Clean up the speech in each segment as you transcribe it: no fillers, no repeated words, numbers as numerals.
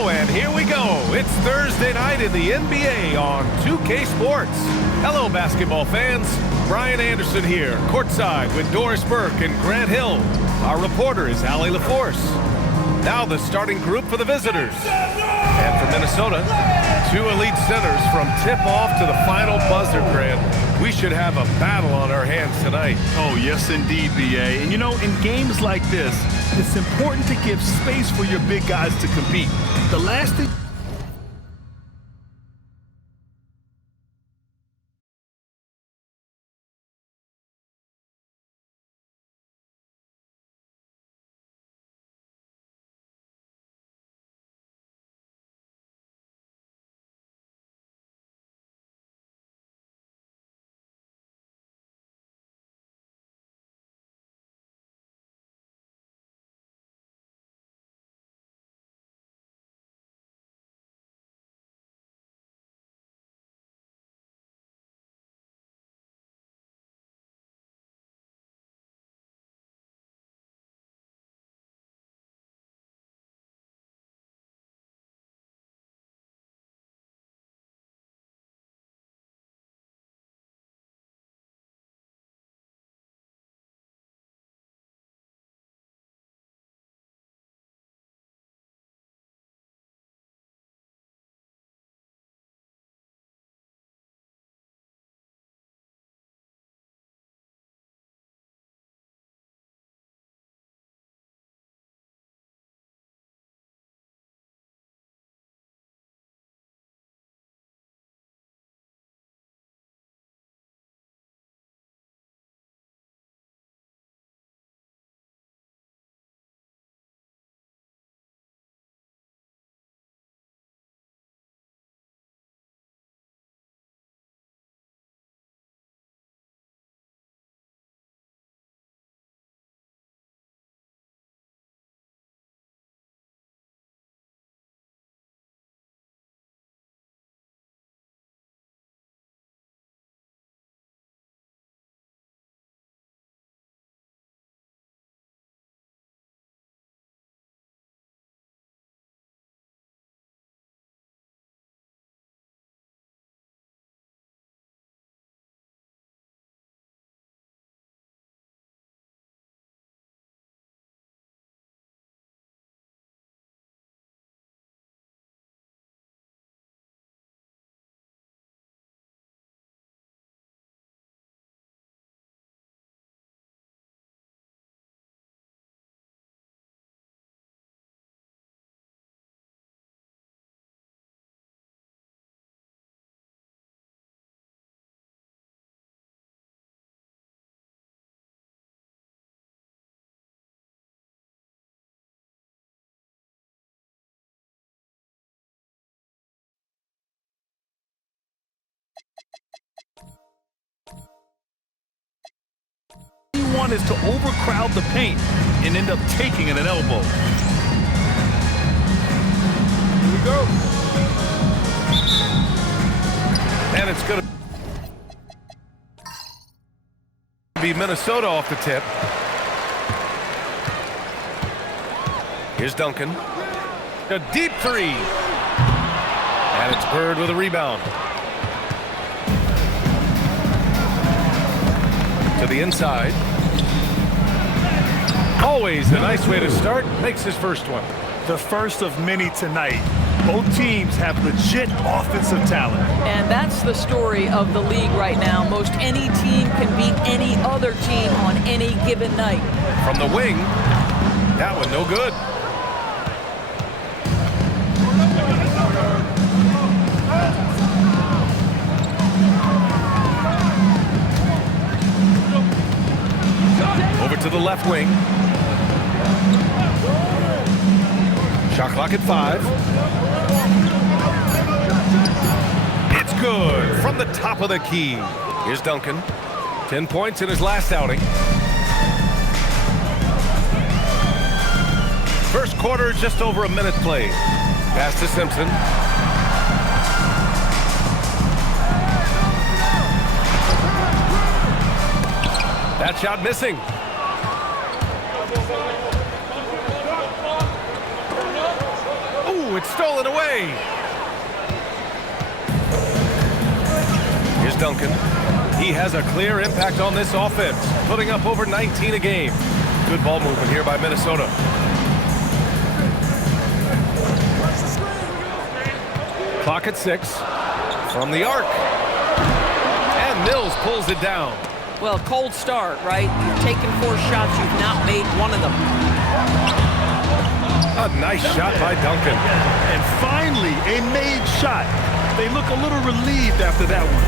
Oh, and here we go. It's Thursday night in the NBA on 2K Sports. Hello, basketball fans. Brian Anderson here, courtside with Doris Burke and Grant Hill. Our reporter is Allie LaForce. Now the starting group for the visitors. And for Minnesota, two elite centers from tip-off to the final buzzer, Grant. We should have a battle on our hands tonight. Oh, yes, indeed, B.A. And, you know, in games like this, it's important to give space for your big guys to compete. The last thing... One is to overcrowd the paint and end up taking an elbow. Here we go. And it's going to be Minnesota off the tip. Here's Duncan. A deep three. And it's Bird with a rebound. To the inside. Always a nice way to start. Makes his first one. The first of many tonight. Both teams have legit offensive talent. And that's the story of the league right now. Most any team can beat any other team on any given night. From the wing, that one no good. Over to the left wing. Shot clock at 5. It's good from the top of the key. Here's Duncan. 10 points in his last outing. First quarter, just over a minute played. Pass to Simpson. That shot missing. It's stolen away. Here's Duncan. He has a clear impact on this offense, putting up over 19 a game. Good ball movement here by Minnesota. Clock at 6. From the arc. And Mills pulls it down. Well, cold start, right? You've taken 4 shots. You've not made one of them. A nice shot by Duncan. And finally, a made shot. They look a little relieved after that one.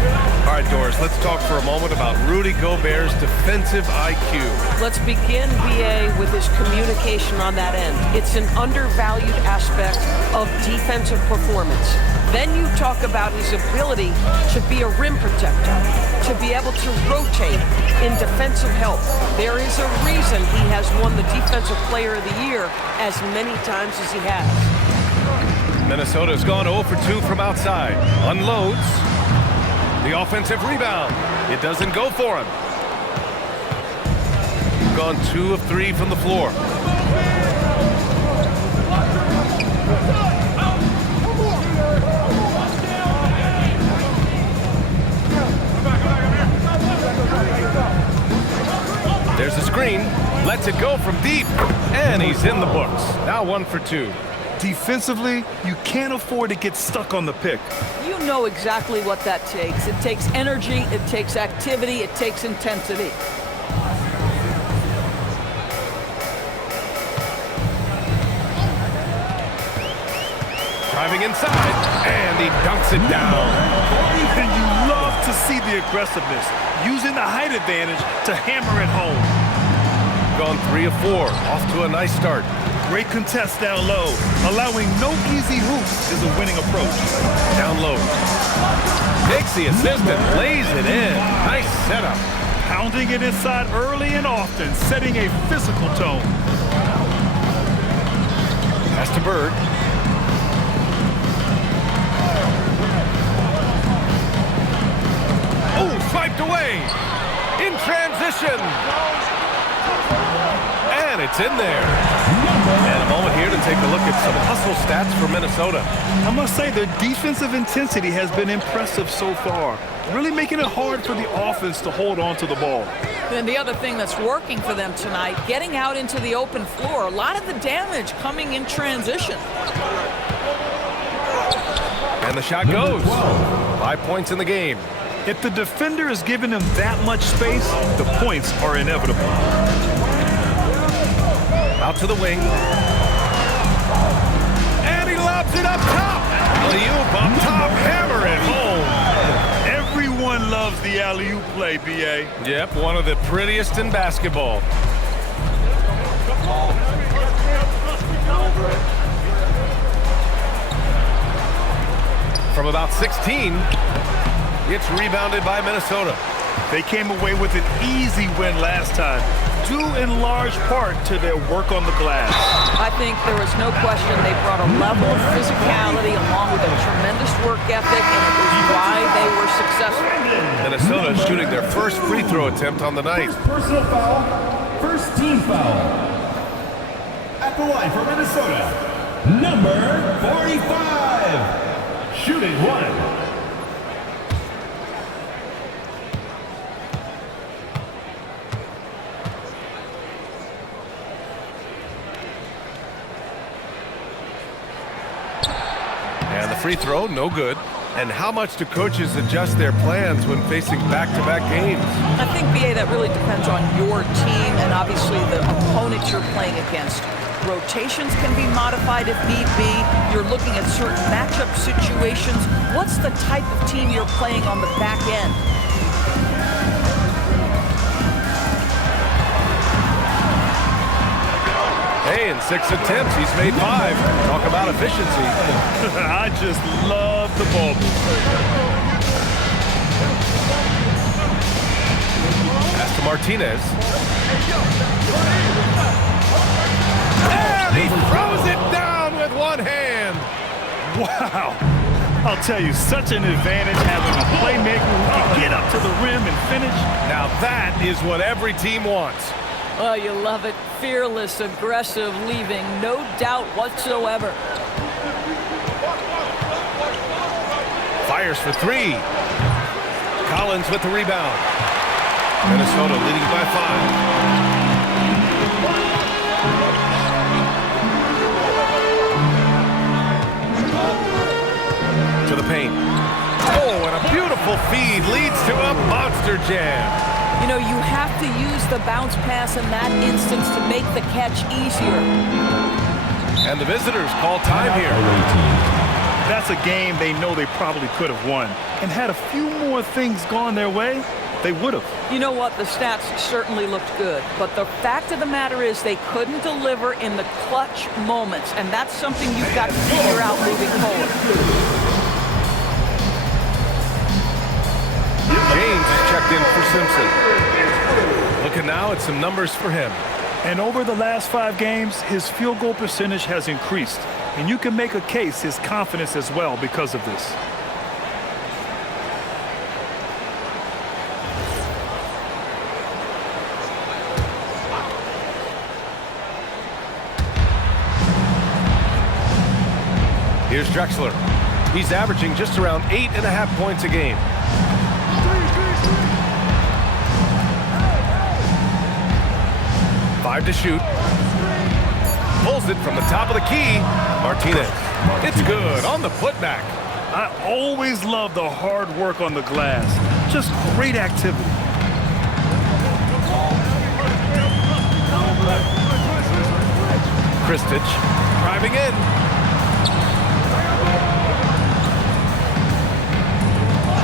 All right, Doris, let's talk for a moment about Rudy Gobert's defensive IQ. Let's begin, BA, with his communication on that end. It's an undervalued aspect of defensive performance. Then you talk about his ability to be a rim protector, to be able to rotate in defensive help. There is a reason he has won the Defensive Player of the Year as many times as he has. Minnesota's gone 0 for 2 from outside. Unloads. The offensive rebound. It doesn't go for him. Gone 2 of 3 from the floor. There's a screen. Lets it go from deep. And he's in the books. Now 1 for 2. Defensively, you can't afford to get stuck on the pick. You know exactly what that takes. It takes energy, it takes activity, it takes intensity. Driving inside, and he dunks it down. And you love to see the aggressiveness, using the height advantage to hammer it home. Gone 3 of 4, off to a nice start. Great contest down low. Allowing no easy hoops is a winning approach. Down low. Takes the assist and lays it in. Nice setup. Pounding it inside early and often, setting a physical tone. Pass to Bird. Oh, swiped away. In transition. And it's in there. And a moment here to take a look at some hustle stats for Minnesota. I must say their defensive intensity has been impressive so far, really making it hard for the offense to hold on to the ball. And the other thing that's working for them tonight, getting out into the open floor, a lot of the damage coming in transition. And the shot goes. 5 points in the game. If the defender is giving them that much space, the points are inevitable. Out to the wing. And he lobs it up top. Alley-oop up top. Hammer it home. Everyone loves the alley-oop play, B.A. Yep, one of the prettiest in basketball. From about 16, it's rebounded by Minnesota. They came away with an easy win last time, due in large part to their work on the glass. I think there was no question they brought a level of physicality along with a tremendous work ethic, and it was why they were successful. Minnesota is shooting their first free throw attempt on the night. Personal foul, first team foul. At the line for Minnesota, number 45. Shooting 1. And the free throw, no good. And how much do coaches adjust their plans when facing back-to-back games? I think, BA, that really depends on your team and obviously the opponent you're playing against. Rotations can be modified if need be. You're looking at certain matchup situations. What's the type of team you're playing on the back end? Hey, in 6 attempts, he's made 5. Talk about efficiency. I just love the ball. Pass to Martinez. And he throws it down with one hand. Wow. I'll tell you, such an advantage having a playmaker who can get up to the rim and finish. Now that is what every team wants. Oh, you love it. Fearless, aggressive, leaving no doubt whatsoever. Fires for three. Collins with the rebound. Minnesota leading by 5. To the paint. Oh, and a beautiful feed leads to a monster jam. You know, you have to use the bounce pass in that instance to make the catch easier. And the visitors call time here. That's a game they know they probably could have won. And had a few more things gone their way, they would have. You know what? The stats certainly looked good. But the fact of the matter is they couldn't deliver in the clutch moments. And that's something you've got to figure out moving forward. James is checked in for Simpson. Looking now at some numbers for him. And over the last 5 games, his field goal percentage has increased. And you can make a case his confidence as well because of this. Here's Drexler. He's averaging just around 8.5 points a game. Five to shoot. Pulls it from the top of the key. Martinez. It's good on the putback. I always love the hard work on the glass. Just great activity. Kristich driving in.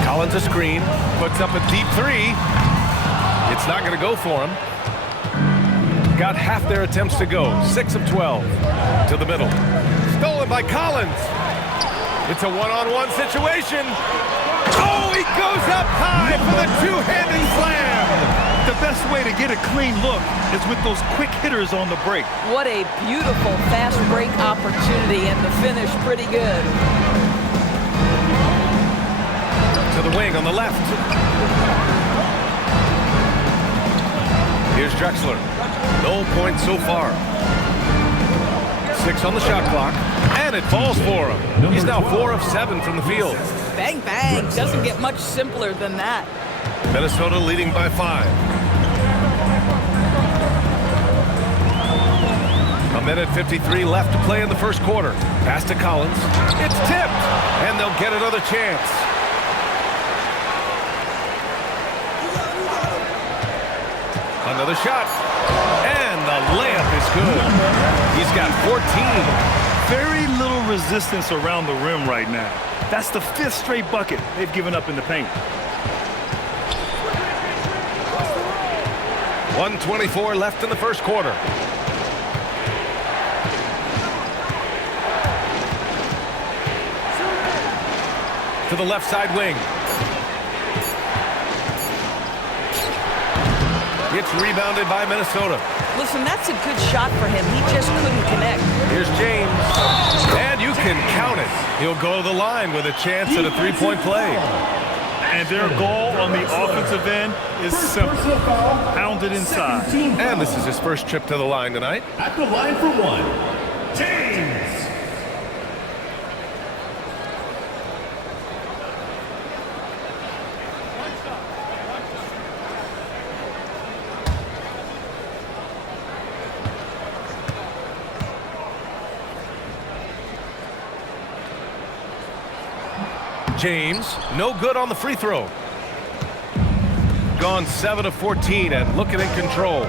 Collins a screen. Puts up a deep three. It's not going to go for him. Got half their attempts to go. 6 of 12. To the middle. Stolen by Collins. It's a one-on-one situation. Oh, he goes up high for the two-handed slam. The best way to get a clean look is with those quick hitters on the break. What a beautiful fast break opportunity, and the finish pretty good. To the wing on the left. Here's Drexler. No points so far. 6 on the shot clock, and it falls for him. He's now 4 of 7 from the field. Bang, bang. Doesn't get much simpler than that. Minnesota leading by 5. A minute 53 left to play in the first quarter. Pass to Collins. It's tipped, and they'll get another chance. Another shot. And the layup is good. He's got 14. Very little resistance around the rim right now. That's the 5th straight bucket they've given up in the paint. 1:24 left in the first quarter. To the left side wing. It's rebounded by Minnesota. Listen, that's a good shot for him. He just couldn't connect. Here's James. And you can count it. He'll go to the line with a chance at a three-point play. And their goal on the offensive end is simple. Pound it inside. And this is his first trip to the line tonight. At the line for 1, James. James, no good on the free throw. Gone 7 of 14 and looking in control.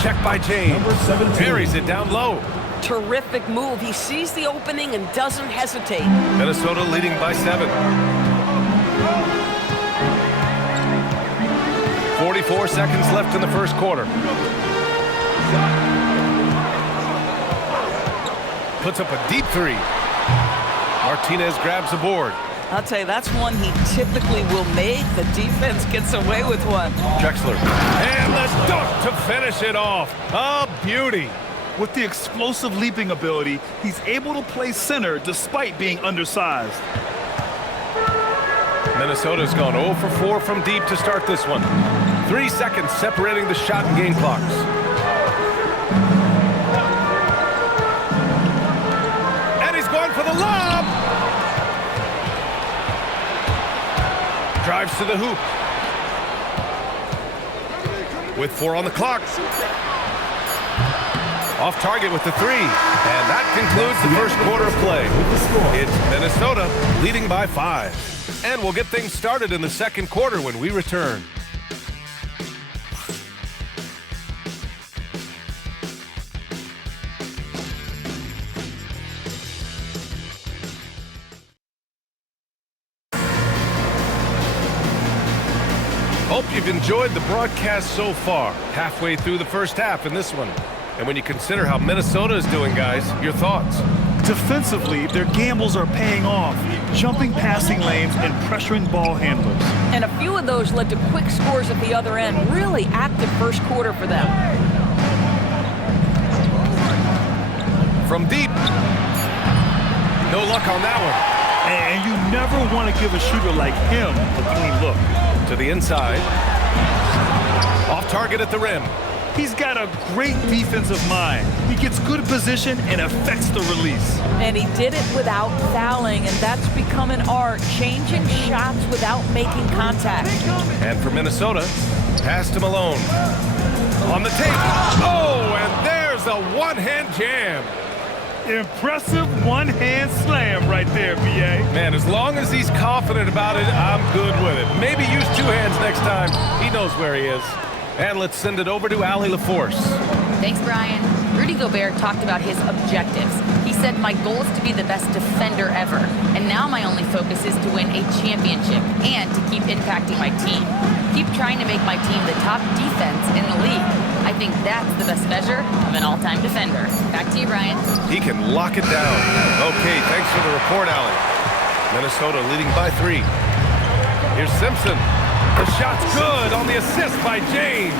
Check by James. Buries it down low. Terrific move. He sees the opening and doesn't hesitate. Minnesota leading by 7. 44 seconds left in the first quarter. Puts up a deep three. Martinez grabs the board. I'll tell you, that's one he typically will make. The defense gets away with one. Drexler. And the dunk to finish it off. A beauty. With the explosive leaping ability, he's able to play center despite being undersized. Minnesota's gone 0 for 4 from deep to start this one. 3 seconds separating the shot and game clocks. And he's going for the Drives to the hoop. With 4 on the clock. Off target with the 3. And that concludes the first quarter of play. It's Minnesota leading by 5. And we'll get things started in the second quarter when we return. Hope you've enjoyed the broadcast so far. Halfway through the first half in this one. And when you consider how Minnesota is doing, guys, your thoughts? Defensively, their gambles are paying off, jumping passing lanes and pressuring ball handlers. And a few of those led to quick scores at the other end. Really active first quarter for them. From deep. No luck on that one. And you never want to give a shooter like him a clean look. To the inside. Off target at the rim. He's got a great defensive mind. He gets good position and affects the release. And he did it without fouling, and that's become an art, changing shots without making contact. And for Minnesota, pass to Malone. On the tape. Oh, and there's a one-hand jam. Impressive one-hand slam right there, B.A. Man, as long as he's confident about it, I'm good with it. Maybe use 2 hands next time. He knows where he is. And let's send it over to Allie LaForce. Thanks, Brian. Rudy Gobert talked about his objectives. He said, my goal is to be the best defender ever. And now my only focus is to win a championship and to keep impacting my team. Keep trying to make my team the top defense in the league. I think that's the best measure of an all-time defender. Back to you, Brian. He can lock it down. Okay, thanks for the report, Allie. Minnesota leading by 3. Here's Simpson. The shot's good on the assist by James.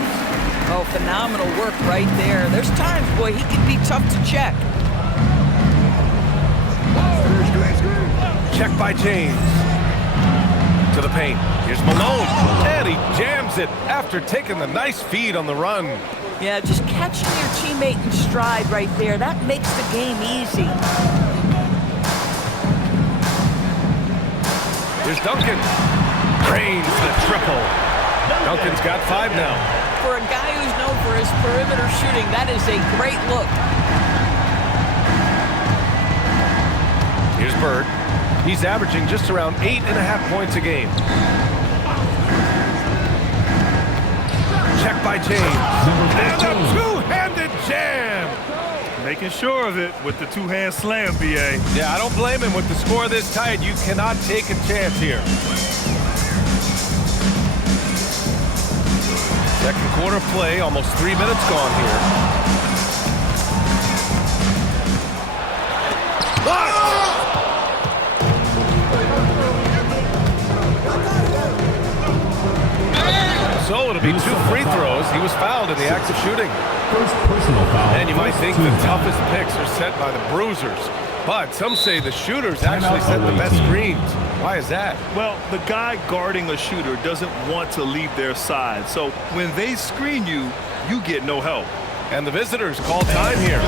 Oh, phenomenal work right there. There's times, boy, he can be tough to check. Check by James. To the paint. Here's Malone. And he jams it after taking the nice feed on the run. Yeah, just catching your teammate in stride right there. That makes the game easy. Here's Duncan. Drains the triple. Duncan's got 5 now. For a guy who's known for his perimeter shooting, that is a great look. Here's Bird. He's averaging just around 8.5 points a game. Check by James. And a two-handed jam. Making sure of it with the 2-hand slam, B.A. Yeah, I don't blame him. With the score this tight, you cannot take a chance here. Second quarter play, almost 3 minutes gone here. So it'll be 2 free throws. He was fouled in the act of shooting. First personal foul. And you might think the toughest picks are set by the bruisers. But some say the shooters actually set the best screens. Why is that? Well, the guy guarding a shooter doesn't want to leave their side. So when they screen you, you get no help. And the visitors call time here.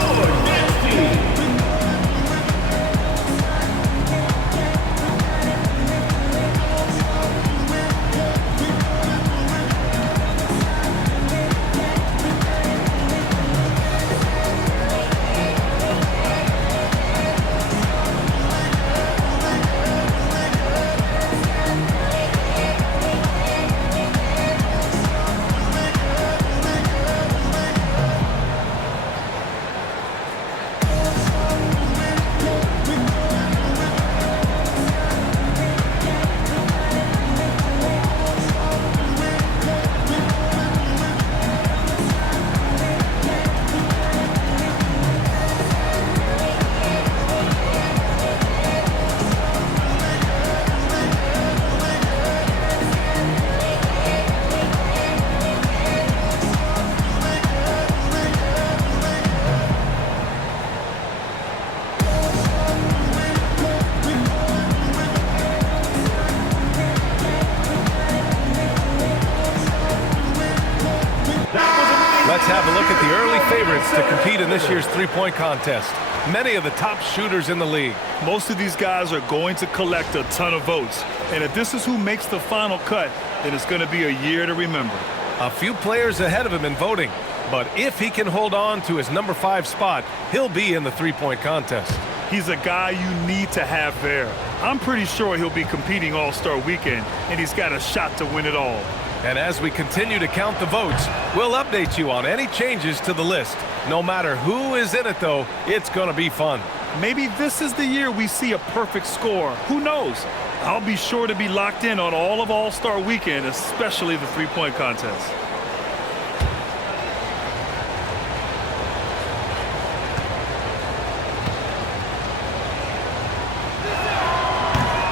Let's have a look at the early favorites to compete in this year's three-point contest. many of the top shooters in the league. Most of these guys are going to collect a ton of votes. And if this is who makes the final cut, then it's going to be a year to remember. A few players ahead of him in voting, but if he can hold on to his number 5 spot, he'll be in the three-point contest. He's a guy you need to have there. I'm pretty sure he'll be competing All-Star Weekend, and he's got a shot to win it all. And as we continue to count the votes, we'll update you on any changes to the list. No matter who is in it, though, it's going to be fun. Maybe this is the year we see a perfect score. Who knows? I'll be sure to be locked in on all of All-Star Weekend, especially the three-point contest.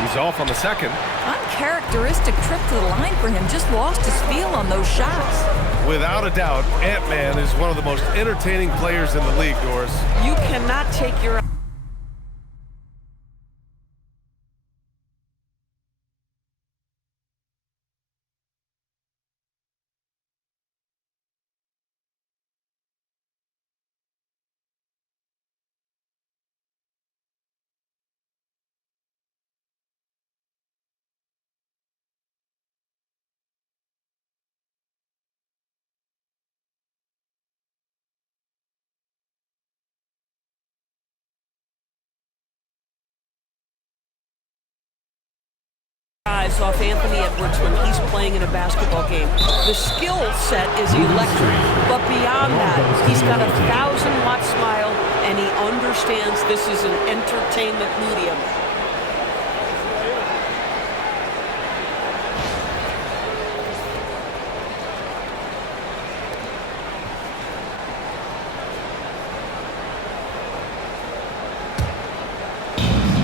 He's off on the second. Uncharacteristic trip to the line for him. Just lost his feel on those shots. Without a doubt, Ant-Man is one of the most entertaining players in the league, Doris. You cannot take your eyes off Anthony Edwards when he's playing in a basketball game. The skill set is electric, but beyond that, he's got a 1,000-watt smile, and he understands this is an entertainment medium.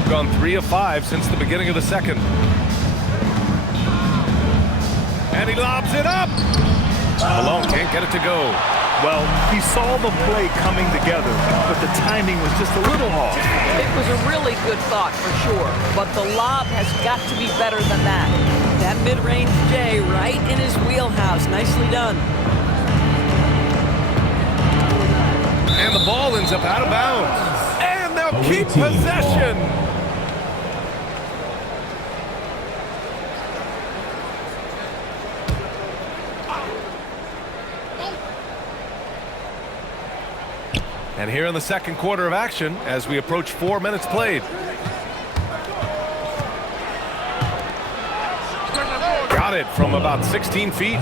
Gone 3 of 5 since the beginning of the second. And he lobs it up. Malone can't get it to go. Well, he saw the play coming together, but the timing was just a little off. It was a really good thought for sure, but the lob has got to be better than that. That mid-range J right in his wheelhouse. Nicely done. And the ball ends up out of bounds. And they'll keep possession. And here in the second quarter of action, as we approach 4 minutes played. Got it from about 16 feet.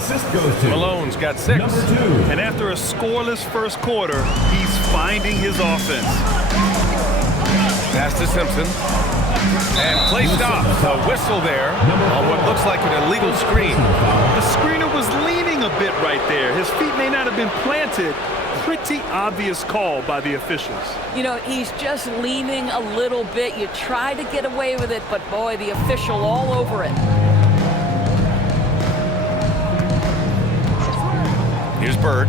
Malone's got 6. And after a scoreless first quarter, he's finding his offense. Pass to Simpson. And play stops. A whistle there on what looks like an illegal screen. The screener was leaning a bit right there. His feet may not have been planted. Pretty obvious call by the officials. You know, he's just leaning a little bit. You try to get away with it, but boy, the official all over it. Here's Bird.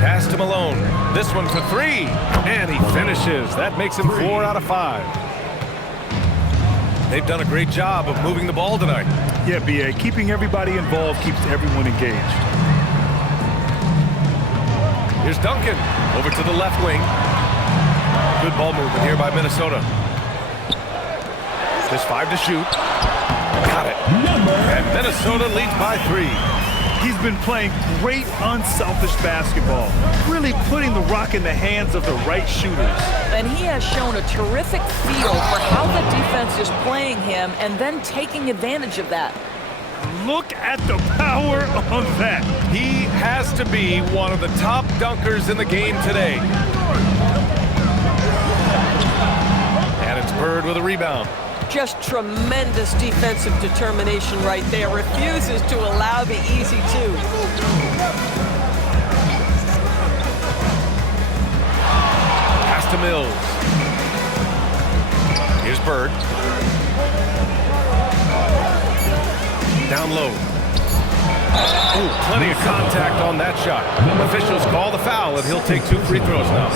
Pass to Malone. This one for 3. And he finishes. That makes him 4 out of 5. They've done a great job of moving the ball tonight. Yeah, B.A., keeping everybody involved keeps everyone engaged. Here's Duncan over to the left wing. Good ball movement here by Minnesota. Just 5 to shoot. Got it. And Minnesota leads by 3. He's been playing great unselfish basketball, really putting the rock in the hands of the right shooters. And he has shown a terrific feel for how the defense is playing him and then taking advantage of that. Look at the power on that. He has to be one of the top dunkers in the game today. And it's Bird with a rebound. Just tremendous defensive determination right there. Refuses to allow the easy 2. Pass to Mills. Here's Bird. Down low. Ooh, plenty of contact on that shot. Officials call the foul, and he'll take 2 free throws now.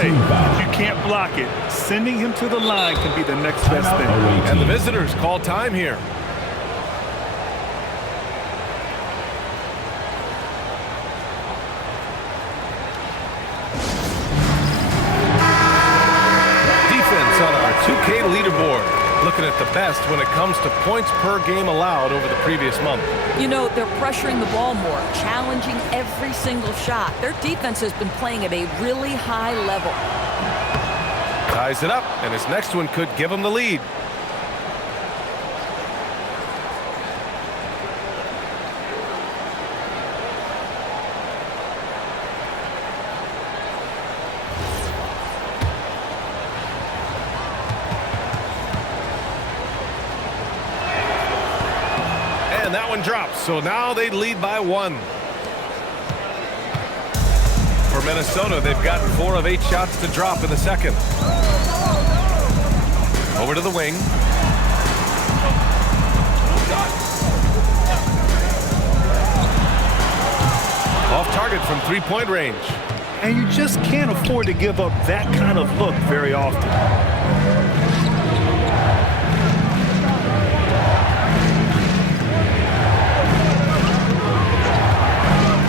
Hey, if you can't block it, sending him to the line can be the next best thing. And the visitors call time here. 2K leaderboard. Looking at the best when it comes to points per game allowed over the previous month. You know, they're pressuring the ball more, challenging every single shot. Their defense has been playing at a really high level. Ties it up, and his next one could give him the lead. And that one drops, so now they lead by 1. For Minnesota, they've gotten 4 of 8 shots to drop in the second. Over to the wing. Off target from three-point range. And you just can't afford to give up that kind of look very often.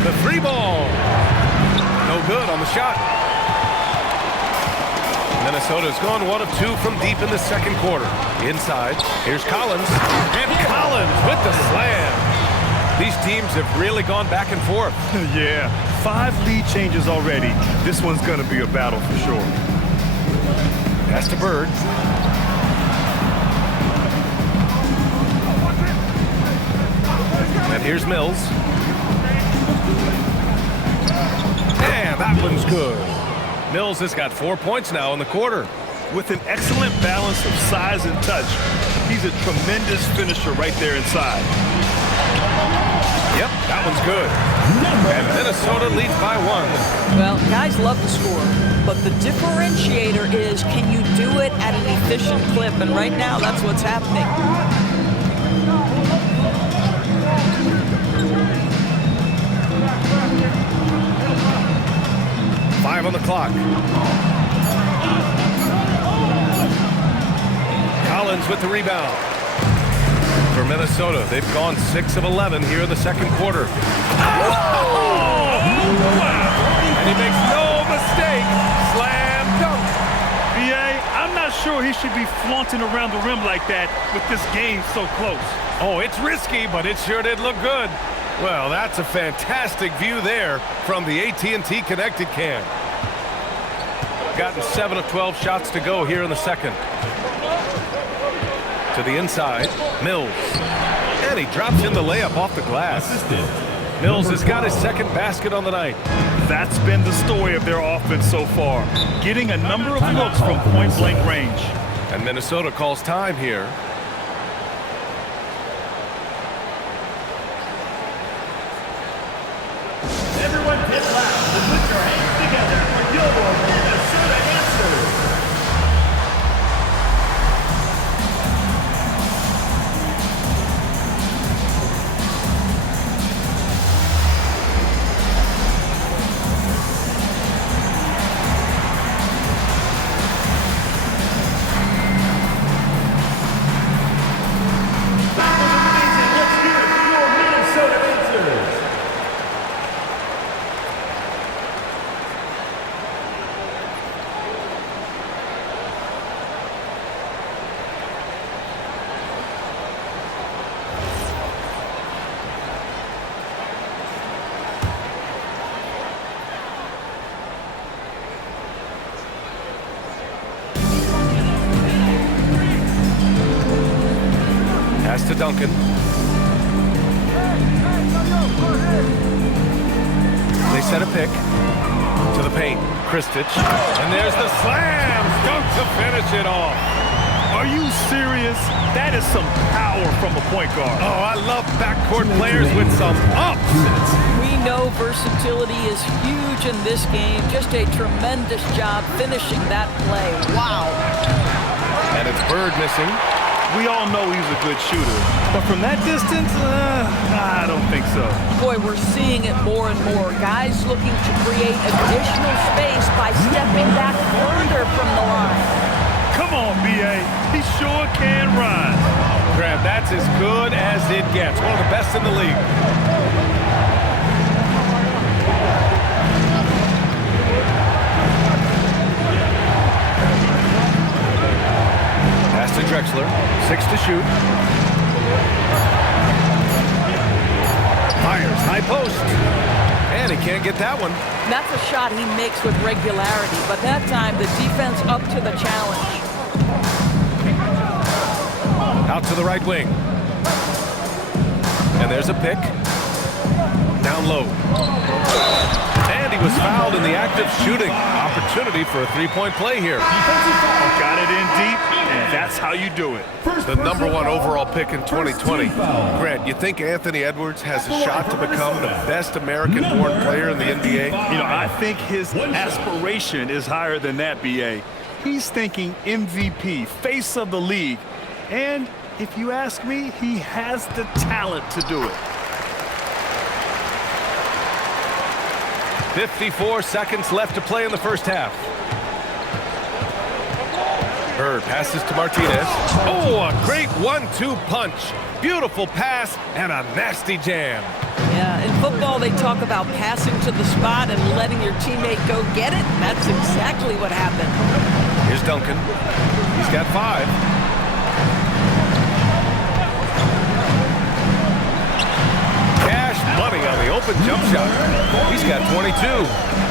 The three ball. No good on the shot. Minnesota's gone 1 of 2 from deep in the second quarter. Inside, here's Collins. And Collins with the slam. These teams have really gone back and forth. Yeah, 5 lead changes already. This one's going to be a battle for sure. Pass to Bird. And here's Mills. And that one's good. Mills has got 4 points now in the quarter. With an excellent balance of size and touch, he's a tremendous finisher right there inside. Yep, that one's good. And Minnesota leads by 1. Well, guys love to score, but the differentiator is, can you do it at an efficient clip? And right now, that's what's happening. 5 on the clock. Collins with the rebound. For Minnesota, they've gone 6 of 11 here in the second quarter. Oh! And he makes no mistake. Slam dunk. B.A., I'm not sure he should be flaunting around the rim like that with this game so close. Oh, it's risky, but it sure did look good. Well, that's a fantastic view there from the AT&T Connected Cam. Gotten 7 of 12 shots to go here in the second. To the inside, Mills. And he drops in the layup off the glass. Mills has got his second basket on the night. That's been the story of their offense so far, getting a number of looks from point-blank range. And Minnesota calls time here. Everyone get loud and put your hands together for Gilmore Minnesota answers. Let's hear it for your Minnesota answers. Pass to Duncan. They set a pick. To the paint. Kristich. And there's the slam. Dunk to finish it off. Are you serious? That is some power from a point guard. Oh, I love backcourt players with some ups. We know versatility is huge in this game. Just a tremendous job finishing that play. Wow. And it's Bird missing. We all know he's a good shooter, but from that distance, I don't think so. Boy, we're seeing it more and more. Guys looking to create additional space by stepping back further from the line. Come on, B.A. He sure can rise. Graham, that's as good as it gets. One of the best in the league. Drexler. 6 to shoot. Fires high post. And he can't get that one. That's a shot he makes with regularity, but that time the defense up to the challenge. Out to the right wing. And there's a pick. Down low. And he was fouled in the act of shooting. Opportunity for a three-point play here. Got it in deep, and that's how you do it. The number 1 overall pick in 2020. Grant, you think Anthony Edwards has a shot to become the best American-born player in the NBA? You know, I think his aspiration is higher than that, B.A. He's thinking MVP, face of the league. And if you ask me, he has the talent to do it. 54 seconds left to play in the first half. Bird passes to Martinez. Oh, a great 1-2 punch. Beautiful pass and a nasty jam. Yeah, in football they talk about passing to the spot and letting your teammate go get it. That's exactly what happened. Here's Duncan. He's got 5. Cash money on the open jump shot. He's got 22.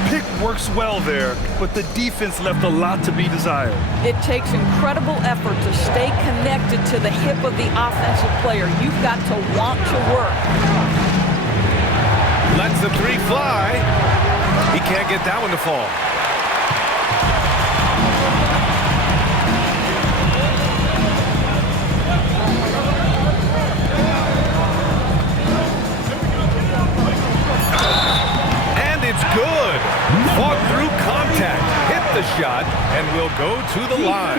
Pick works well there, but the defense left a lot to be desired. It takes incredible effort to stay connected to the hip of the offensive player. You've got to want to work. Lets the 3 fly. He can't get that one to fall. Good. Fought through contact, hit the shot, and will go to the line.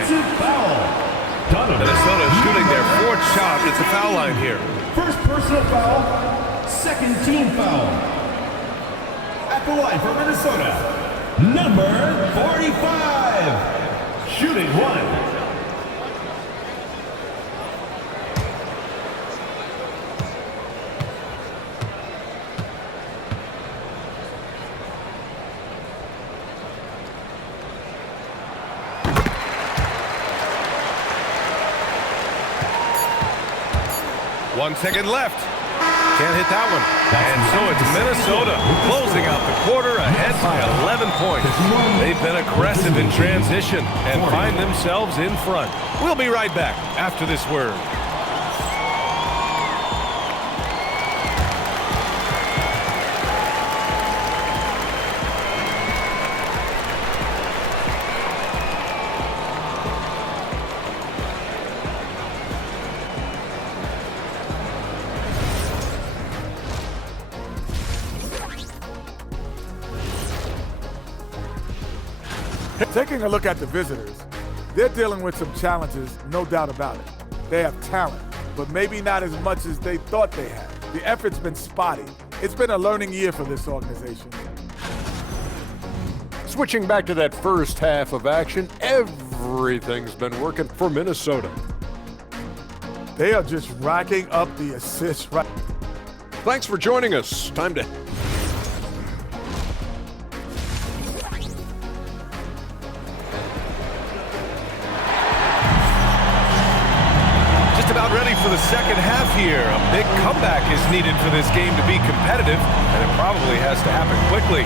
Minnesota shooting their 4th shot at the foul line here. First personal foul, second team foul. At the line for Minnesota, number 45, shooting 1. One second left. Can't hit that one. And so it's Minnesota closing out the quarter ahead by 11 points. They've been aggressive in transition and find themselves in front. We'll be right back after this word. Taking a look at the visitors, they're dealing with some challenges, no doubt about it. They have talent, but maybe not as much as they thought they had. The effort's been spotty. It's been a learning year for this organization. Switching back to that first half of action, everything's been working for Minnesota. They are just racking up the assists right. Thanks for joining us. Time to ready for the second half here. A big comeback is needed for this game to be competitive, and it probably has to happen quickly.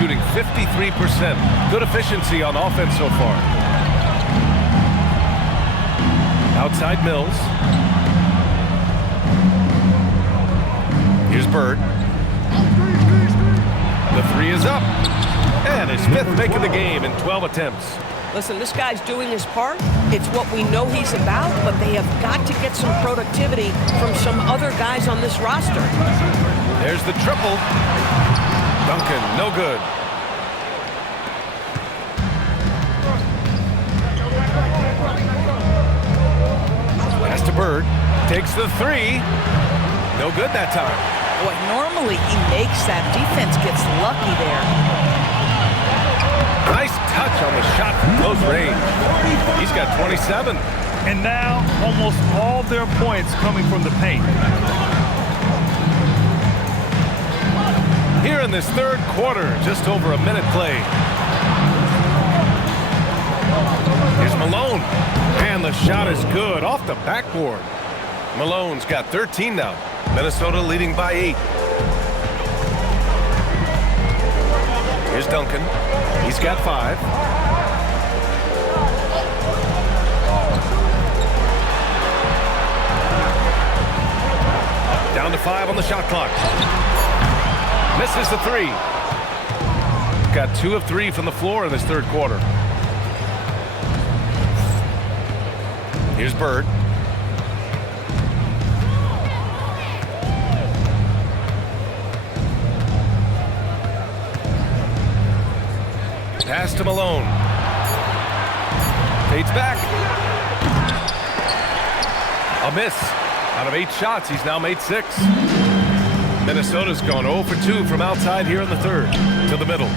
Shooting 53%. Good efficiency on offense so far. Outside Mills. Here's Bird. The 3 is up. And his 5th making the game in 12 attempts. Listen, this guy's doing his part. It's what we know he's about, but they have got to get some productivity from some other guys on this roster. There's the triple. Duncan, no good. Bird takes the 3. No good that time. Boy, normally he makes that. Defense gets lucky there. Nice touch touch on the shot from close range. He's got 27. And now almost all their points coming from the paint. Here in this third quarter, just over a minute played. Here's Malone. And the shot is good off the backboard. Malone's got 13 now. Minnesota leading by 8. Here's Duncan. He's got 5. Down to 5 on the shot clock. Misses the 3. Got 2 of 3 from the floor in this third quarter. Here's Bird. Pass to Malone. Fades back. A miss. Out of 8 shots, he's now made 6. Minnesota's gone 0 for 2 from outside here in the third. To the middle.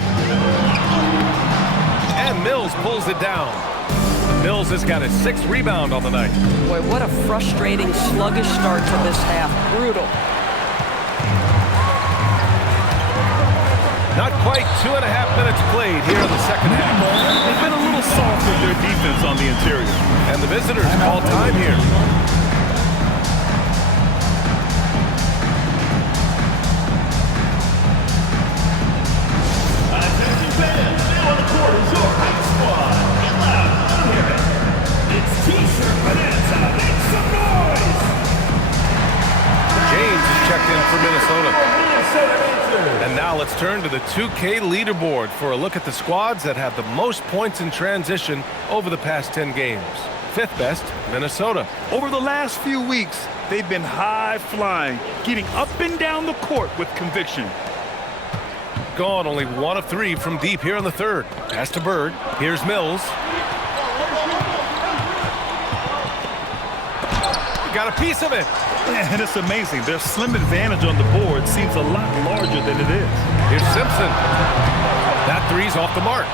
And Mills pulls it down. Mills has got his 6th rebound on the night. Boy, what a frustrating, sluggish start to this half. Brutal. Not quite 2.5 minutes played here in the second half. They've been a little soft with their defense on the interior. And the visitors call time here. Attention fans, now on the court is your hype squad. Get loud, I don't hear it. It's T-shirt Bonanza. Make some noise. James is checked in for Minnesota. Minnesota answers. And now let's turn to the 2K leaderboard for a look at the squads that have the most points in transition over the past 10 games. 5th best, Minnesota. Over the last few weeks, they've been high-flying, getting up and down the court with conviction. Gone only 1 of 3 from deep here in the third. Pass to Bird. Here's Mills. Got a piece of it. And it's amazing. Their slim advantage on the board seems a lot larger than it is. Here's Simpson. That 3's off the mark.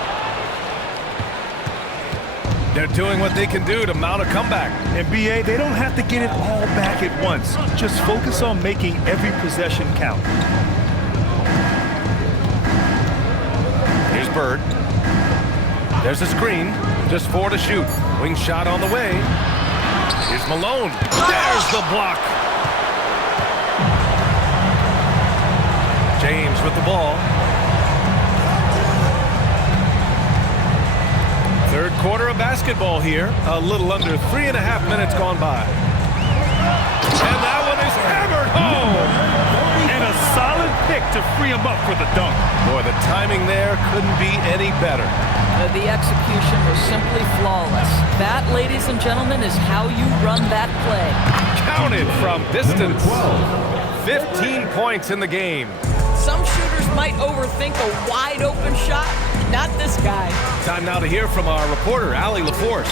They're doing what they can do to mount a comeback. And BA, they don't have to get it all back at once. Just focus on making every possession count. Here's Bird. There's a screen. Just 4 to shoot. Wing shot on the way. Here's Malone. There's the block. James with the ball. Third quarter of basketball here. A little under 3.5 minutes gone by. And that one is hammered home. And a solid pick to free him up for the dunk. Boy, the timing there couldn't be any better. The execution was simply flawless. That, ladies and gentlemen, is how you run that play. Counted from distance. 15 points in the game. Some shooters might overthink a wide-open shot. Not this guy. Time now to hear from our reporter, Allie LaForce.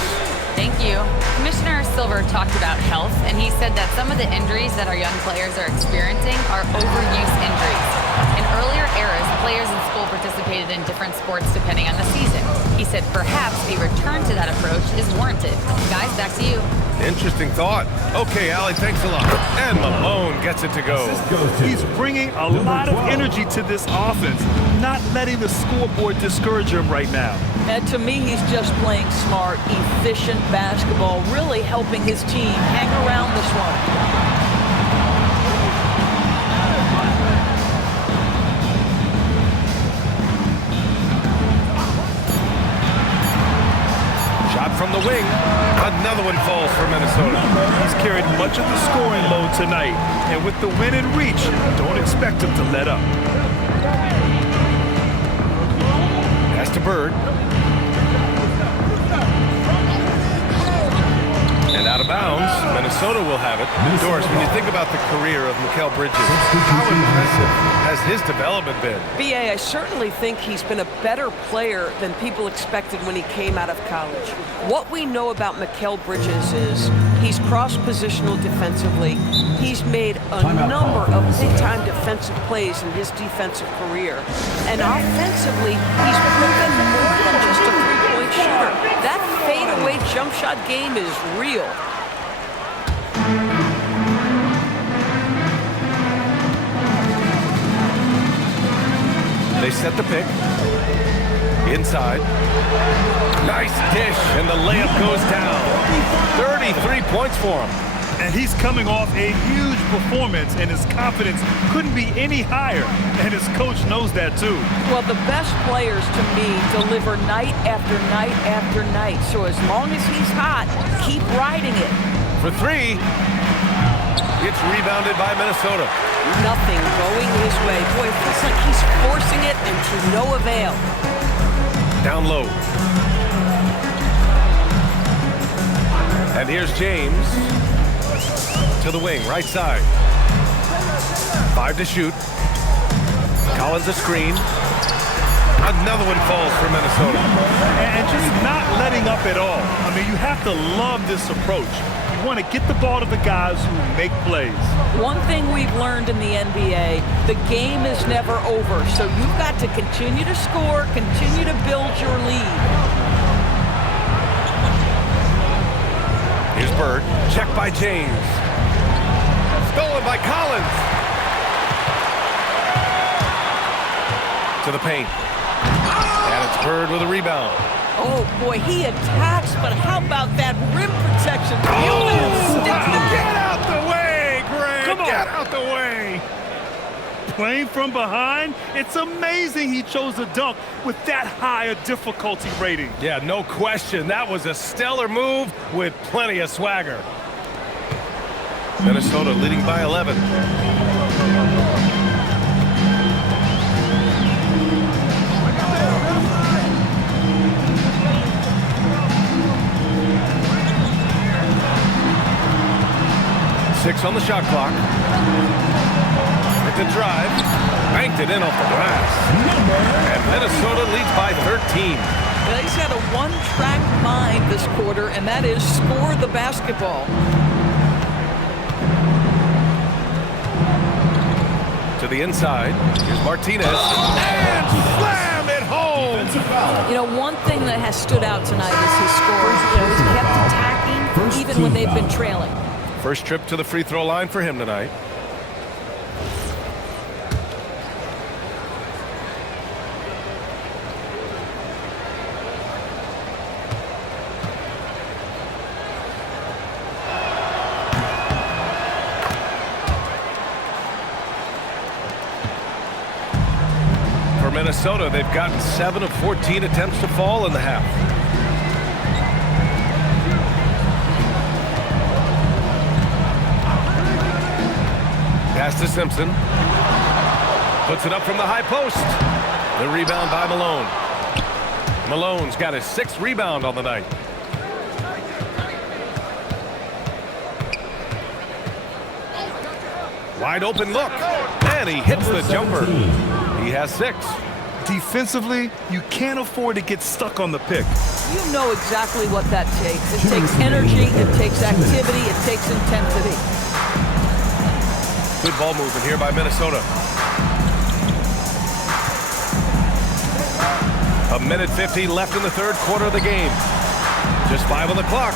Thank you. Commissioner Silver talked about health, and he said that some of the injuries that our young players are experiencing are overuse injuries. In earlier eras, players in school participated in different sports depending on the season. He said perhaps a return to that approach is warranted. Guys, back to you. Interesting thought. Okay, Allie, thanks a lot. And Malone gets it to go. He's bringing a lot of energy to this offense, not letting the scoreboard discourage him right now. And to me, he's just playing smart, efficient basketball, really helping his team hang around this one. From the wing, another one falls for Minnesota. He's carried much of the scoring load tonight, and with the win in reach, don't expect him to let up. Pass to Bird. And out of bounds, Minnesota will have it. Doris, when you think about the career of Mikal Bridges, how impressive has his development been? BA, I certainly think he's been a better player than people expected when he came out of college. What we know about Mikal Bridges is he's cross-positional defensively. He's made a number of big-time defensive plays in his defensive career. And offensively, he's proven more than just a shooter. That fadeaway jump shot game is real. They set the pick. Inside. Nice dish, and the layup goes down. 33 points for him. And he's coming off a huge performance, and his confidence couldn't be any higher. And his coach knows that, too. Well, the best players, to me, deliver night after night after night. So as long as he's hot, keep riding it. For three. It's rebounded by Minnesota. Nothing going his way. Boy, it feels like he's forcing it and to no avail. Down low. And here's James to the wing, right side. 5 to shoot. Collins a screen. Another one falls for Minnesota. And just not letting up at all. I mean, you have to love this approach. You want to get the ball to the guys who make plays. One thing we've learned in the NBA, the game is never over. So you've got to continue to score, continue to build your lead. Here's Bird. Check by James. Stolen by Collins. To the paint. And it's Bird with a rebound. Oh, boy, he attacks, but how about that rim protection? Get out the way, Greg! Come on. Get out the way! Playing from behind, it's amazing he chose a dunk with that high a difficulty rating. Yeah, no question. That was a stellar move with plenty of swagger. Minnesota leading by 11. Six on the shot clock. With the drive. Banked it in off the glass. And Minnesota leads by 13. Well, he's had a one-track mind this quarter, and that is score the basketball. To the inside. Here's Martinez. And slam it home! You know, one thing that has stood out tonight is his scoring. You know, he's kept attacking even when they've been trailing. First trip to the free throw line for him tonight. For Minnesota, they've gotten 7 of 14 attempts to fall in the half. Pass to Simpson. Puts it up from the high post. The rebound by Malone. Malone's got his 6th rebound on the night. Wide open look. And he hits the jumper. He has 6. Defensively, you can't afford to get stuck on the pick. You know exactly what that takes. It takes energy, it takes activity, it takes intensity. Good ball movement here by Minnesota. 1:50 left in the third quarter of the game. Just 5 on the clock.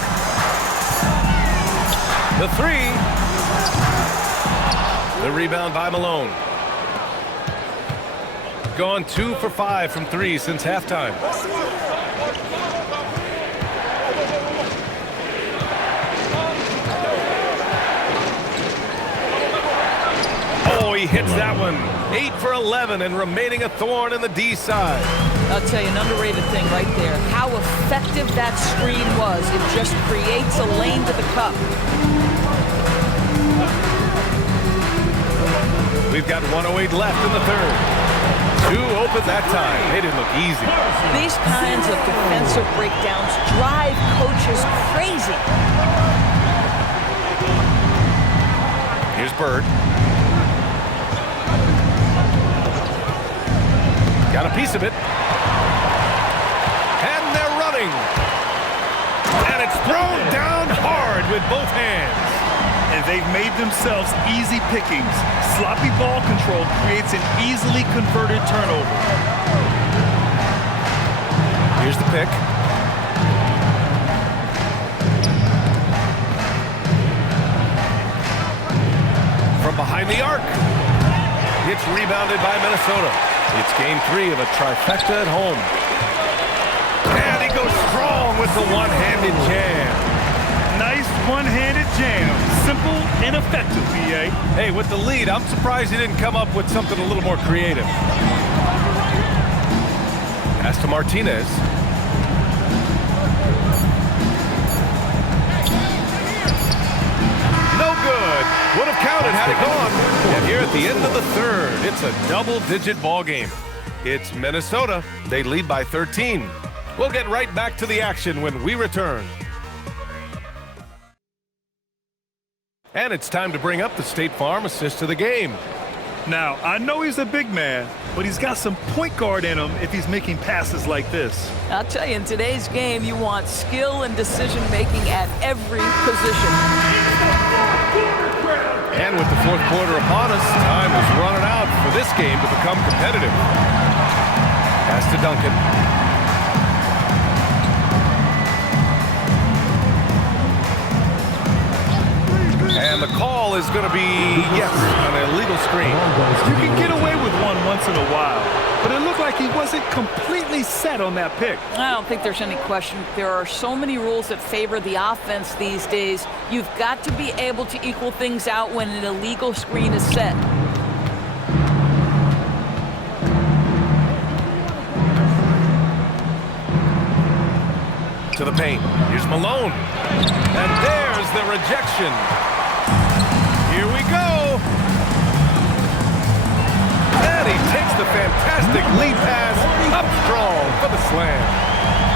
The 3. The rebound by Malone. Gone 2 for 5 from 3 since halftime. Oh, he hits that one. 8 for 11 and remaining a thorn in the D side. I'll tell you, an underrated thing right there. How effective that screen was. It just creates a lane to the cup. We've got 1:08 left in the third. 2 open that time. They didn't look easy. These kinds of defensive breakdowns drive coaches crazy. Here's Bird. Got a piece of it. And they're running. And it's thrown down hard with both hands. And they've made themselves easy pickings. Sloppy ball control creates an easily converted turnover. Here's the pick. rebounded by Minnesota. It's game 3 of a trifecta at home. And he goes strong with the one-handed jam. Nice one-handed jam. Simple and effective, B.A. Hey, with the lead, I'm surprised he didn't come up with something a little more creative. Pass to Martinez. No good. Would have counted had it gone. And here at the end of the third, it's a double-digit ball game. It's Minnesota. They lead by 13. We'll get right back to the action when we return. And it's time to bring up the State Farm assist to the game. Now, I know he's a big man, but he's got some point guard in him if he's making passes like this. I'll tell you, in today's game, you want skill and decision-making at every position. And with the fourth quarter upon us, time is running out for this game to become competitive. Pass to Duncan. And the call is going to be, yes, an illegal screen. You can get away with one once in a while, but it looked like he wasn't completely set on that pick. I don't think there's any question. There are so many rules that favor the offense these days. You've got to be able to equal things out when an illegal screen is set. To the paint. Here's Malone. And there's the rejection. Here we go. And he takes the fantastic lead pass up strong for the slam.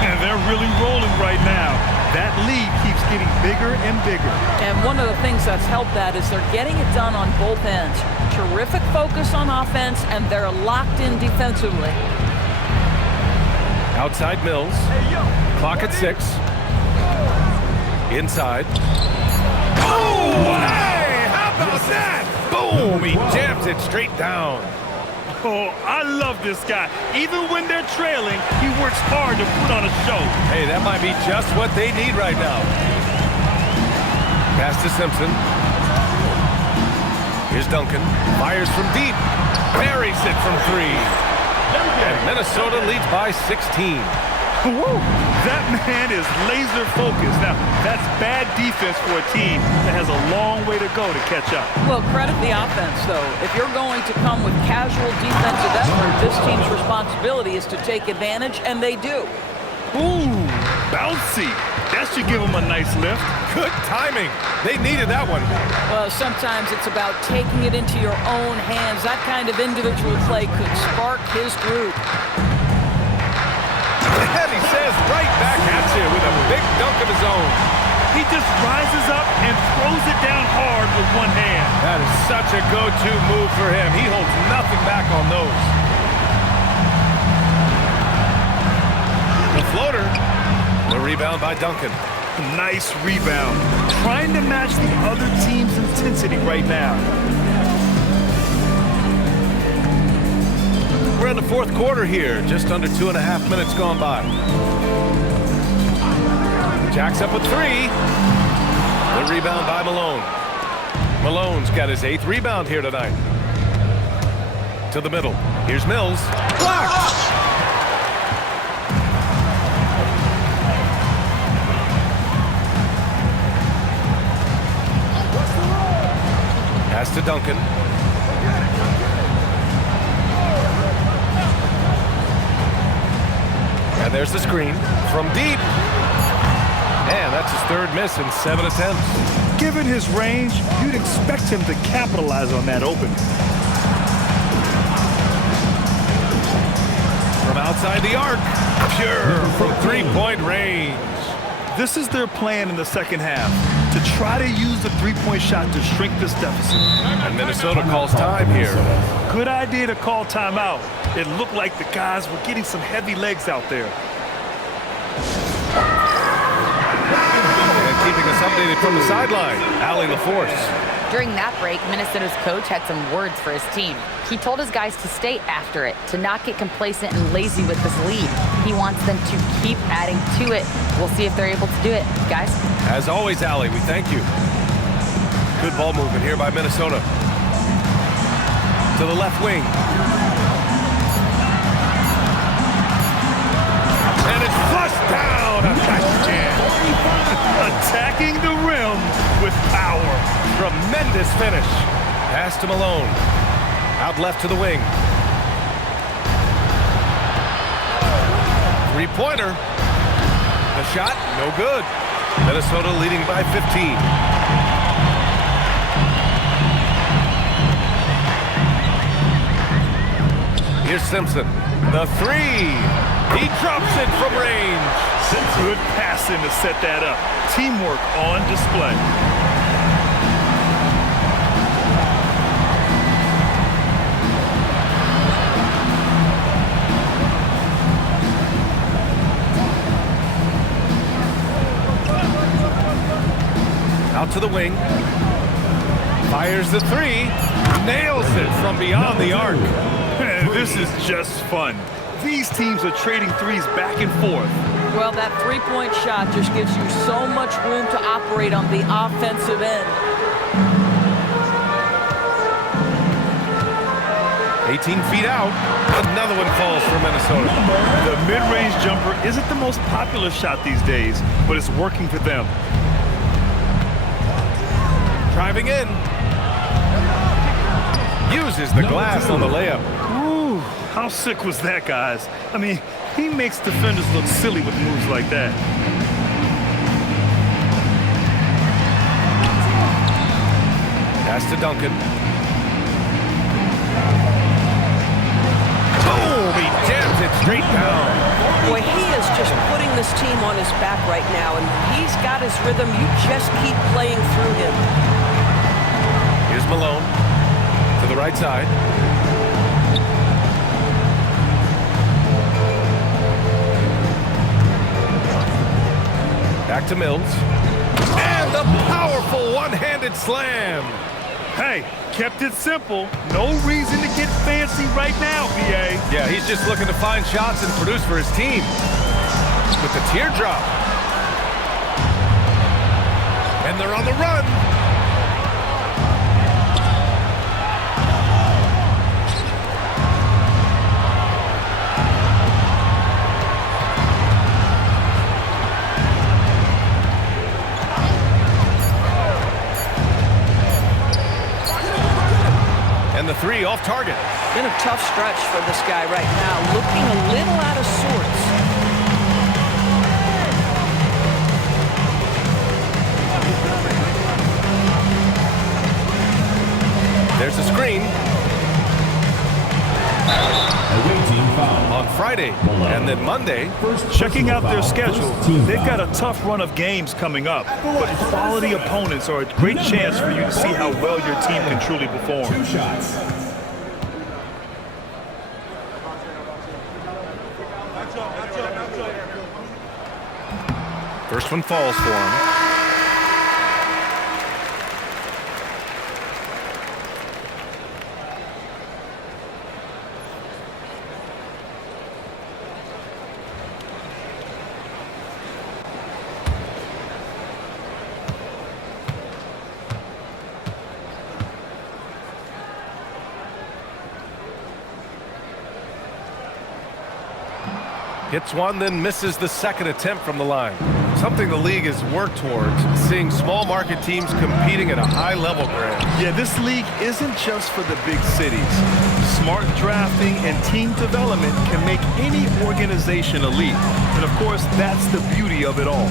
And they're really rolling right now. That lead keeps getting bigger and bigger. And one of the things that's helped that is they're getting it done on both ends. Terrific focus on offense, and they're locked in defensively. Outside Mills. Clock at 6. Inside. Oh, hey! How about that? Boom! He jams it straight down. Oh, I love this guy. Even when they're trailing, he works hard to put on a show. Hey, that might be just what they need right now. Pass to Simpson. Here's Duncan. Fires from deep. Buries it from 3. And Minnesota leads by 16. Woo! That man is laser focused. Now, that's bad defense for a team that has a long way to go to catch up. Well, credit the offense, though. If you're going to come with casual defensive effort, this team's responsibility is to take advantage, and they do. Ooh, bouncy. That should give them a nice lift. Good timing. They needed that one. Well, sometimes it's about taking it into your own hands. That kind of individual play could spark his group. And he says right back at you with a big dunk of his own. He just rises up and throws it down hard with one hand. That is such a go-to move for him. He holds nothing back on those. The floater. The rebound by Duncan. Nice rebound. Trying to match the other team's intensity right now. We're in the fourth quarter here. Just under 2.5 minutes gone by. Jacks up with 3. The rebound by Malone. Malone's got his 8th rebound here tonight. To the middle. Here's Mills. Blocked! Pass to Duncan. And there's the screen from deep. And that's his 3rd miss in 7 attempts. Given his range, you'd expect him to capitalize on that opening. From outside the arc. Pure from 3-point range. This is their plan in the second half, to try to use the 3-point shot to shrink this deficit. And Minnesota calls time here. Good idea to call timeout. It looked like the guys were getting some heavy legs out there. And keeping us updated from the sideline, Allie LaForce. During that break, Minnesota's coach had some words for his team. He told his guys to stay after it, to not get complacent and lazy with this lead. He wants them to keep adding to it. We'll see if they're able to do it, guys. As always, Allie, we thank you. Good ball movement here by Minnesota. To the left wing. And it's flushed down. A nice jam. Attacking the rim with power. Tremendous finish. Pass to Malone. Out left to the wing. Three-pointer. The shot, no good. Minnesota leading by 15. Here's Simpson. The three. He drops it from range. Good passing to set that up. Teamwork on display. Out to the wing. Fires the three. Nails it from beyond the arc. This is just fun. These teams are trading threes back and forth. Well, that three-point shot just gives you so much room to operate on the offensive end. 18 feet out. Another one falls for Minnesota. The mid-range jumper isn't the most popular shot these days, but it's working for them. Driving in. Uses the glass on the layup. Ooh, how sick was that, guys? I mean, he makes defenders look silly with moves like that. Pass to Duncan. Boom! He jams it straight down. Boy, he is just putting this team on his back right now, and he's got his rhythm. You just keep playing through him. Here's Malone to the right side. Back to Mills. And the powerful one-handed slam. Hey, kept it simple. No reason to get fancy right now, BA. Yeah, he's just looking to find shots and produce for his team. With the teardrop. And they're on the run. And the three off target. Been a tough stretch for this guy right now, looking a little out of sorts. There's a screen. On Friday and then Monday. Checking out their schedule, they've got a tough run of games coming up, but quality opponents are a great chance for you to see how well your team can truly perform. 2 shots. First one falls for him. Hits one, then misses the second attempt from the line. Something the league has worked towards, seeing small market teams competing at a high level, Grant. Yeah, this league isn't just for the big cities. Smart drafting and team development can make any organization elite. And of course, that's the beauty of it all.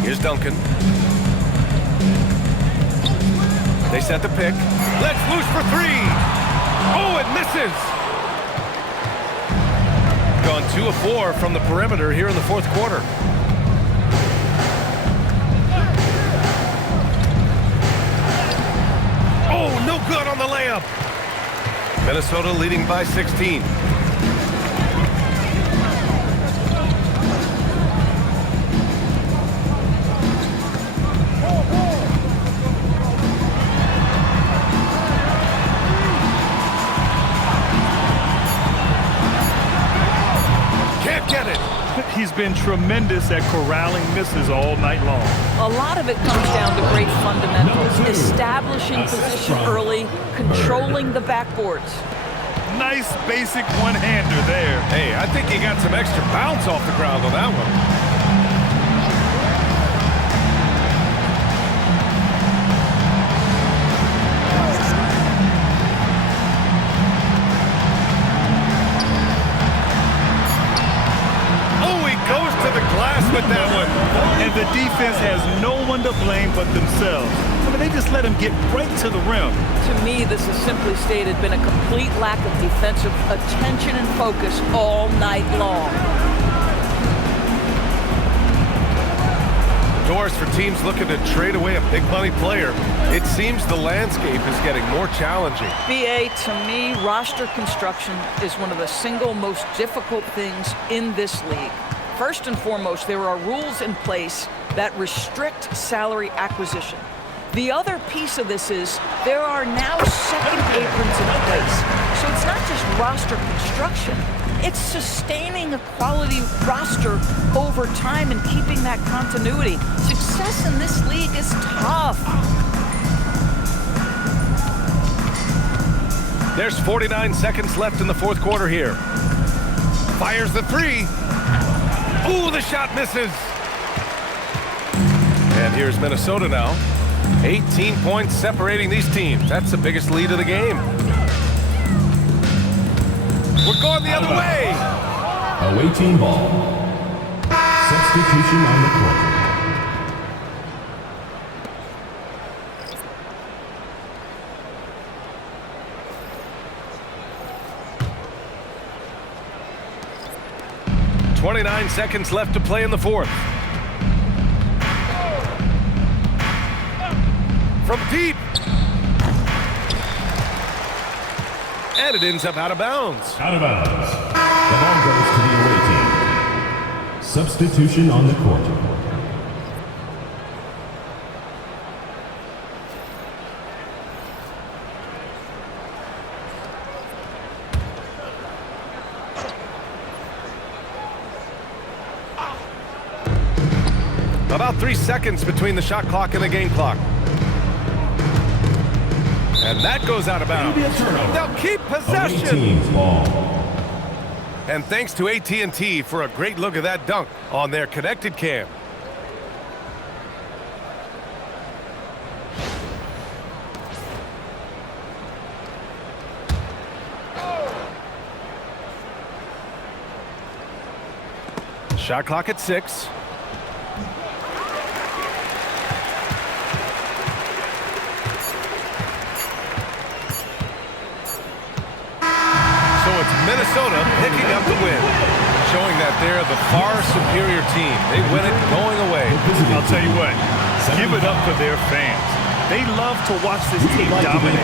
Here's Duncan. They set the pick. Let's loose for three. Oh, it misses. Gone 2 of 4 from the perimeter here in the fourth quarter. Oh, no good on the layup. Minnesota leading by 16. Can't get it. He's been tremendous at corralling misses all night long. A lot of it comes down to great fundamentals, establishing position early, controlling the backboards. Nice basic one-hander there. Hey, I think he got some extra bounce off the ground on that one. With that one. And the defense has no one to blame but themselves. I mean, they just let him get right to the rim. To me, this has simply stated been a complete lack of defensive attention and focus all night long. Doors for teams looking to trade away a big money player. It seems the landscape is getting more challenging. BA, to me, roster construction is one of the single most difficult things in this league. First and foremost, there are rules in place that restrict salary acquisition. The other piece of this is there are now second aprons in place. So it's not just roster construction, it's sustaining a quality roster over time and keeping that continuity. Success in this league is tough. There's 49 seconds left in the fourth quarter here. Fires the three. Ooh, the shot misses. And here's Minnesota now. 18 points separating these teams. That's the biggest lead of the game. We're going the other way. Away team ball. Substitution on the court. .29 seconds left to play in the fourth. From deep. And it ends up out of bounds. Out of bounds. The ball goes to the away team. Substitution on the court. About 3 seconds between the shot clock and the game clock. And that goes out of bounds. They'll keep possession. And thanks to AT&T for a great look at that dunk on their connected cam. Shot clock at 6. Minnesota picking up the win, showing that they're the far superior team. They win it going away. I'll tell you what, give it up for their fans. They love to watch this team dominate.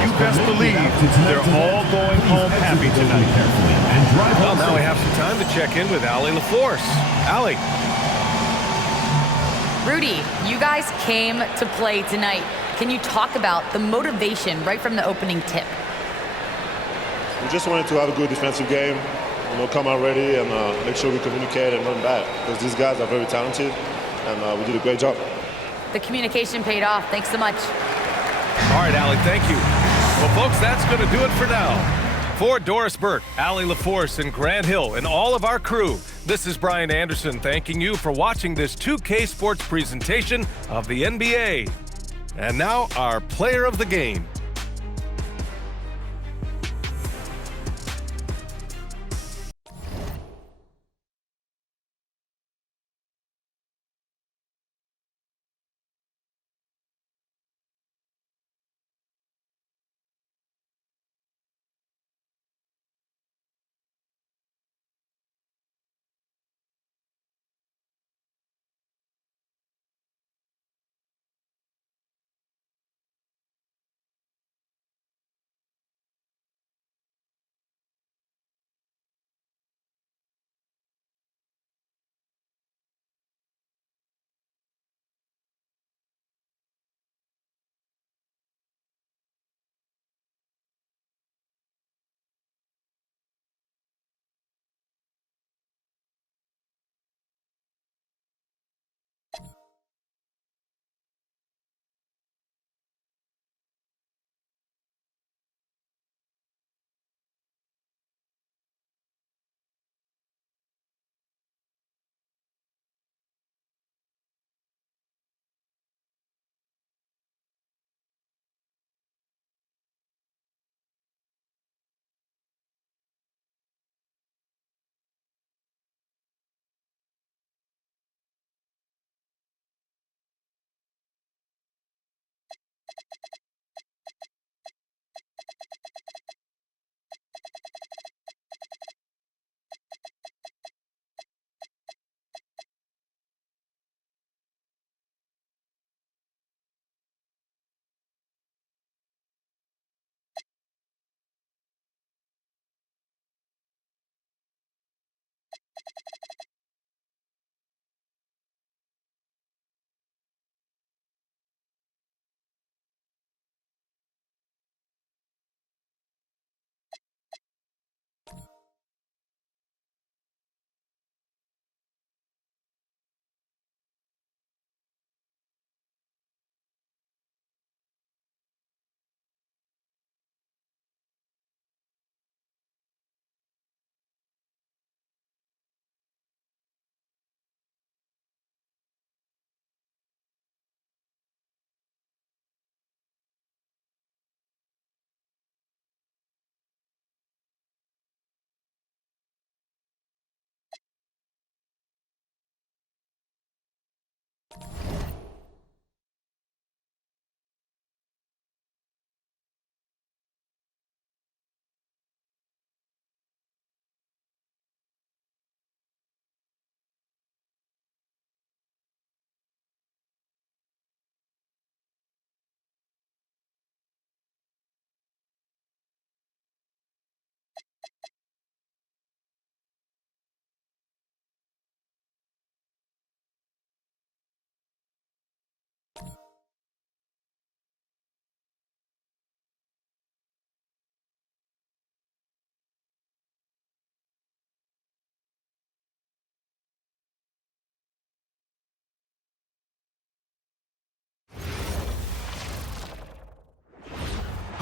You best believe they're all going home happy tonight. Well, now we have some time to check in with Allie LaForce. Allie. Rudy, you guys came to play tonight. Can you talk about the motivation right from the opening tip? We just wanted to have a good defensive game, come out ready and make sure we communicate and run back because these guys are very talented and we did a great job. The communication paid off. Thanks so much. All right, Allie, thank you. Well, folks, that's going to do it for now. For Doris Burke, Allie LaForce, and Grant Hill, and all of our crew, this is Brian Anderson thanking you for watching this 2K Sports presentation of the NBA. And now, our player of the game.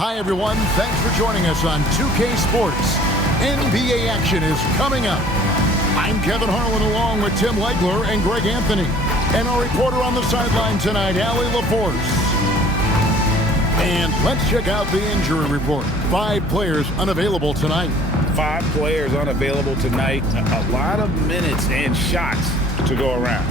Hi, everyone. Thanks for joining us on 2K Sports. NBA action is coming up. I'm Kevin Harlan along with Tim Legler and Greg Anthony. And our reporter on the sideline tonight, Allie LaForce. And let's check out the injury report. 5 players unavailable tonight. 5 players unavailable tonight. A lot of minutes and shots to go around.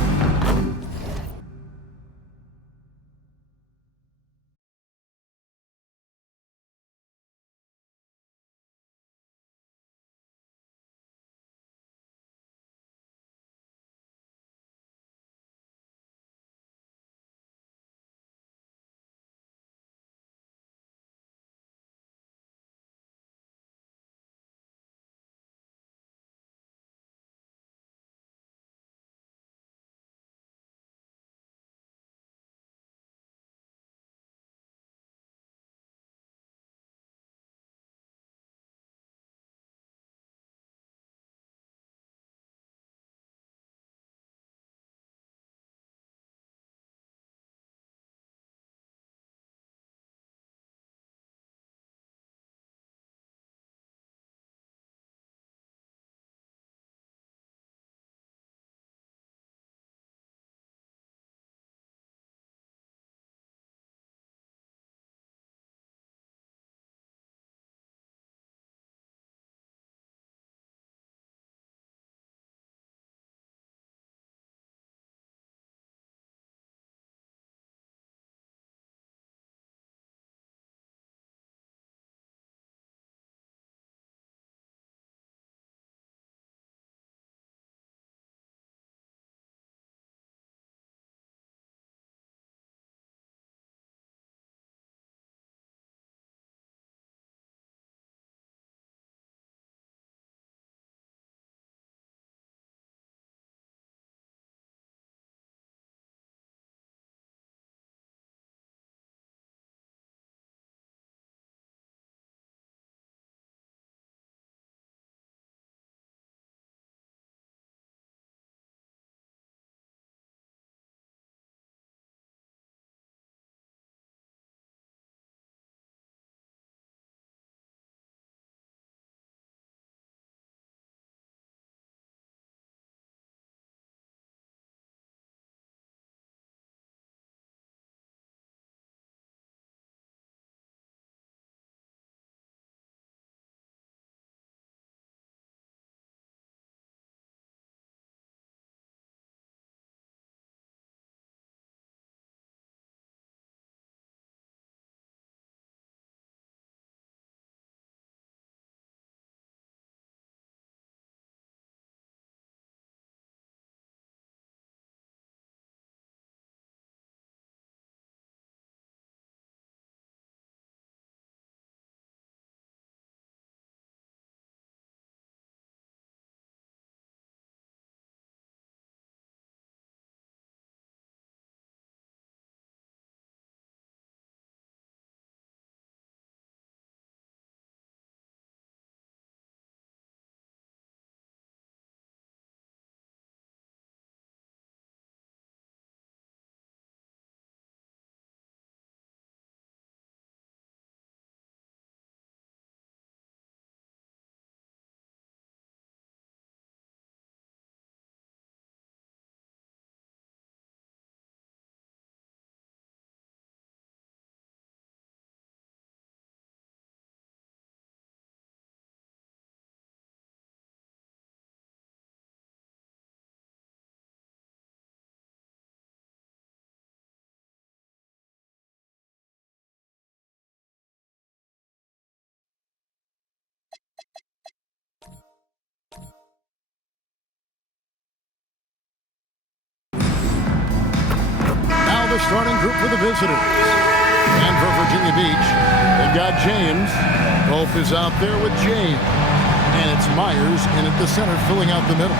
Now the starting group for the visitors. And for Virginia Beach, they've got James. Hope is out there with James. And it's Myers in at the center, filling out the middle.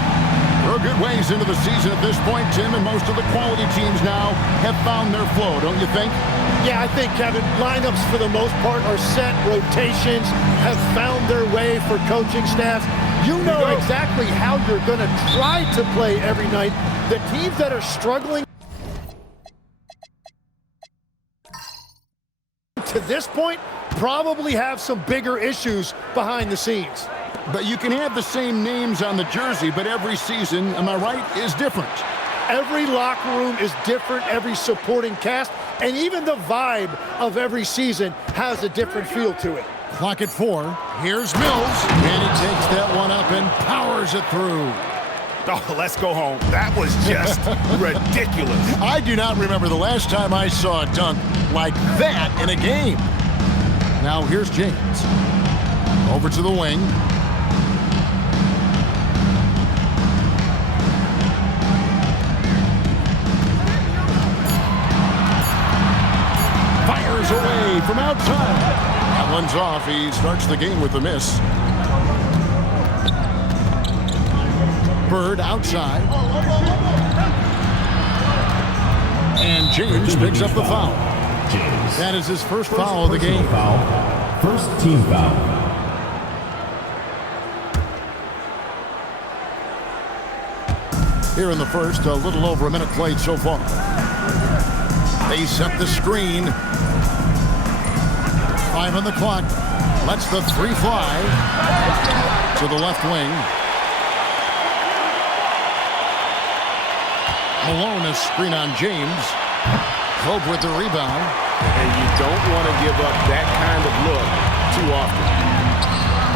We're a good ways into the season at this point, Tim, and most of the quality teams now have found their flow, don't you think? Yeah, I think, Kevin, lineups for the most part are set. Rotations have found their way for coaching staffs. You know exactly how you're going to try to play every night. The teams that are struggling to this point probably have some bigger issues behind the scenes. But you can have the same names on the jersey, but every season, am I right, is different. Every locker room is different, every supporting cast, and even the vibe of every season has a different feel to it. Clock at 4. Here's Mills, and he takes that one up and powers it through. Oh, let's go home. That was just ridiculous. I do not remember the last time I saw a dunk like that in a game. Now here's James. Over to the wing. Fires away from outside. That one's off. He starts the game with a miss. Bird outside. And James picks up the foul. That is his first foul of the game. First team foul. Here in the first, a little over a minute played so far. They set the screen. 5 on the clock. Lets the 3 fly to the left wing. Malone, a screen on James. Pope with the rebound. And you don't want to give up that kind of look too often.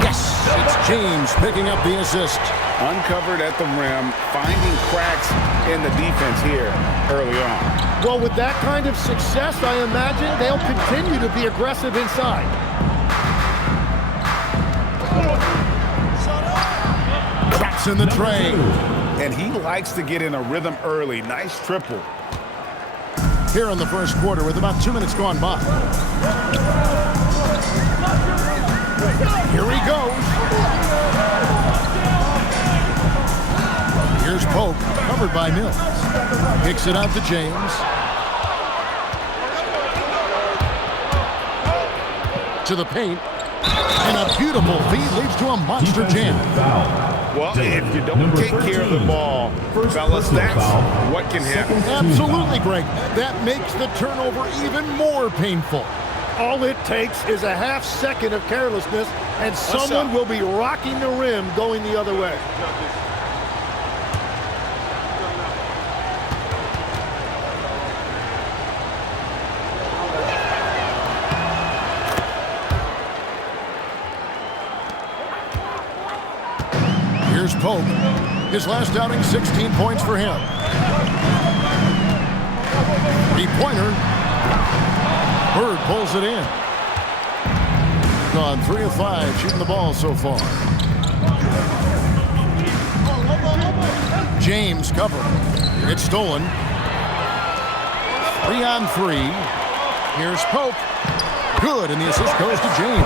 Yes, it's James picking up the assist. Uncovered at the rim, finding cracks in the defense here early on. Well, with that kind of success, I imagine they'll continue to be aggressive inside. Drops in the tray. And he likes to get in a rhythm early. Nice triple. Here in the first quarter with about 2 minutes gone by. Here he goes. Here's Pope, covered by Mills. Kicks it out to James. To the paint. And a beautiful feed leads to a monster jam. Well, if you don't take care of the ball, fellas, that's what can happen. Absolutely, Greg. That makes the turnover even more painful. All it takes is a half second of carelessness, and someone will be rocking the rim going the other way. Here's Pope. His last outing, 16 points for him. 3-pointer. Bird pulls it in. Gone 3 of 5 shooting the ball so far. James covered. It's stolen. 3 on 3. Here's Pope. Good, and the assist goes to James.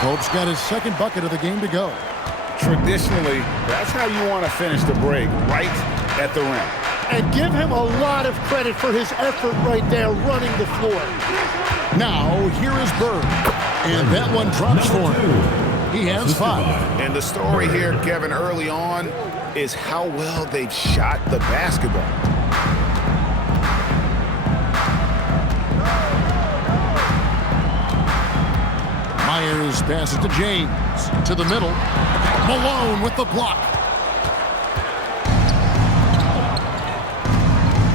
Pope's got his second bucket of the game to go. Traditionally, that's how you want to finish the break, right at the rim. And give him a lot of credit for his effort right there running the floor. Now, here is Bird. And that one drops for him. He has 5. And the story here, Kevin, early on is how well they've shot the basketball. Myers passes to James. To the middle. Malone with the block.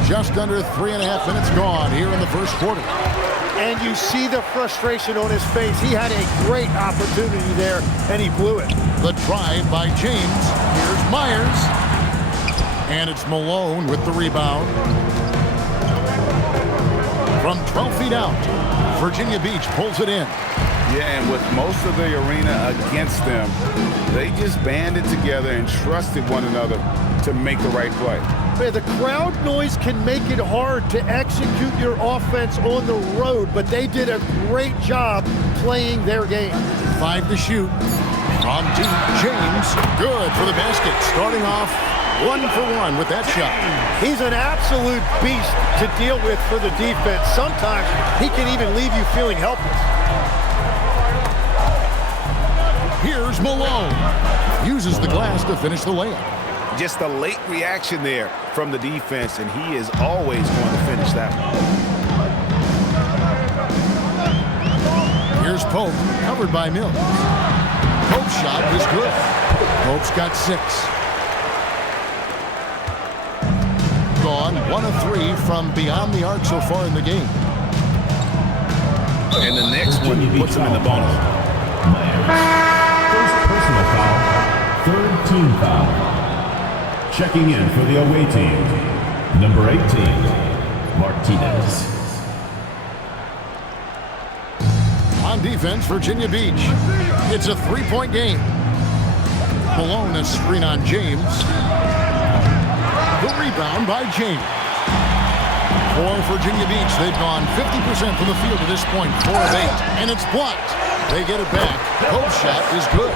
Just under 3.5 minutes gone here in the first quarter. And you see the frustration on his face. He had a great opportunity there, and he blew it. The drive by James. Here's Myers. And it's Malone with the rebound. From 12 feet out, Virginia Beach pulls it in. Yeah, and with most of the arena against them, they just banded together and trusted one another to make the right play. Man, the crowd noise can make it hard to execute your offense on the road, but they did a great job playing their game. 5 to shoot. From deep, James. Good for the basket. Starting off 1 for 1 with that shot. He's an absolute beast to deal with for the defense. Sometimes he can even leave you feeling helpless. Here's Malone. Uses the glass to finish the layup. Just a late reaction there from the defense, and he is always going to finish that one. Here's Pope, covered by Mills. Pope's shot is good. Pope's got 6. Gone 1 of 3 from beyond the arc so far in the game. And the next one puts him in the bonus. First personal foul, third team foul. Checking in for the away team, number 18, Martinez. On defense, Virginia Beach. It's a 3-point game. Malone, a screen on James. The rebound by James. For Virginia Beach, they've gone 50% from the field to this point, 4 of 8, and it's blocked. They get it back. Pope's shot is good.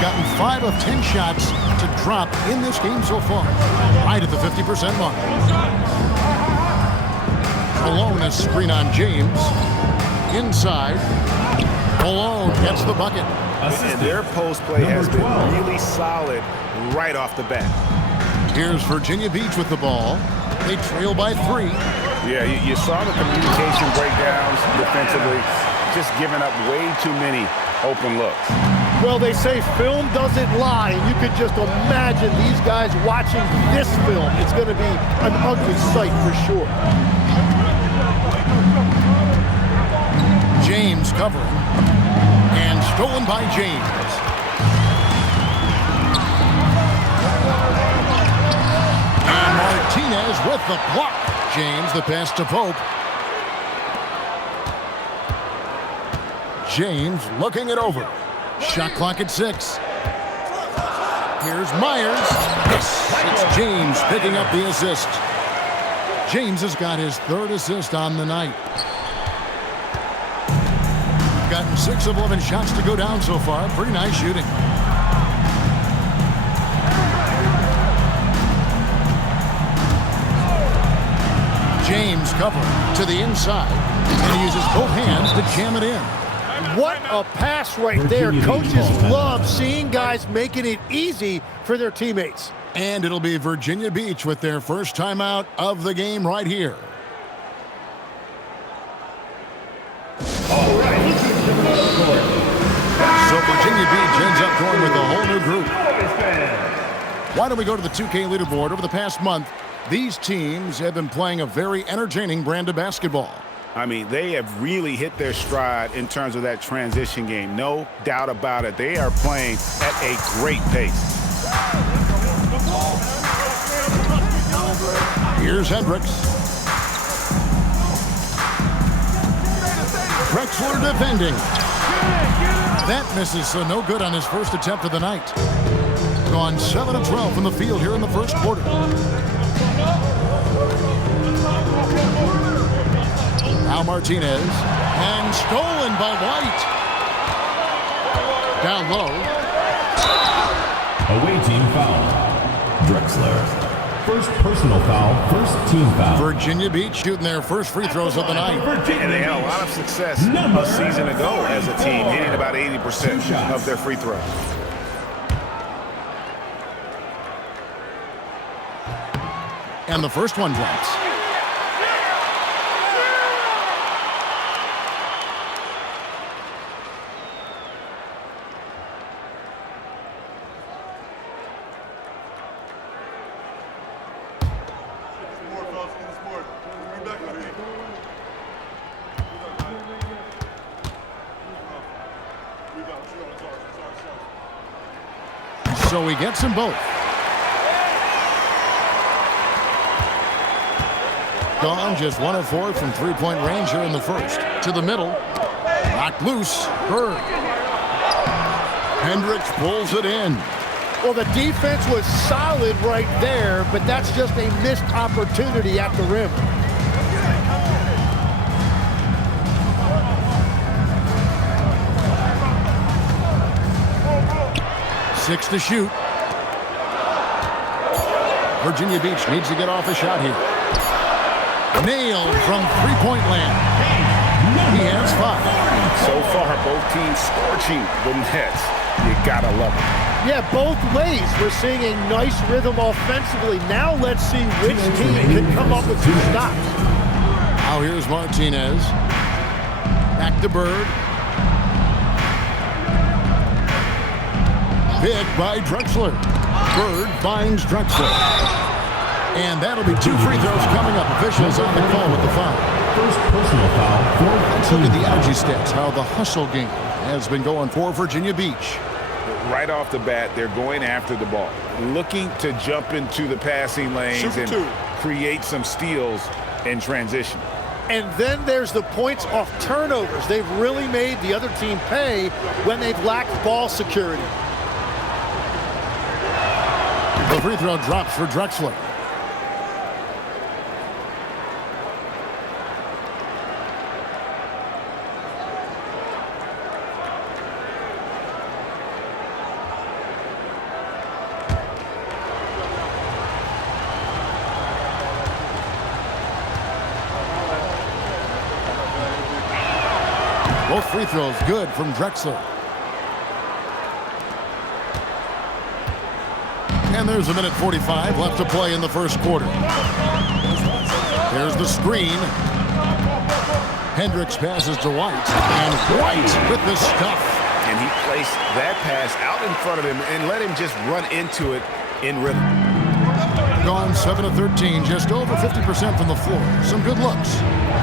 Gotten 5 of 10 shots to drop in this game so far, right at the 50% mark. Malone, a screen on James. Inside. Malone gets the bucket. And their post play has been really solid right off the bat. Here's Virginia Beach with the ball. They trail by 3. Yeah, you saw the communication breakdowns defensively, just giving up way too many open looks. Well, they say film doesn't lie, and you could just imagine these guys watching this film. It's going to be an ugly sight for sure. James covering. And stolen by James. And Martinez with the block. James, the pass to Pope. James looking it over. Shot clock at 6. Here's Myers. Yes, it's James picking up the assist. James has got his 3rd assist on the night. Gotten 6 of 11 shots to go down so far. Pretty nice shooting. James cover to the inside. And he uses both hands to jam it in. What a pass right there. Coaches love seeing guys making it easy for their teammates. And it'll be Virginia Beach with their first timeout of the game right here. So Virginia Beach ends up going with a whole new group. Why don't we go to the 2K leaderboard? Over the past month, these teams have been playing a very entertaining brand of basketball. I mean, they have really hit their stride in terms of that transition game. No doubt about it. They are playing at a great pace. Here's Hendricks. Drexler defending. That misses, so no good on his first attempt of the night. Gone 7 of 12 from the field here in the first quarter. Now Martinez, and stolen by White. Down low. Away team foul. Drexler. First personal foul, first team foul. Virginia Beach shooting their first free throws of the night. And they had a lot of success a season ago as a team, hitting about 80% of their free throws. And the first one drops. So he gets them both. Gone just 1 of 4 from 3-point range here in the first. To the middle. Knocked loose. Bird. Hendricks pulls it in. Well, the defense was solid right there, but that's just a missed opportunity at the rim. Six to shoot. Virginia Beach needs to get off a shot here. Nailed from 3-point land. He has 5. So far, both teams scorching the nets. You gotta love it. Yeah, both ways. We're seeing a nice rhythm offensively. Now let's see which team can come up with 2 stops. Now here's Martinez. Back to Bird. Picked by Drexler. Bird finds Drexler. And that'll be 2 free throws coming up. Officials on the call with the foul. First personal foul. Let's look at the energy stats, how the hustle game has been going for Virginia Beach. Right off the bat, they're going after the ball, looking to jump into the passing lanes and create some steals in transition. And then there's the points off turnovers. They've really made the other team pay when they've lacked ball security. The free throw drops for Drexler. Both free throws good from Drexler. And there's a minute 45 left to play in the first quarter. There's the screen. Hendricks passes to White. And White with the stuff. And he placed that pass out in front of him and let him just run into it in rhythm. Gone 7 of 13, just over 50% from the floor. Some good looks.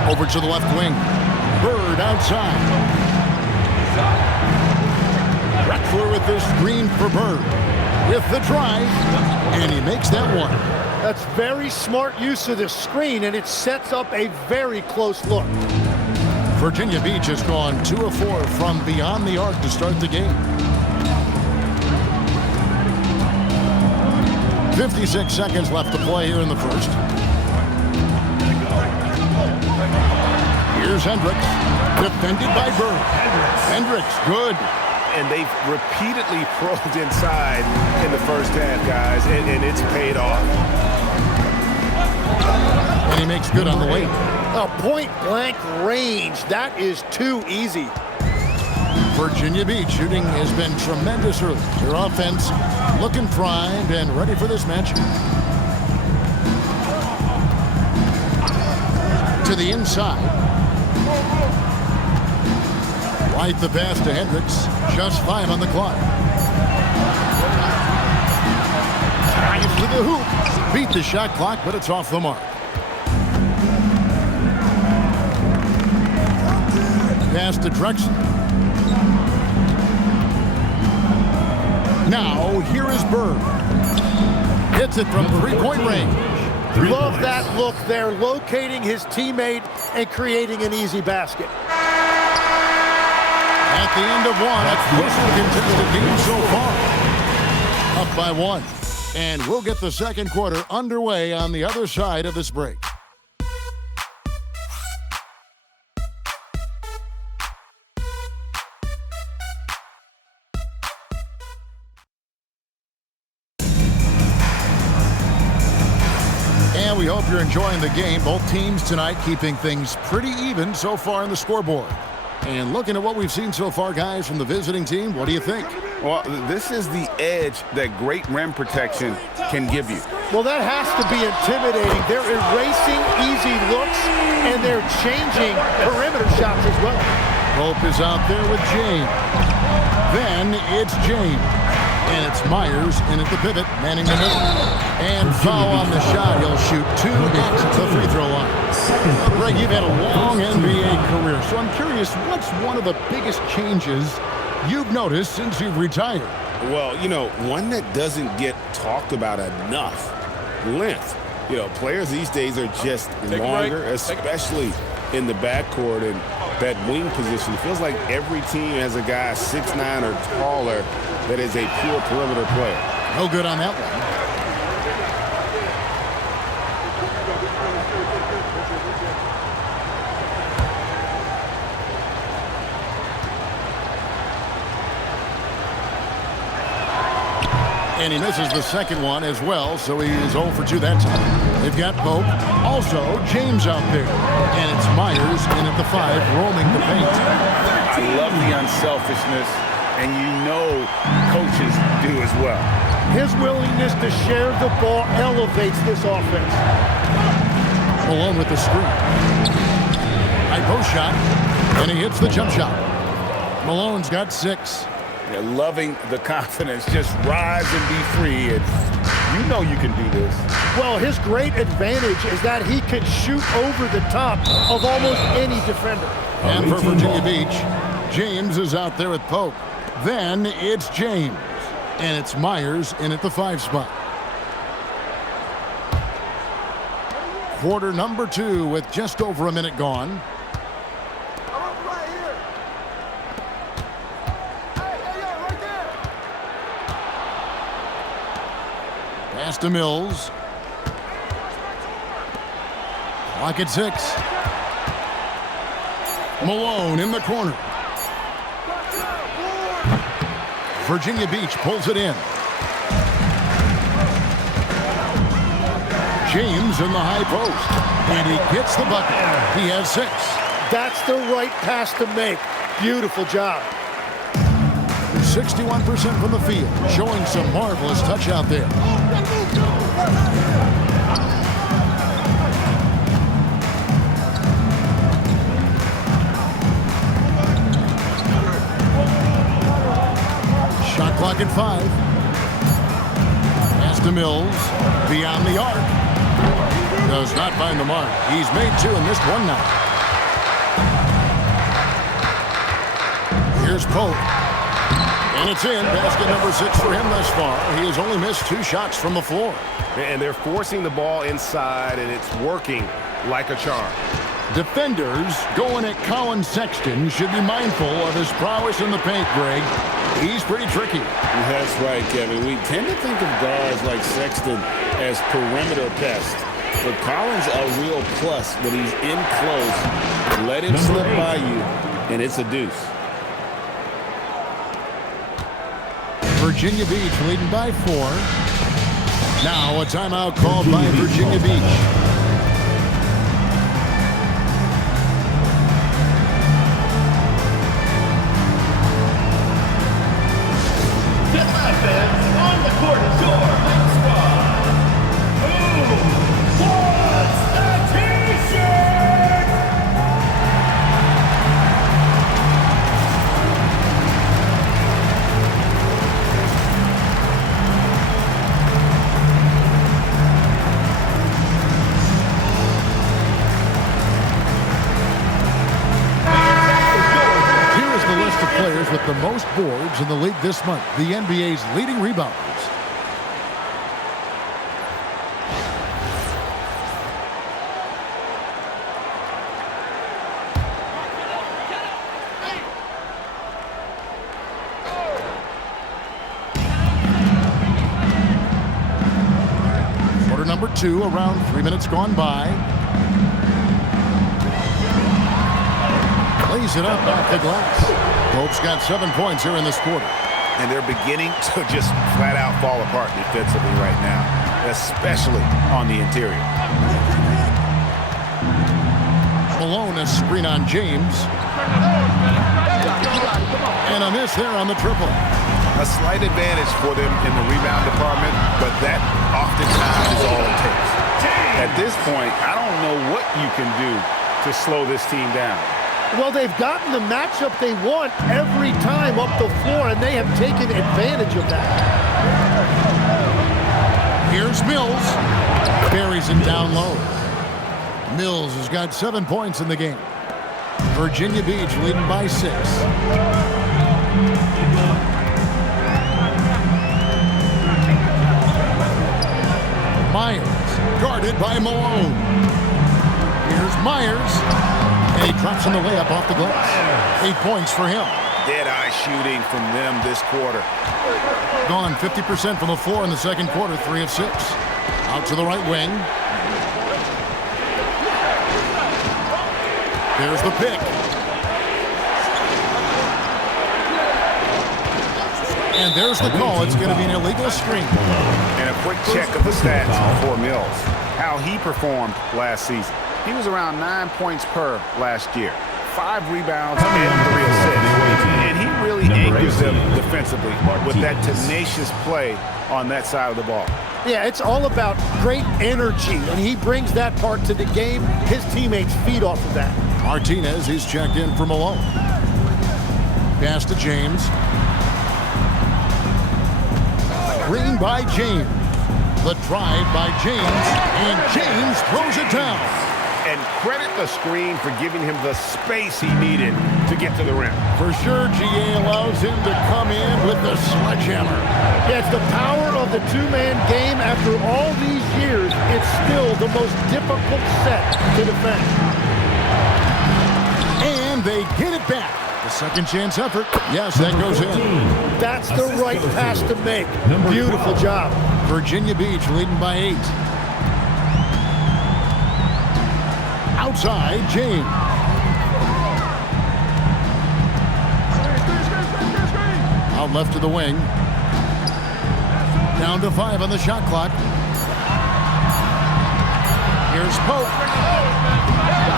Over to the left wing. Bird outside. Drexler with the screen for Bird. With the drive, and he makes that one. That's very smart use of the screen, and it sets up a very close look. Virginia Beach has gone 2 of 4 from beyond the arc to start the game. 56 seconds left to play here in the first. Here's Hendricks, defended by Bird. Hendricks, good. And they've repeatedly probed inside in the first half, guys, and it's paid off. And he makes good on the way. A point-blank range. That is too easy. Virginia Beach shooting has been tremendous early. Their offense looking primed and ready for this match. To the inside. Right the pass to Hendricks. Just 5 on the clock. Drives to the hoop. Beat the shot clock, but it's off the mark. Pass to Drexler. Now, here is Bird. Hits it from 3-point range. Love that look there, locating his teammate and creating an easy basket. At the end of one, a closely contested game so far. Up by 1. And we'll get the second quarter underway on the other side of this break. And we hope you're enjoying the game. Both teams tonight keeping things pretty even so far in the scoreboard. And looking at what we've seen so far, guys, from the visiting team, what do you think? Well, this is the edge that great rim protection can give you. Well, that has to be intimidating. They're erasing easy looks, and they're changing perimeter shots as well. Pope is out there with James. Then it's James. And it's Myers in at the pivot, manning the middle. And foul on the shot. He'll shoot 2 at the free throw line. Greg, you've had a long NBA career, so I'm curious, what's one of the biggest changes you've noticed since you've retired? Well, you know, one that doesn't get talked about enough, length. You know, players these days are just longer, especially in the backcourt and that wing position. It feels like every team has a guy 6'9" or taller that is a pure perimeter player. No good on that one. And he misses the second one as well, so he is 0 for 2 that time. They've got Pope, also James out there. And it's Myers in at the 5, roaming the paint. I love the unselfishness, and you know coaches do as well. His willingness to share the ball elevates this offense. Malone with the screen. High post shot. And he hits the jump shot. Malone's got 6. They're loving the confidence. Just rise and be free. And you know you can do this. Well, his great advantage is that he can shoot over the top of almost any defender. And for Virginia Beach, James is out there at Pope. Then it's James. And it's Myers in at the 5 spot. Quarter number 2 with just over a minute gone. Pass to Mills. Clock at 6. Malone in the corner. Virginia Beach pulls it in. James in the high post. And he gets the bucket. He has 6. That's the right pass to make. Beautiful job. 61% from the field, showing some marvelous touch out there. Shot clock at 5. Pass to Mills. Beyond the arc. Does not find the mark. He's made 2 and missed 1 now. Here's Pope. And it's in. Basket number 6 for him thus far. He has only missed 2 shots from the floor. And they're forcing the ball inside, and it's working like a charm. Defenders going at Colin Sexton should be mindful of his prowess in the paint, Greg. He's pretty tricky. That's right, Kevin. We tend to think of guards like Sexton as perimeter pests. But Collins a real plus when he's in close. Let him slip by you, and it's a deuce. Virginia Beach leading by 4. Now a timeout called by Virginia Beach. On the court is your home squad. What's the T-shirt? Here is the list of players with the most boards in the league this month. The NBA's leading rebounders. Quarter number 2, around 3 minutes gone by. Lays it up off the glass. Pope's got 7 points here in this quarter. And they're beginning to just flat out fall apart defensively right now, especially on the interior. Malone, a screen on James. And a miss there on the triple. A slight advantage for them in the rebound department, but that oftentimes is all it takes. At this point, I don't know what you can do to slow this team down. Well, they've gotten the matchup they want every time up the floor, and they have taken advantage of that. Here's Mills. Buries him down low. Mills has got 7 points in the game. Virginia Beach leading by 6. Myers guarded by Malone. Here's Myers. And he drops in the layup off the glass. 8 points for him. Dead-eye shooting from them this quarter. Gone 50% from the floor in the second quarter, 3 of 6. Out to the right wing. There's the pick. And there's the call. It's going to be an illegal screen. And a quick check of the stats for Mills. How he performed last season. He was around 9 points per last year. 5 rebounds and 3 assists. And he really anchors them defensively with that tenacious play on that side of the ball. Yeah, it's all about great energy, and he brings that part to the game. His teammates feed off of that. Martinez, he's checked in for Malone. Pass to James. Green by James. The drive by James, and James throws it down. And credit the screen for giving him the space he needed to get to the rim. For sure, GA allows him to come in with the sledgehammer. Yeah, it's the power of the two-man game. After all these years, it's still the most difficult set to defend. And they get it back. The second chance effort. Yes, that goes in. That's the right pass to make. Beautiful job. Virginia Beach leading by 8. Outside, James. Out left to the wing. Down to 5 on the shot clock. Here's Pope.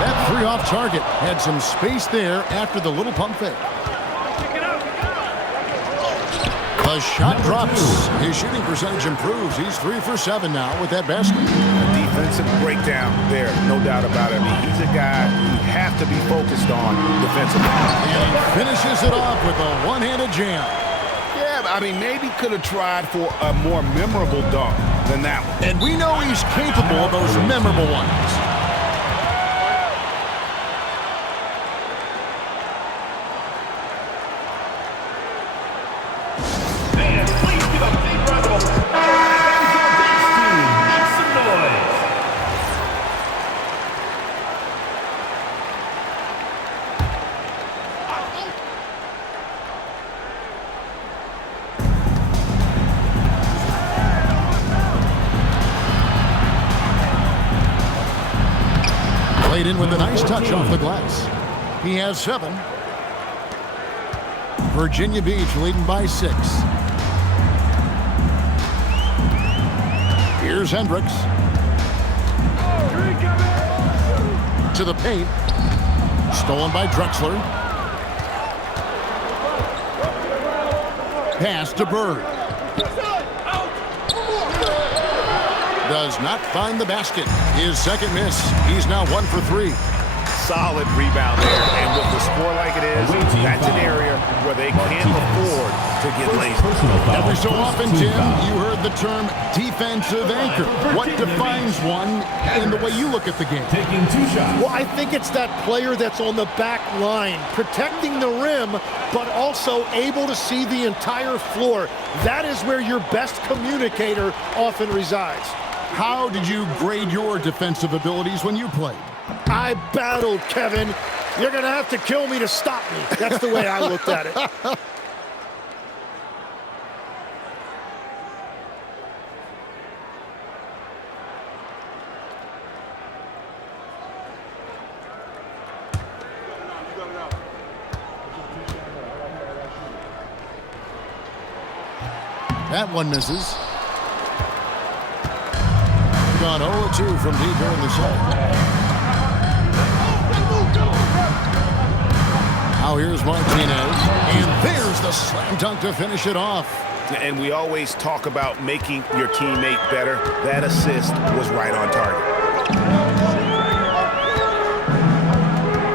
That 3 off target. Had some space there after the little pump fake. The shot drops. His shooting percentage improves. He's 3 for 7 now with that basket. A defensive breakdown there, no doubt about it. I mean, he's a guy you have to be focused on defensively. And he finishes it off with a one-handed jam. Yeah, I mean, maybe could have tried for a more memorable dunk than that one. And we know he's capable of those memorable ones. Played in with a nice touch off the glass. He has 7. Virginia Beach leading by 6. Here's Hendricks. To the paint. Stolen by Drexler. Pass to Bird. Does not find the basket. His second miss. He's now 1 for 3. Solid rebound there. And with the score like it is, that's an area where they can't afford to get lazy. Every so often, Tim, you heard the term defensive anchor. What defines one in the way you look at the game? Taking 2 shots. Well, I think it's that player that's on the back line, protecting the rim, but also able to see the entire floor. That is where your best communicator often resides. How did you grade your defensive abilities when you played? I battled, Kevin. You're going to have to kill me to stop me. That's the way I looked at it. That one misses. Gone 0-2 from deep here in the set. Now here's Martinez, and there's the slam dunk to finish it off. And we always talk about making your teammate better. That assist was right on target.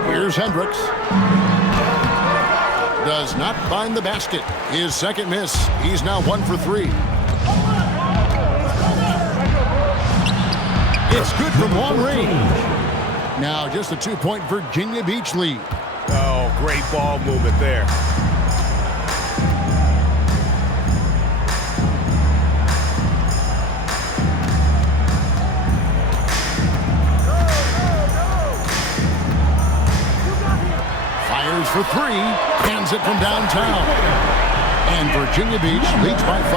Here's Hendricks. Does not find the basket. His second miss. He's now 1 for 3. It's good from long range. Now just a 2-point Virginia Beach lead. Oh, great ball movement there. Fires for 3. Hands it from downtown. And Virginia Beach leads by 5.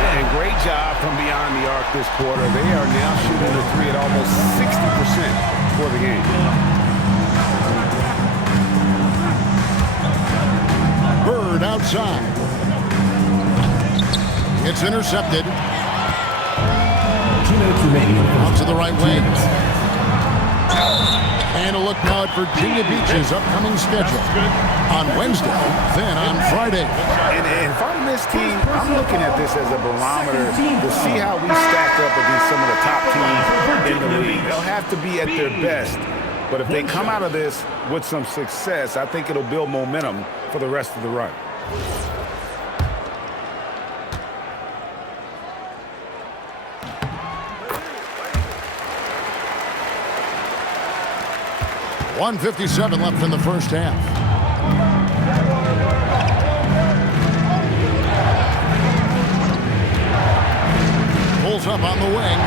And great job from beyond the arc this quarter. They are now shooting the 3 at almost 60% for the game. Bird outside. It's intercepted. 2 minutes remaining. Out to the right wing. And a look now at Virginia Beach's upcoming schedule. On Wednesday, then on Friday. And if I'm this team, I'm looking at this as a barometer to see how we stack up against some of the top teams in the league. They'll have to be at their best But if they come out of this with some success, I think it'll build momentum for the rest of the run. .157 left in the first half. Pulls up on the wing,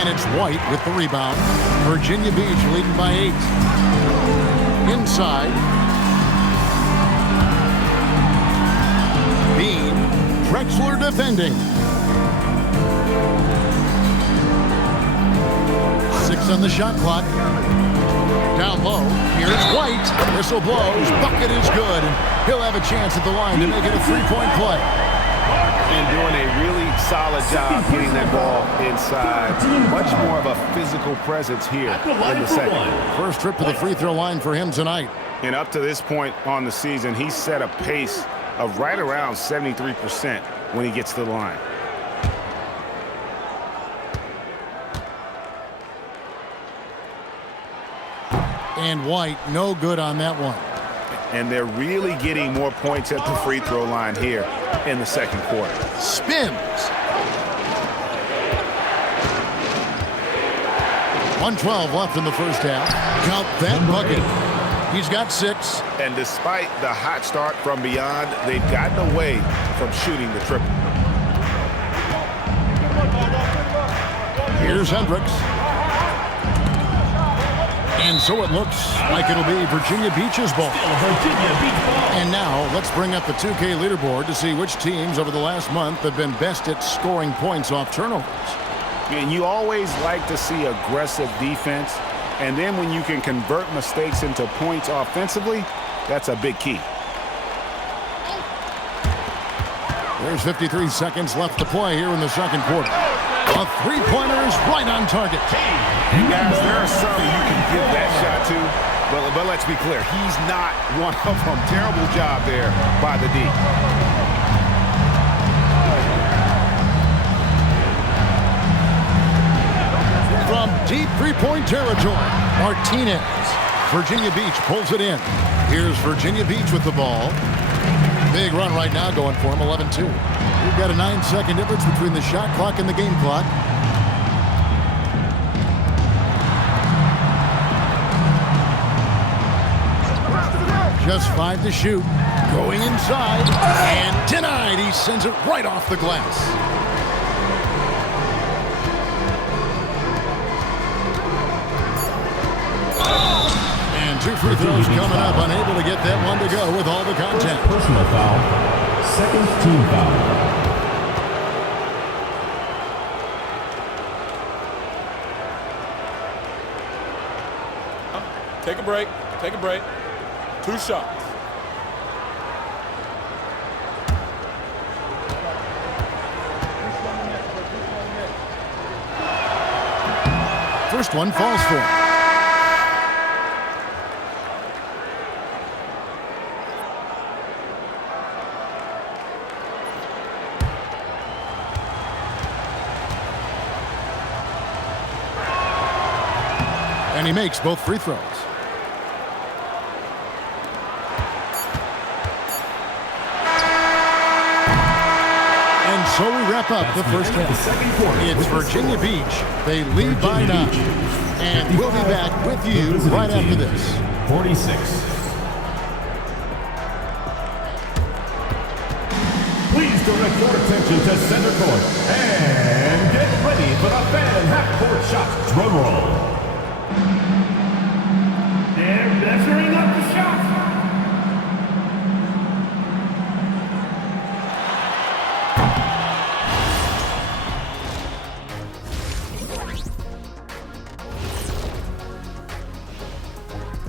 and it's White with the rebound. Virginia Beach leading by 8. Inside. Bean, Drexler defending. 6 on the shot clock. Down low, here's White. Whistle blows, bucket is good, and he'll have a chance at the line to make it a 3-point play. And doing a really solid job getting that ball inside. Much more of a physical presence here in the second. First trip to the free throw line for him tonight. And up to this point on the season, he's set a pace of right around 73% when he gets to the line. And White, no good on that one. And they're really getting more points at the free throw line here in the second quarter. Spins. 1:12 left in the first half. Count that bucket. He's got 6. And despite the hot start from beyond, they've gotten away from shooting the triple. Here's Hendricks. And so it looks like it'll be Virginia Beach's ball. And now let's bring up the 2K leaderboard to see which teams over the last month have been best at scoring points off turnovers. And you always like to see aggressive defense. And then when you can convert mistakes into points offensively, that's a big key. There's 53 seconds left to play here in the second quarter. A three-pointer is right on target. And guys, there are some you can give that shot to, but let's be clear, he's not one of them. Terrible job there by the D. From deep three-point territory, Martinez. Virginia Beach pulls it in. Here's Virginia Beach with the ball. Big run right now going for him, 11-2. We've got a 9-second difference between the shot clock and the game clock. Just 5 to shoot. Going inside. And denied. He sends it right off the glass. And 2 free throws coming up. Unable to get that one to go with all the content. First personal foul. Second team foul. Take a break. Take a break. 2 shots. First one falls for him. And he makes both free throws. So we wrap up the first half. It's Virginia Beach. They lead by 9. And we'll be back with you right after this. 46. Please direct your attention to center court. And get ready for the fan half-court shot. Drum roll. They're measuring up the shot.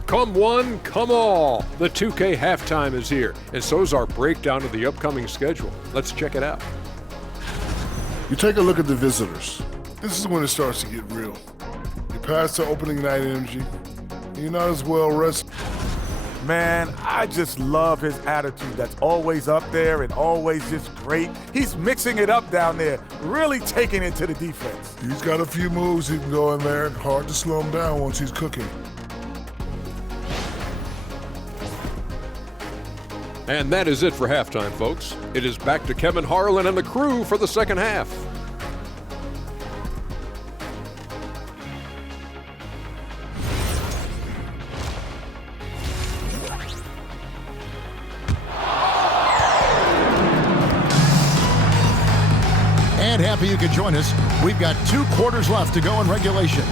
Come one, come all. The 2K halftime is here, and so is our breakdown of the upcoming schedule. Let's check it out. You take a look at the visitors. This is when it starts to get real. You pass the opening night energy. You're not as well rested. Man, I just love his attitude. That's always up there and always just great. He's mixing it up down there, really taking it to the defense. He's got a few moves he can go in there. Hard to slow him down once he's cooking. And that is it for halftime, folks. It is back to Kevin Harlan and the crew for the second half. And happy you could join us. We've got 2 quarters left to go in regulation.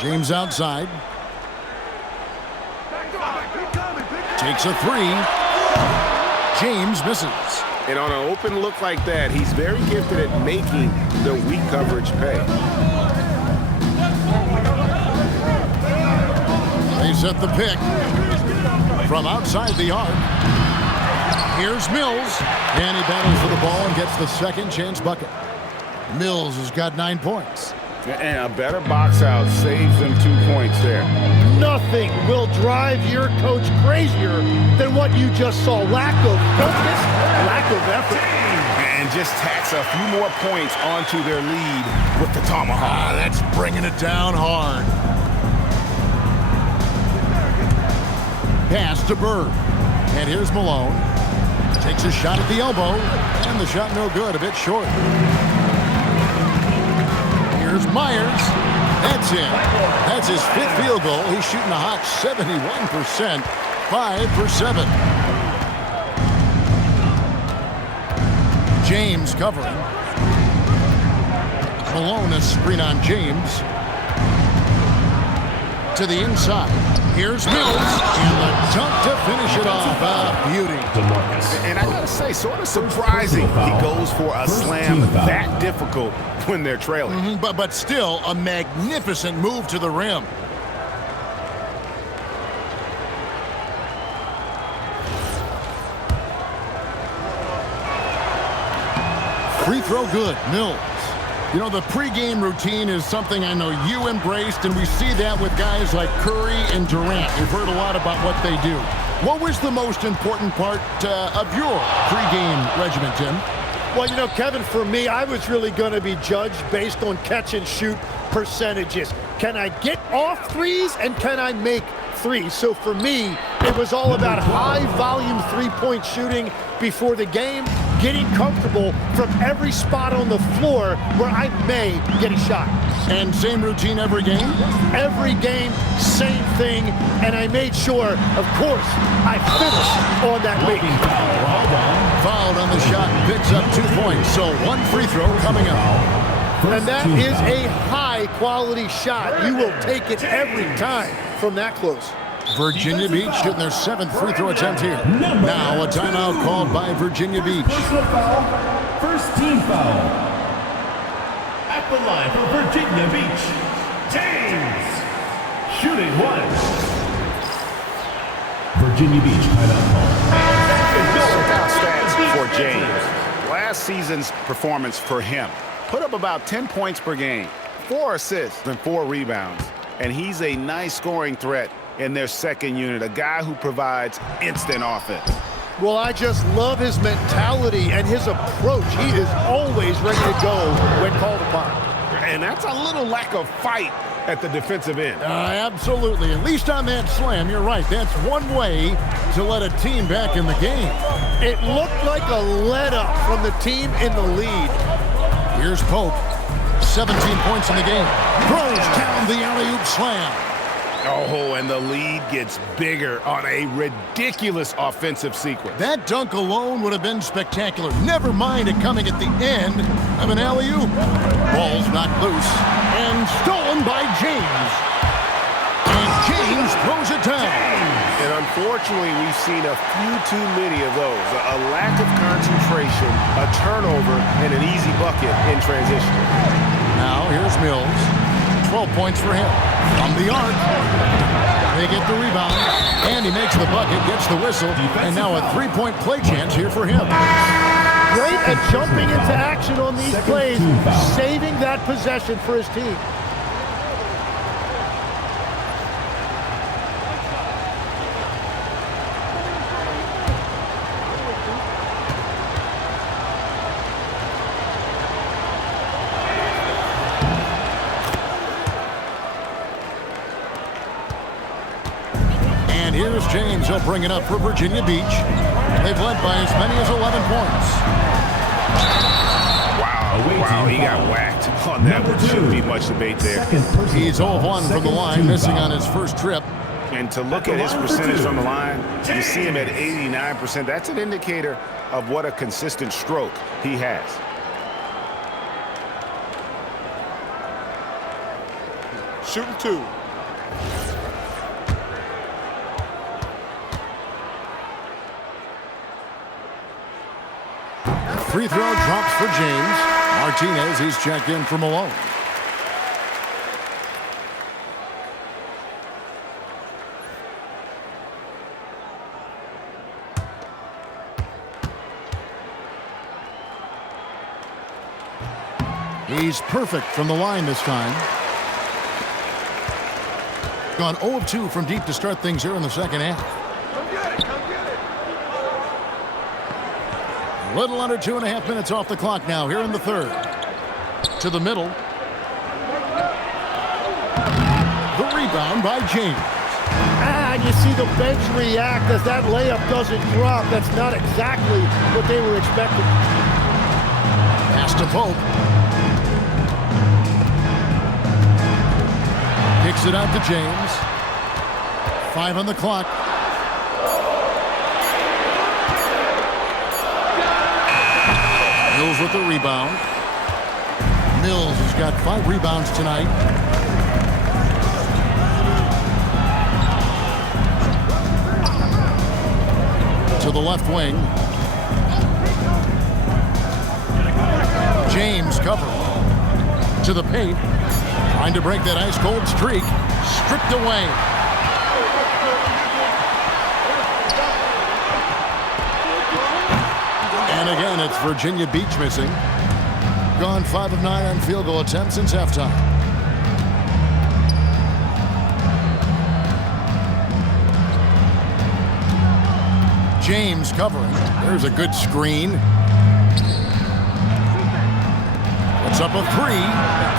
James outside. Takes a 3. James misses. And on an open look like that, he's very gifted at making the weak coverage pay. They set the pick from outside the arc. Here's Mills, and he battles for the ball and gets the second chance bucket. Mills has got 9 points. And a better box out saves them 2 points there. Nothing will drive your coach crazier than what you just saw. Lack of focus, lack of effort. And just tacks a few more points onto their lead with the tomahawk. That's bringing it down hard. Pass to Bird. And here's Malone. Takes a shot at the elbow. And the shot no good, a bit short. Here's Myers. That's it. That's his 5th field goal. He's shooting a hot 71%. 5 for 7. James covering. Malone a screen on James. To the inside. Here's Mills. And the dunk to finish it off. Beauty. And I gotta say, sort of surprising he goes for a slam that difficult when they're trailing. But still a magnificent move to the rim. Free throw good. Mills. You know, the pregame routine is something I know you embraced, and we see that with guys like Curry and Durant. We've heard a lot about what they do. What was the most important part of your pregame regimen, Tim? Well, you know, Kevin, for me, I was really going to be judged based on catch-and-shoot percentages. Can I get off threes, and can I make threes? So for me, it was all about high-volume three-point shooting before the game, getting comfortable from every spot on the floor where I may get a shot. And same routine every game? Every game, same thing, and I made sure, of course, I finished on that week. Fouled on the shot, picks up 2 points, so 1 free throw coming up. And that is a high-quality shot. You will take it every time from that close. Virginia Beach shooting their 7th free throw attempt here. Now a timeout called by Virginia Beach. Personal foul, first team foul. At the line for Virginia Beach, James. Shooting 1. Virginia Beach timeout call. Stats for James. Last season's performance for him. Put up about 10 points per game, 4 assists and 4 rebounds. And he's a nice scoring threat in their second unit, a guy who provides instant offense. Well, I just love his mentality and his approach. He is always ready to go when called upon. And that's a little lack of fight at the defensive end. Absolutely. At least on that slam, you're right. That's one way to let a team back in the game. It looked like a let-up from the team in the lead. Here's Pope. 17 points in the game. Throws down the alley-oop slam. Oh, and the lead gets bigger on a ridiculous offensive sequence. That dunk alone would have been spectacular. Never mind it coming at the end of an alley-oop. Ball's knocked loose and stolen by James. And James throws it down. And unfortunately, we've seen a few too many of those. A lack of concentration, a turnover, and an easy bucket in transition. Now here's Mills. 12 points for him. From the arc. They get the rebound. And he makes the bucket, gets the whistle. And now a 3-point play chance here for him. great at jumping into action on these plays, saving that possession for his team. And here's James. He'll bring it up for Virginia Beach. They've led by as many as 11 points. Wow, he got whacked on that one. Shouldn't be much debate there. He's 0-1 from the line, missing on his first trip. And to look at his percentage from the line, you see him at 89%. That's an indicator of what a consistent stroke he has. Shooting 2. Free throw drops for James. Martinez, he's checked in for Malone. He's perfect from the line this time. Gone 0 of 2 from deep to start things here in the second half. A little under 2.5 minutes off the clock now here in the third. To the middle. The rebound by James. And you see the bench react as that layup doesn't drop. That's not exactly what they were expecting. Pass to Pope. Kicks it out to James. 5 on the clock. Mills with the rebound. Mills has got 5 rebounds tonight. To the left wing. James cover. To the paint. Trying to break that ice-cold streak. Stripped away. And again, it's Virginia Beach missing. Gone 5 of 9 on field goal attempts since halftime. James covering. There's a good screen. Puts up a 3.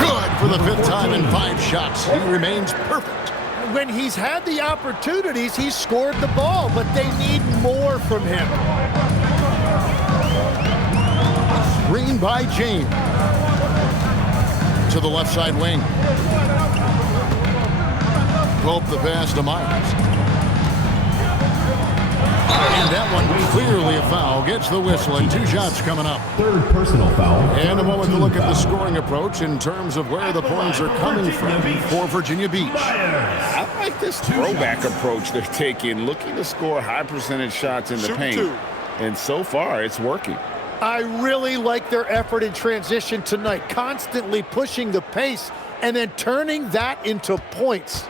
Good for the 5th time in 5 shots. He remains perfect. When he's had the opportunities, he's scored the ball, but they need more from him. Screen by James. To the left side wing. Pope the pass to Myers. And that one clearly a foul. Gets the whistle and 2 shots coming up. 3rd personal foul. And a moment to look at the scoring approach in terms of where the points are coming from for Virginia Beach. I like this throwback approach they're taking, looking to score high percentage shots in the paint. And so far, it's working. I really like their effort in transition tonight, constantly pushing the pace and then turning that into points.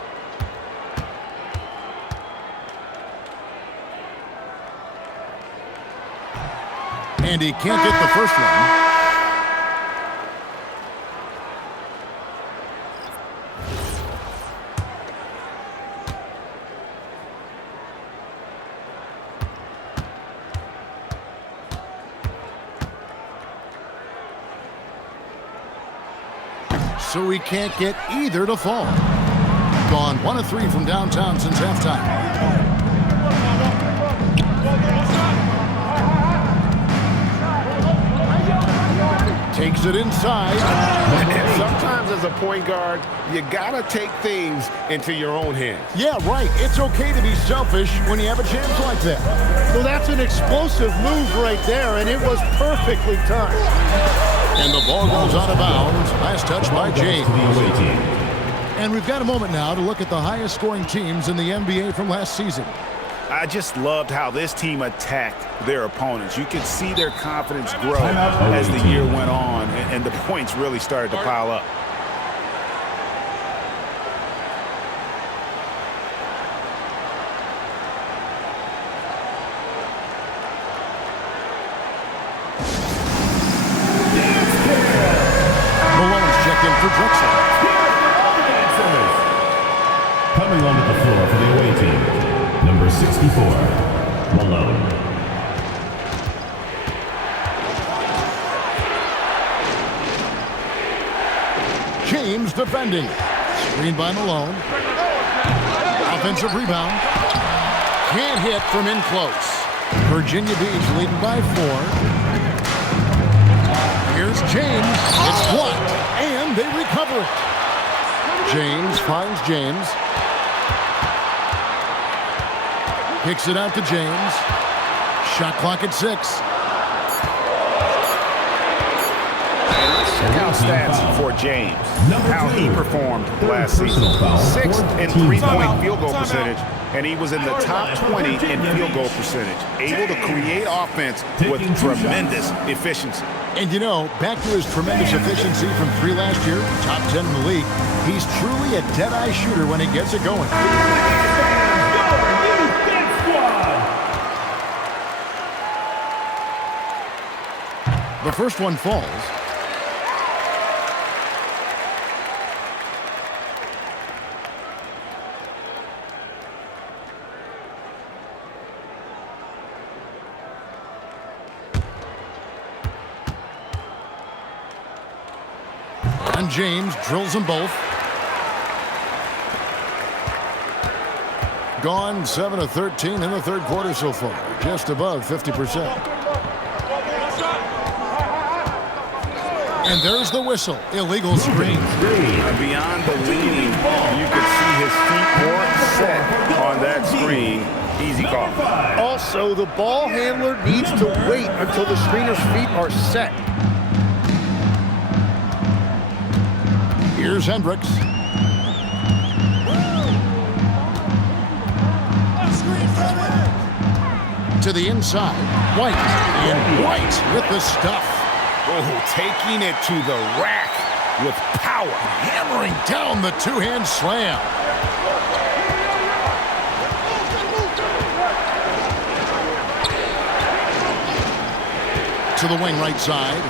And he can't get the first one. So he can't get either to fall. Gone 1 of 3 from downtown since halftime. Takes it inside. And sometimes as a point guard, you gotta take things into your own hands. Yeah, right. It's okay to be selfish when you have a chance like that. Well, that's an explosive move right there, and it was perfectly timed. And the ball goes out of bounds. Last touch by James. And we've got a moment now to look at the highest scoring teams in the NBA from last season. I just loved how this team attacked their opponents. You could see their confidence grow as the year went on, and the points really started to pile up. second for Drexel. Coming onto the floor for the away team, number 64, Malone. James defending. Screen by Malone. Offensive rebound. Can't hit from in close. Virginia Beach leading by 4. Here's James. It's blocked, and they recover it. James finds James. Kicks it out to James. Shot clock at 6. Check out stats for James, how he performed last season. 6th in three-point field goal percentage, and he was in the top 20 in field goal percentage. Able to create offense with tremendous efficiency. And you know, back to his tremendous efficiency from 3 last year, top 10 in the league, he's truly a dead-eye shooter when he gets it going. The first one falls. And James drills them both. Gone 7 of 13 in the third quarter so far, just above 50%. And there's the whistle. Illegal screen. Beyond the leaning, you could see his feet more set on that screen. Easy call. Also, the ball handler needs to wait until the screener's feet are set. Here's Hendricks. To the inside. White. And White with the stuff. Oh, taking it to the rack with power. Hammering down the two-hand slam. To the wing right side.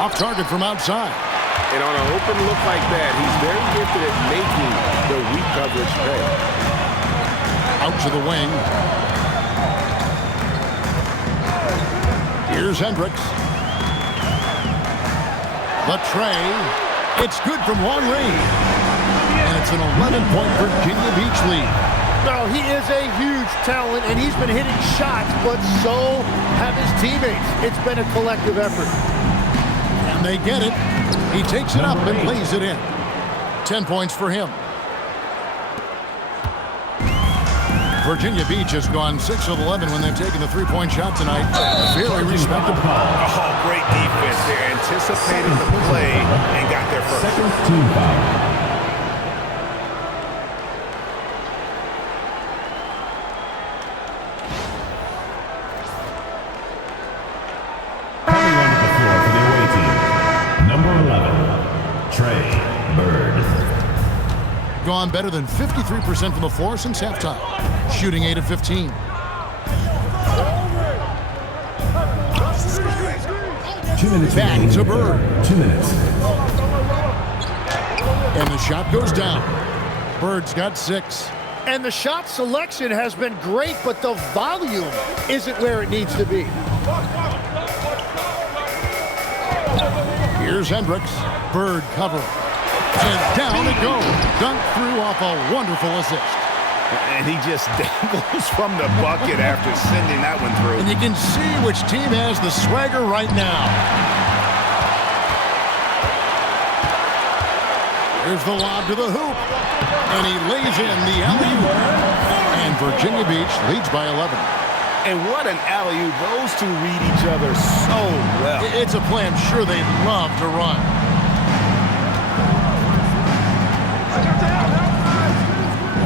Off target from outside. And on an open look like that, he's very gifted at making the weak coverage pay. Out to the wing. Here's Hendricks. The tray. It's good from long range. And it's an 11-point Virginia Beach lead. No, he is a huge talent, and he's been hitting shots, but so have his teammates. It's been a collective effort. And they get it. He takes it up and lays it in. 10 points for him. Virginia Beach has gone 6 of 11 when they've taken the three-point shot tonight. Very respectable. Oh, great defense there. Anticipated the play and got there first. Second team foul. Gone better than 53% from the floor since halftime. Shooting 8 of 15. Back to Bird. 2 minutes. And the shot goes down. Bird's got 6. And the shot selection has been great, but the volume isn't where it needs to be. Here's Hendricks. Bird cover. And down it goes. Dunked through off a wonderful assist. And he just dangles from the bucket after sending that one through. And you can see which team has the swagger right now. Here's the lob to the hoop. And he lays in the alley-oop. And Virginia Beach leads by 11. And what an alley-oop. Those two read each other so well. It's a play I'm sure they'd love to run.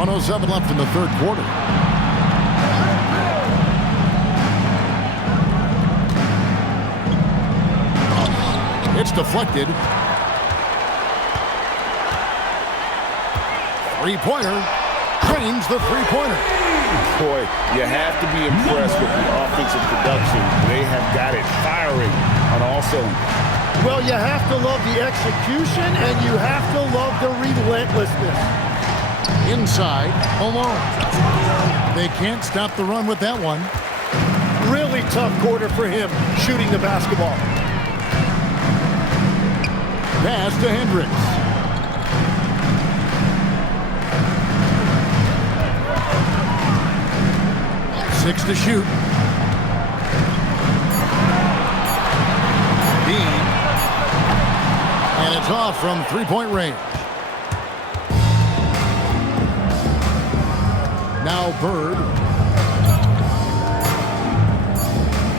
.107 left in the third quarter. It's deflected. Three-pointer. Drains the three-pointer. Boy, you have to be impressed with the offensive production. They have got it firing on all cylinders. Well, you have to love the execution, and you have to love the relentlessness. Inside, alone. They can't stop the run with that one. Really tough quarter for him, shooting the basketball. Pass to Hendricks. Six to shoot. Dean. And it's off from three-point range. Now Bird.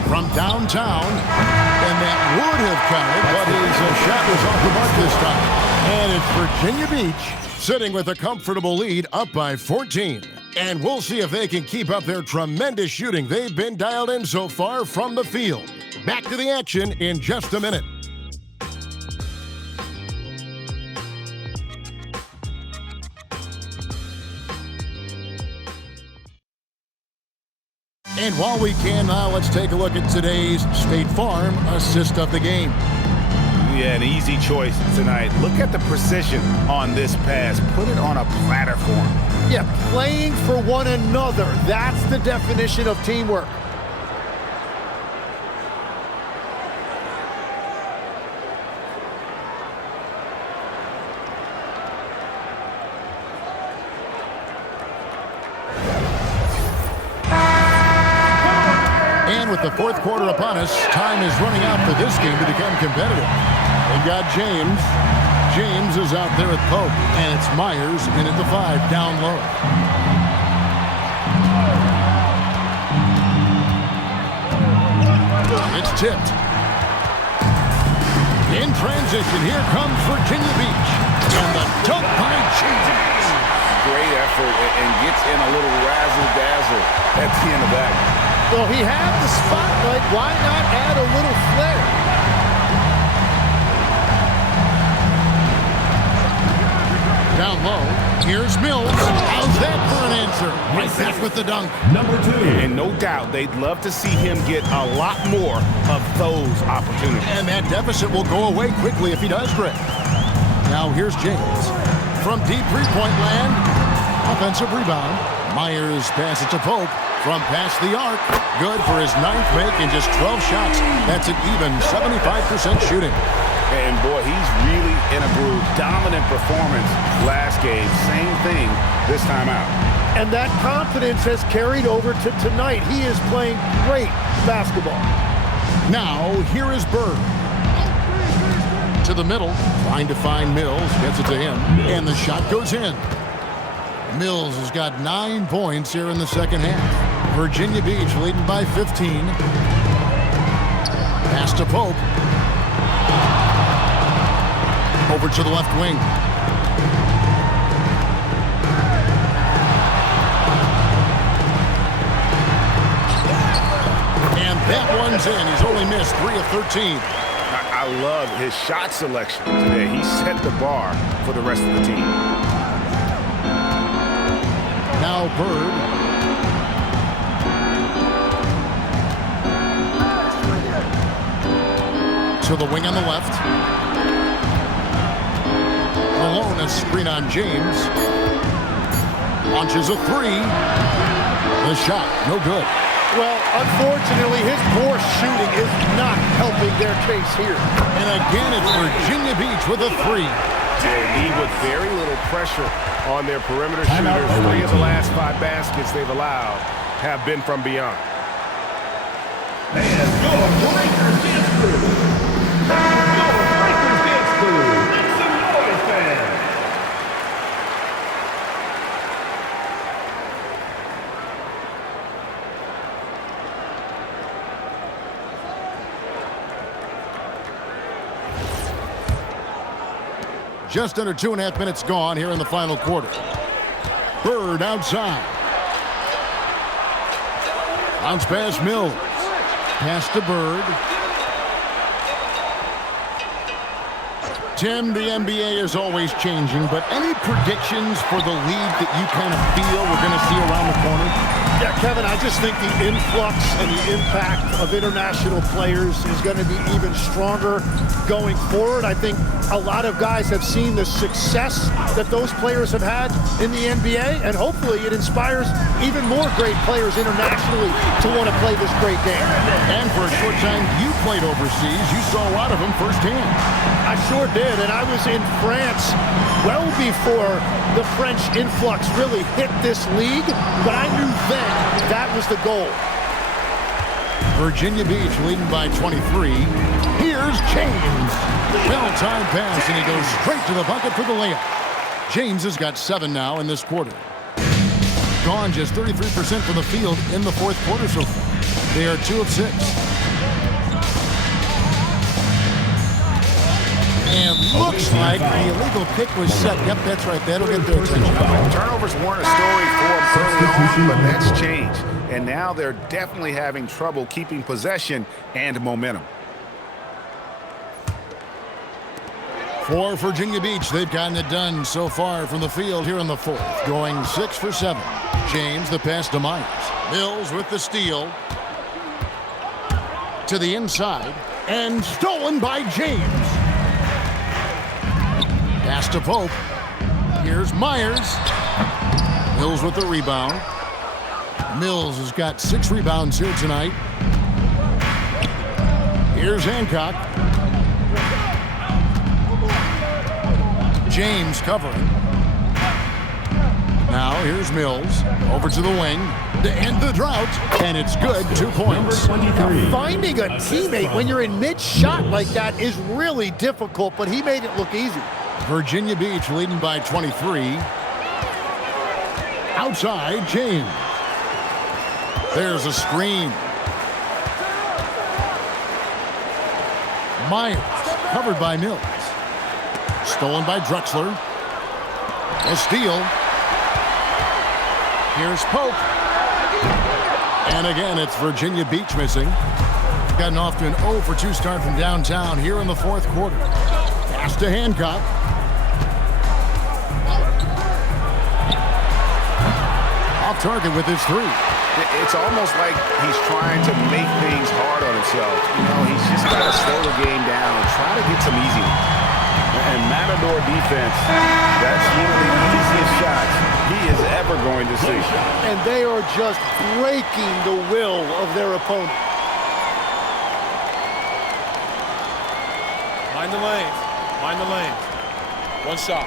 From downtown. And that would have counted, but his shot was off the mark this time. And it's Virginia Beach sitting with a comfortable lead, up by 14. And we'll see if they can keep up their tremendous shooting they've been dialed in so far from the field. Back to the action in just a minute. And while we can now, let's take a look at today's State Farm assist of the game. Yeah, an easy choice tonight. Look at the precision on this pass. Put it on a platter for him. Yeah, playing for one another. That's the definition of teamwork. And with the fourth quarter upon us, time is running out for this game to become competitive. They've got James. James is out there at Pope, and it's Myers in at the 5, down low. It's tipped. In transition, here comes Virginia Beach. And the dunk by James. Great effort and gets in a little razzle-dazzle at the end of that. Well, he had the spotlight. Why not add a little flair? Down low, here's Mills. How's that for an answer? Right back with the dunk. Number 2. And no doubt they'd love to see him get a lot more of those opportunities. And that deficit will go away quickly if he does, Greg. Now here's James. From deep three-point land, offensive rebound. Myers passes to Pope. From past the arc, good for his 9th make in just 12 shots. That's an even 75% shooting. And boy, he's really in a groove. Dominant performance last game. Same thing this time out. And that confidence has carried over to tonight. He is playing great basketball. Now, here is Bird. To the middle, trying to find Mills. Gets it to him. And the shot goes in. Mills has got 9 points here in the second half. Virginia Beach leading by 15. Pass to Pope. Over to the left wing. And that one's in. He's only missed 3 of 13. I love his shot selection today. He set the bar for the rest of the team. Now Bird. To the wing on the left. Malone, a screen on James. Launches a 3. The shot, no good. Well, unfortunately, his poor shooting is not helping their case here. And again, it's Virginia Beach with a 3. They lead with very little pressure on their perimeter shooters. 3 of the last 5 baskets they've allowed have been from beyond. And your Breakers dance crew. Your Breakers dance crew. Make some noise, fans. Just under 2.5 minutes gone here in the final quarter. Bird outside. Bounce pass Mills. Pass to Bird. Tim, the NBA is always changing, but any predictions for the league that you kind of feel we're going to see around the corner? Yeah, Kevin, I just think the influx and the impact of international players is going to be even stronger going forward. I think a lot of guys have seen the success that those players have had in the NBA, and hopefully it inspires even more great players internationally to want to play this great game. And for a short time you played overseas, you saw a lot of them firsthand. I sure did, and I was in France well before the French influx really hit this league, but I knew then that was the goal. Virginia Beach leading by 23. Here's James. Well-timed pass, and he goes straight to the bucket for the layup. James has got 7 now in this quarter. Gone just 33% from the field in the fourth quarter so far. They are 2 of 6. And looks like the illegal kick was set. Yep, that's right. That'll get their attention. Turnovers weren't a story for them early on, but that's changed. And now they're definitely having trouble keeping possession and momentum. For Virginia Beach, they've gotten it done so far from the field here in the fourth. Going 6 for 7. James, the pass to Myers. Mills with the steal. To the inside. And stolen by James. Pass to Pope. Here's Myers. Mills with the rebound. Mills has got 6 rebounds here tonight. Here's Hancock. James covering. Now here's Mills. Over to the wing. To end the drought. And it's good. 2 points. Finding a teammate when you're in mid-shot like that is really difficult, but he made it look easy. Virginia Beach leading by 23. Outside, James. There's a screen. Myers, covered by Mills. Stolen by Drexler. A steal. Here's Pope. And again, it's Virginia Beach missing. Gotten off to an 0 for 2 start from downtown here in the fourth quarter. Pass to Hancock. Off target with his 3. It's almost like he's trying to make things hard on himself. You know, he's just got to slow the game down and try to get some easy ones. And Matador defense, that's one of the easiest shots he is ever going to see. And they are just breaking the will of their opponent. Mind the lanes. Mind the lanes. One shot.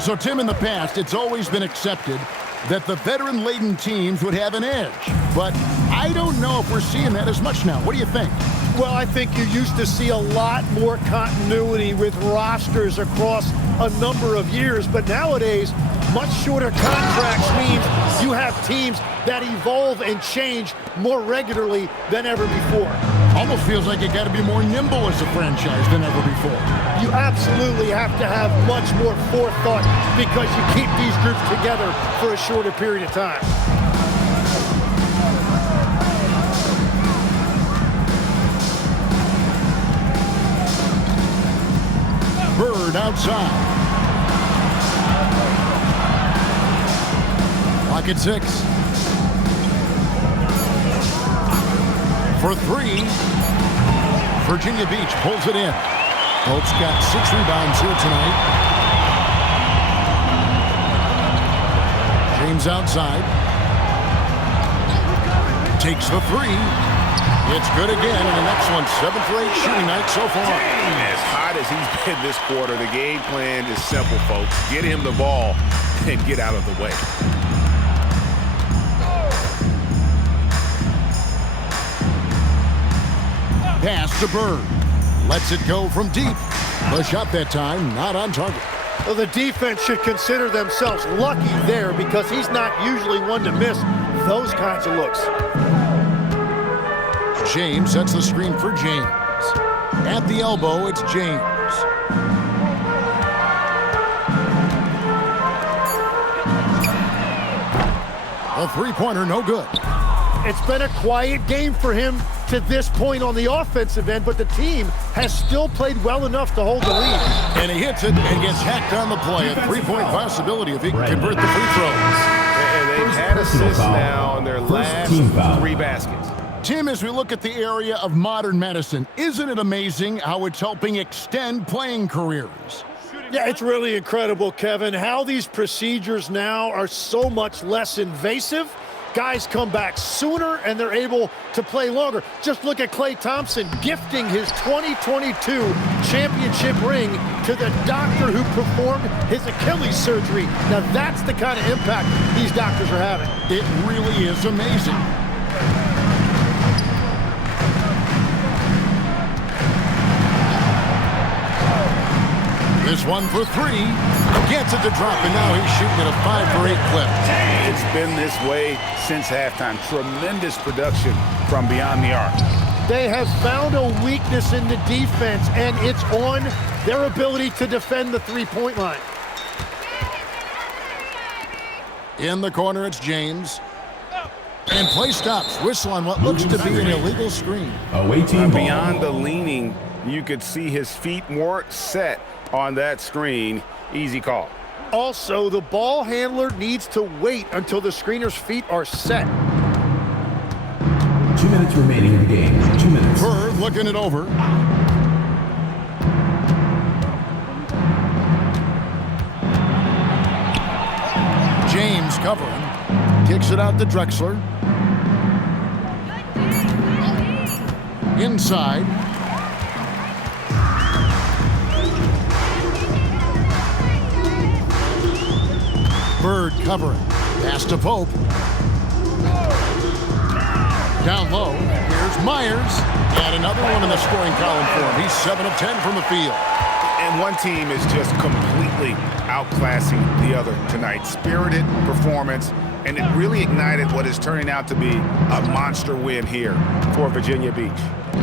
So, Tim, in the past, it's always been accepted that the veteran-laden teams would have an edge. But I don't know if we're seeing that as much now. What do you think? Well, I think you used to see a lot more continuity with rosters across a number of years. But nowadays, much shorter contracts means you have teams that evolve and change more regularly than ever before. Almost feels like you got to be more nimble as a franchise than ever before. You absolutely have to have much more forethought because you keep these groups together for a shorter period of time. Bird outside. Clock at 6. For 3. Virginia Beach pulls it in. Pope's got 6 rebounds here tonight. James outside. Takes the 3. It's good again, and an excellent 7 for 8 shooting night so far. As hot as he's been this quarter, the game plan is simple, folks. Get him the ball and get out of the way. Pass to Bird. Lets it go from deep. The shot that time, not on target. Well, the defense should consider themselves lucky there because he's not usually one to miss those kinds of looks. James sets the screen for James. At the elbow, it's James. A three-pointer, no good. It's been a quiet game for him to this point on the offensive end, but the team has still played well enough to hold the lead. And he hits it and gets hacked on the play. A 3-point possibility if he can convert the free throws. And they've had assists now on their last 3 baskets. Tim, as we look at the area of modern medicine, isn't it amazing how it's helping extend playing careers? Yeah, it's really incredible, Kevin, how these procedures now are so much less invasive. Guys come back sooner, and they're able to play longer. Just look at Klay Thompson gifting his 2022 championship ring to the doctor who performed his Achilles surgery. Now, that's the kind of impact these doctors are having. It really is amazing. This one for 3. Gets it to drop, and now he's shooting at a 5 for 8 clip. It's been this way since halftime. Tremendous production from beyond the arc. They have found a weakness in the defense, and it's on their ability to defend the three-point line. In the corner, it's James. And play stops. Whistle on what looks to be an illegal screen. Beyond the leaning, you could see his feet weren't set on that screen. Easy call. Also, the ball handler needs to wait until the screener's feet are set. 2 minutes remaining in the game. 2 minutes. Bird looking it over. James covering. Kicks it out to Drexler. Inside. Bird covering. Pass to Pope. Down low. Here's Myers. And another one in the scoring column for him. He's 7 of 10 from the field. And one team is just completely outclassing the other tonight. Spirited performance, and it really ignited what is turning out to be a monster win here for Virginia Beach.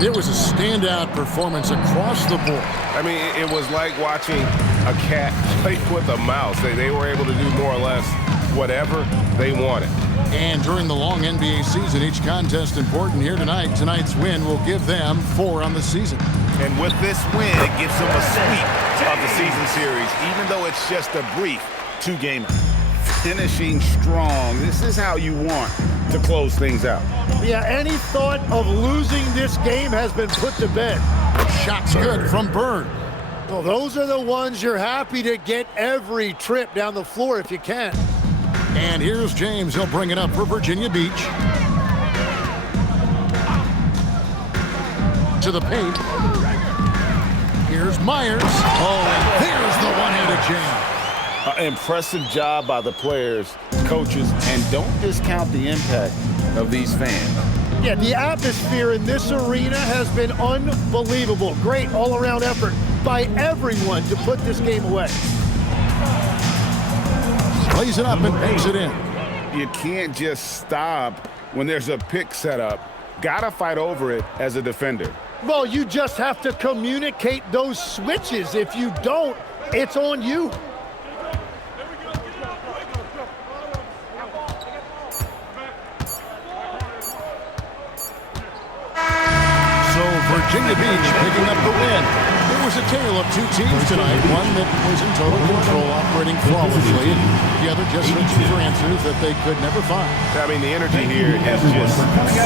It was a standout performance across the board. I mean, it was like watching a cat play with a mouse. They were able to do more or less whatever they wanted. And during the long NBA season, each contest important here tonight. Tonight's win will give them 4 on the season. And with this win, it gives them a sweep of the season series, even though it's just a brief 2-gamer. Finishing strong. This is how you want to close things out. Yeah, any thought of losing this game has been put to bed. Shots good from Bird. Well, those are the ones you're happy to get every trip down the floor if you can. And here's James. He'll bring it up for Virginia Beach. To the paint. Here's Myers. Oh, and there's the one-handed jam. Impressive job by the players, coaches, and don't discount the impact of these fans. Yeah, the atmosphere in this arena has been unbelievable. Great all-around effort by everyone to put this game away. Plays it up and banks it in. You can't just stop when there's a pick set up. Gotta fight over it as a defender. Well, you just have to communicate those switches. If you don't, it's on you. So Virginia Beach picking up the win. It was a tale of 2 teams tonight. One that was in total control, operating flawlessly, and the other just searching for answers that they could never find. I mean, the energy here is just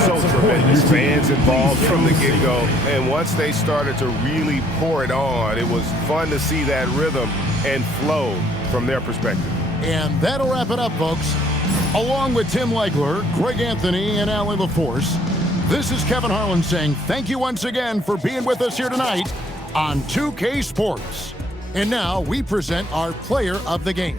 so tremendous. Fans involved from the get-go, and once they started to really pour it on, it was fun to see that rhythm and flow from their perspective. And that'll wrap it up, folks. Along with Tim Legler, Greg Anthony, and Allie LaForce, this is Kevin Harlan saying thank you once again for being with us here tonight on 2K Sports. And now we present our player of the game.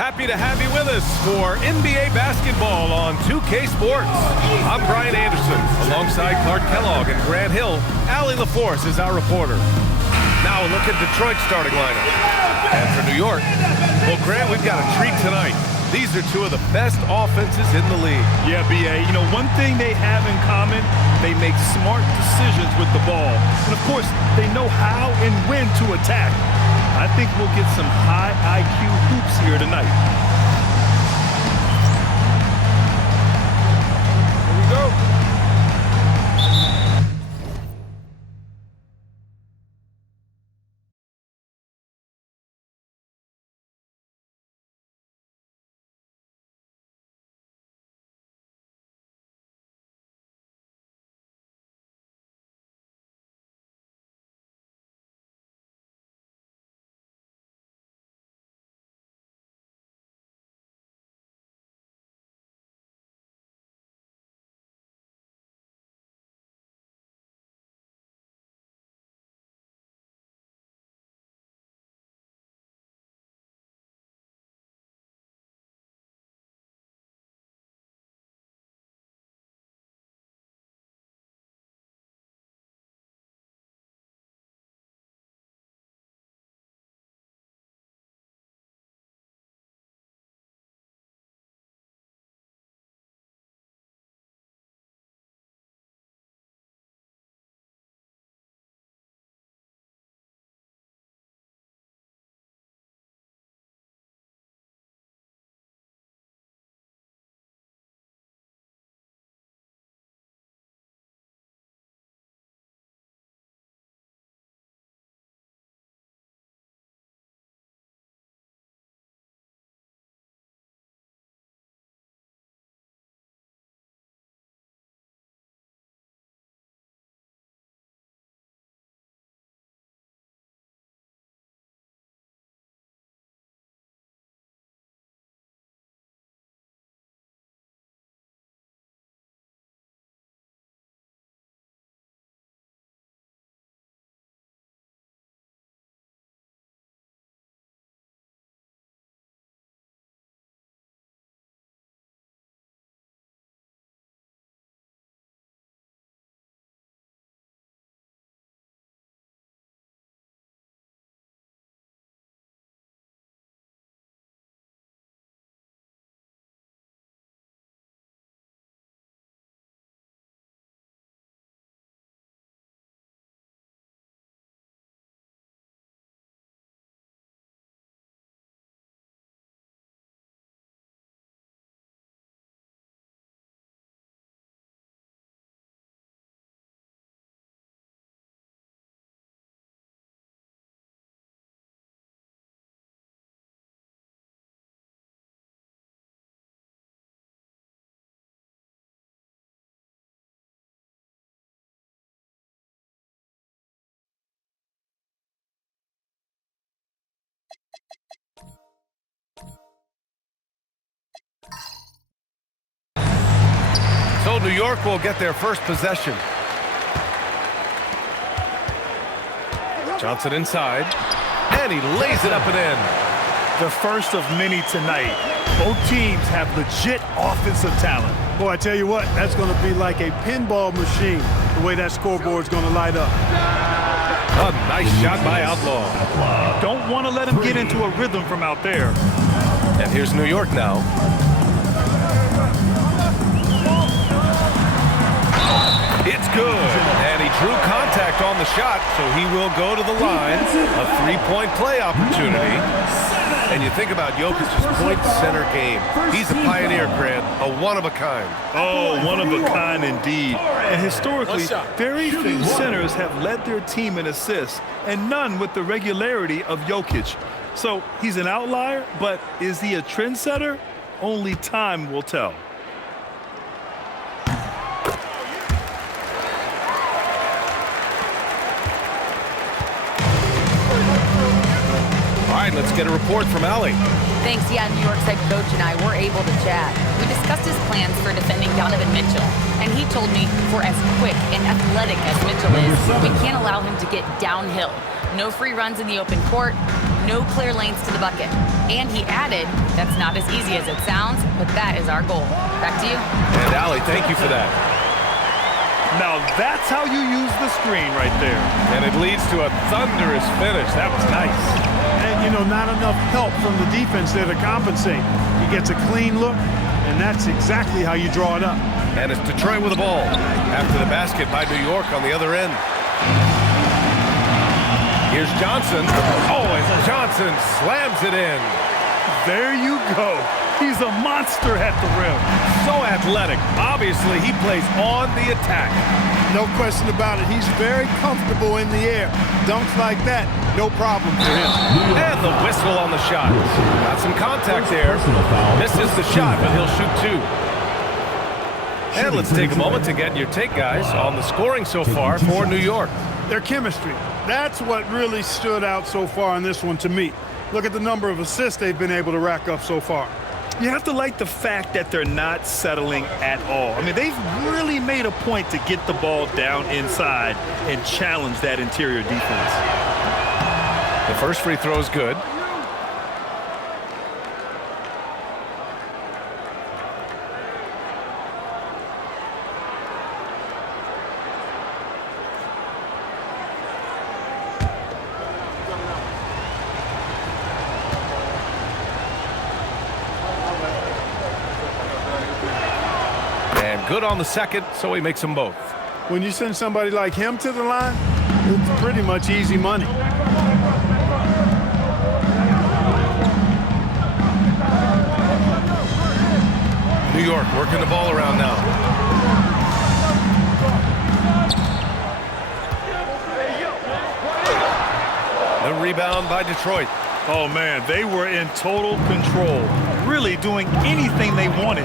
Happy to have you with us for NBA basketball on 2K Sports. I'm Brian Anderson, alongside Clark Kellogg and Grant Hill. Allie LaForce is our reporter. Now a look at Detroit's starting lineup. And for New York, well, Grant, we've got a treat tonight. These are two of the best offenses in the league. Yeah, B.A., you know, one thing they have in common, they make smart decisions with the ball. And, of course, they know how and when to attack. I think we'll get some high IQ hoops here tonight. Here we go. So New York will get their first possession. Johnson inside, and he lays it up and in. The first of many tonight. Both teams have legit offensive talent. Boy, I tell you what, that's going to be like a pinball machine, the way that scoreboard's going to light up. A nice shot by Outlaw. Don't want to let him get into a rhythm from out there. And here's New York now. It's good, and he drew contact on the shot, so he will go to the line. A three-point play opportunity. And you think about Jokic's point center game. He's a pioneer, Grant, a one-of-a-kind. Oh, one-of-a-kind indeed. And historically, very few centers have led their team in assists, and none with the regularity of Jokic. So he's an outlier, but is he a trendsetter? Only time will tell. All right, let's get a report from Allie. Thanks. Yeah, New York's head coach and I were able to chat. We discussed his plans for defending Donovan Mitchell, and he told me for as quick and athletic as Mitchell is, we can't allow him to get downhill. No free runs in the open court, no clear lanes to the bucket. And he added, that's not as easy as it sounds, but that is our goal. Back to you. And Allie, thank you for that. Now that's how you use the screen right there. And it leads to a thunderous finish. That was nice. And, you know, not enough help from the defense there to compensate. He gets a clean look, and that's exactly how you draw it up. And it's Detroit with the ball after the basket by New York on the other end. Here's Johnson. Oh, and Johnson slams it in. There you go. He's a monster at the rim. So athletic. Obviously, he plays on the attack. No question about it. He's very comfortable in the air. Dunks like that, no problem for him. And the whistle on the shot. Got some contact there. Misses the shot, but he'll shoot two. And let's take a moment to get your take, guys, on the scoring so far for New York. Their chemistry. That's what really stood out so far in this one to me. Look at the number of assists they've been able to rack up so far. You have to like the fact that they're not settling at all. I mean, they've really made a point to get the ball down inside and challenge that interior defense. The first free throw is good. Good on the second, so he makes them both. When you send somebody like him to the line, it's pretty much easy money. New York working the ball around now. The rebound by Detroit. Oh, man, they were in total control, really doing anything they wanted.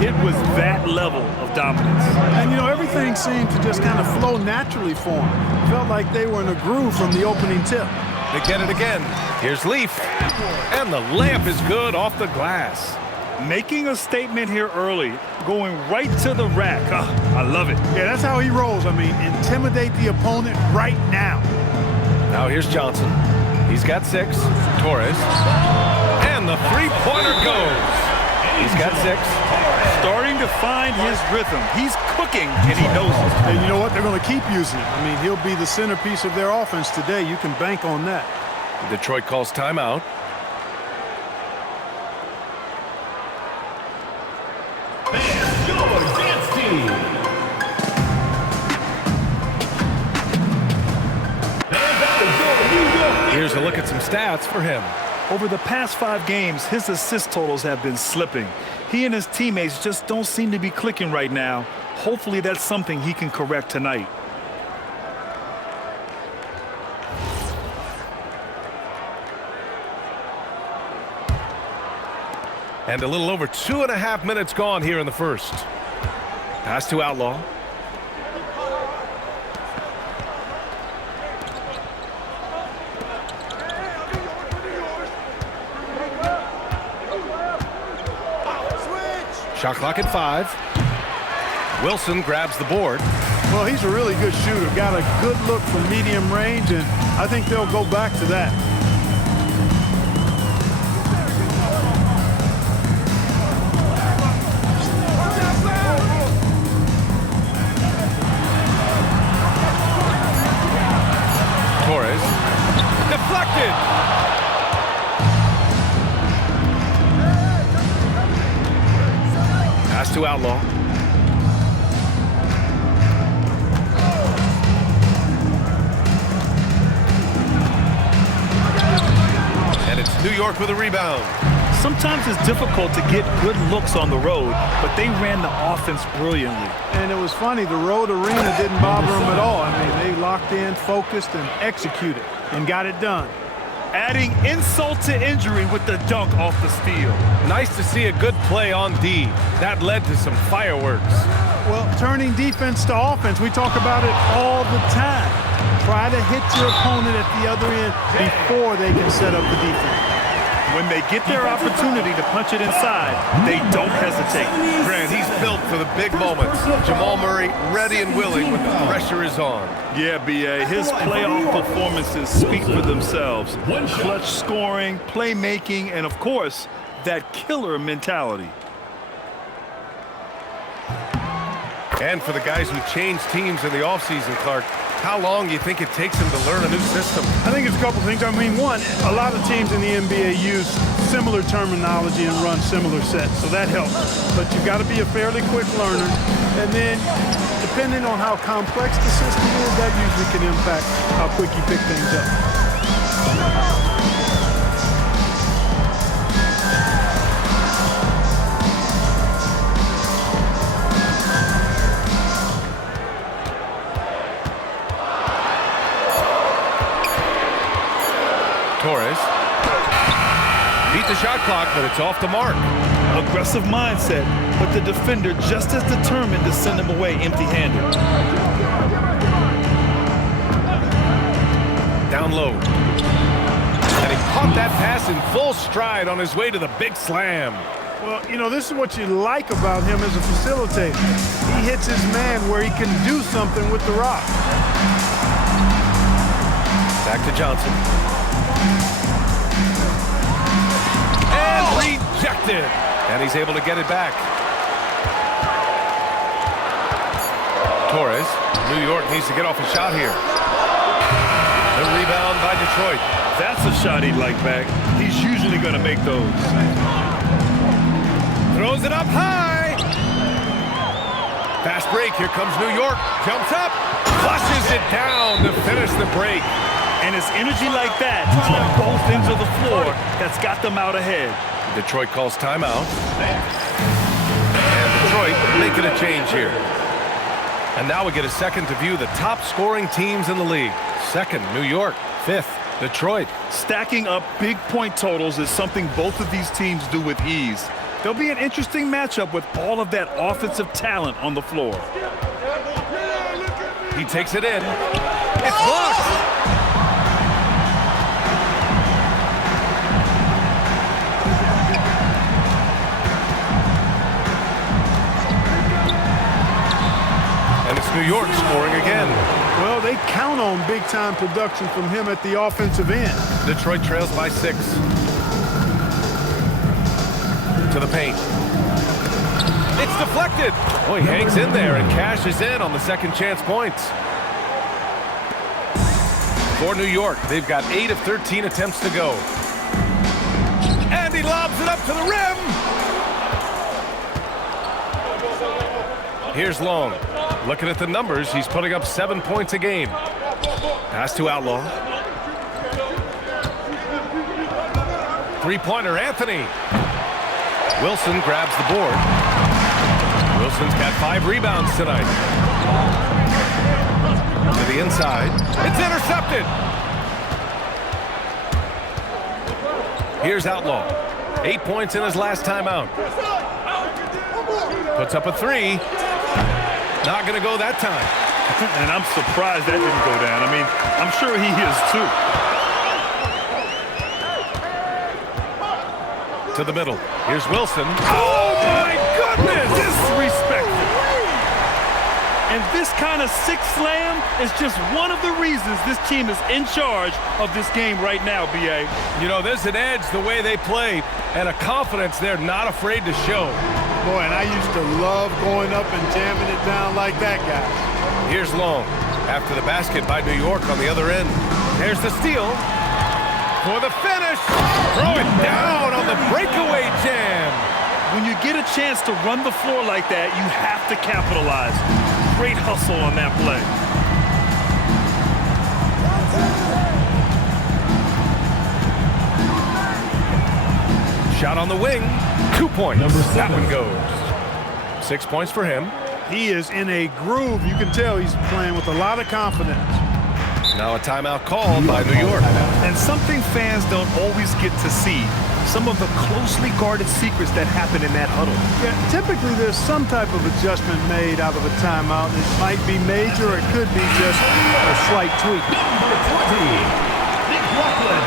It was that level of dominance. And, you know, everything seemed to just kind of flow naturally for them. Felt like they were in a groove from the opening tip. They get it again. Here's Leaf. And the layup is good off the glass. Making a statement here early, going right to the rack. Oh, I love it. Yeah, that's how he rolls. I mean, intimidate the opponent right now. Now here's Johnson. He's got 6. Torres. And the three-pointer goes. He's got 6. Starting to find his rhythm. He's cooking, and he knows it. And you know what? They're going to keep using it. I mean, he'll be the centerpiece of their offense today. You can bank on that. Detroit calls timeout. Here's a look at some stats for him. Over the past 5 games, his assist totals have been slipping. He and his teammates just don't seem to be clicking right now. Hopefully that's something he can correct tonight. And a little over 2.5 minutes gone here in the first. Pass to Outlaw. Shot clock at 5. Wilson grabs the board. Well, he's a really good shooter. Got a good look from medium range, and I think they'll go back to that. Torres. Deflected. Pass to Outlaw. And it's New York with a rebound. Sometimes it's difficult to get good looks on the road, but they ran the offense brilliantly. And it was funny, the road arena didn't bother them at all. I mean, they locked in, focused, and executed, and got it done. Adding insult to injury with the dunk off the steal. Nice to see a good play on D. That led to some fireworks. Well, turning defense to offense, we talk about it all the time. Try to hit your opponent at the other end before they can set up the defense. When they get their opportunity to punch it inside, they don't hesitate. Grant, he's built for the big moments. Jamal Murray ready and willing when the pressure is on. Yeah, B.A., his playoff performances speak for themselves. Clutch scoring, playmaking, and, of course, that killer mentality. And for the guys who change teams in the offseason, Clark, how long do you think it takes them to learn a new system? I think it's a couple things. I mean, one, a lot of teams in the NBA use similar terminology and run similar sets, so that helps. But you've got to be a fairly quick learner. And then, depending on how complex the system is, that usually can impact how quick you pick things up. Torres beat the shot clock, but it's off the mark. Aggressive mindset, but the defender just as determined to send him away empty-handed. Down low. And he caught that pass in full stride on his way to the big slam. Well, you know, this is what you like about him as a facilitator. He hits his man where he can do something with the rock. Back to Johnson. And rejected. And he's able to get it back. Torres. New York needs to get off a shot here. The rebound by Detroit. That's a shot he'd like back. He's usually going to make those. Throws it up high. Fast break. Here comes New York. Jumps up. Flushes it down to finish the break. And it's energy like that on both ends of the floor that's got them out ahead. Detroit calls timeout. And Detroit making a change here. And now we get a second to view the top scoring teams in the league. Second, New York. Fifth, Detroit. Stacking up big point totals is something both of these teams do with ease. There'll be an interesting matchup with all of that offensive talent on the floor. He takes it in. It's blocked. And it's New York scoring again. Well, they count on big-time production from him at the offensive end. Detroit trails by 6. To the paint. It's deflected. Oh, he hangs in there and cashes in on the second chance points. For New York, they've got 8 of 13 attempts to go. And he lobs it up to the rim. Here's Long. Looking at the numbers, he's putting up 7 points a game. Pass to Outlaw. Three-pointer, Anthony. Wilson grabs the board. Wilson's got 5 rebounds tonight. To the inside. It's intercepted. Here's Outlaw. 8 points in his last time out. Puts up a 3. Not going to go that time. And I'm surprised that didn't go down. I mean, I'm sure he is too. To the middle. Here's Wilson. Oh, my goodness! Disrespectful. And this kind of sick slam is just one of the reasons this team is in charge of this game right now, B.A. You know, there's an edge the way they play and a confidence they're not afraid to show. Boy, and I used to love going up and jamming it down like that guy. Here's Long. After the basket by New York on the other end. There's the steal. For the finish. Throw it down on the breakaway jam. When you get a chance to run the floor like that, you have to capitalize. Great hustle on that play. Shot on the wing. 2 points. That one goes. 6 points for him. He is in a groove. You can tell he's playing with a lot of confidence. Now a timeout called by New York. And something fans don't always get to see. Some of the closely guarded secrets that happen in that huddle. Yeah, typically there's some type of adjustment made out of a timeout. It might be major, or it could be just a slight tweak. Number 20, Nick Rockland.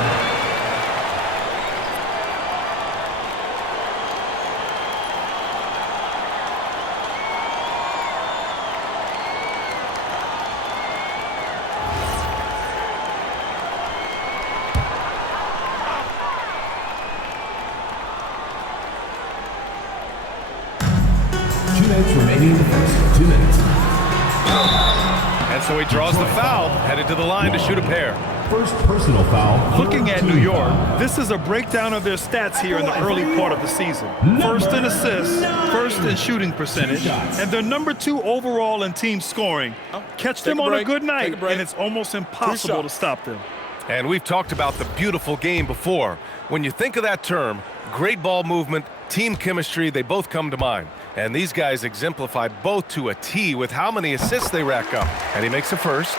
Remaining the first 2 minutes. And so he draws the foul, headed to the line to shoot a pair. First personal foul. Looking at New York, this is a breakdown of their stats here in the early part of the season. First in assists, first in shooting percentage, and they're number 2 overall in team scoring. Catch them on a good night, and it's almost impossible to stop them. And we've talked about the beautiful game before. When you think of that term, great ball movement, team chemistry, they both come to mind. And these guys exemplify both to a T with how many assists they rack up. And he makes a first.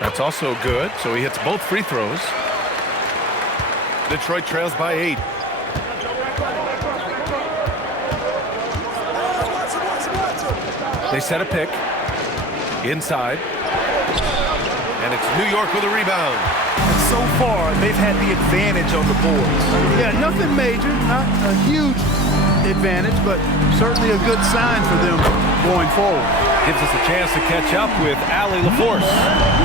That's also good, so he hits both free throws. Detroit trails by 8. They set a pick. Inside. And it's New York with a rebound. So far, they've had the advantage on the boards. Yeah, nothing major, not a huge advantage, but certainly a good sign for them going forward. Gives us a chance to catch up with Allie LaForce.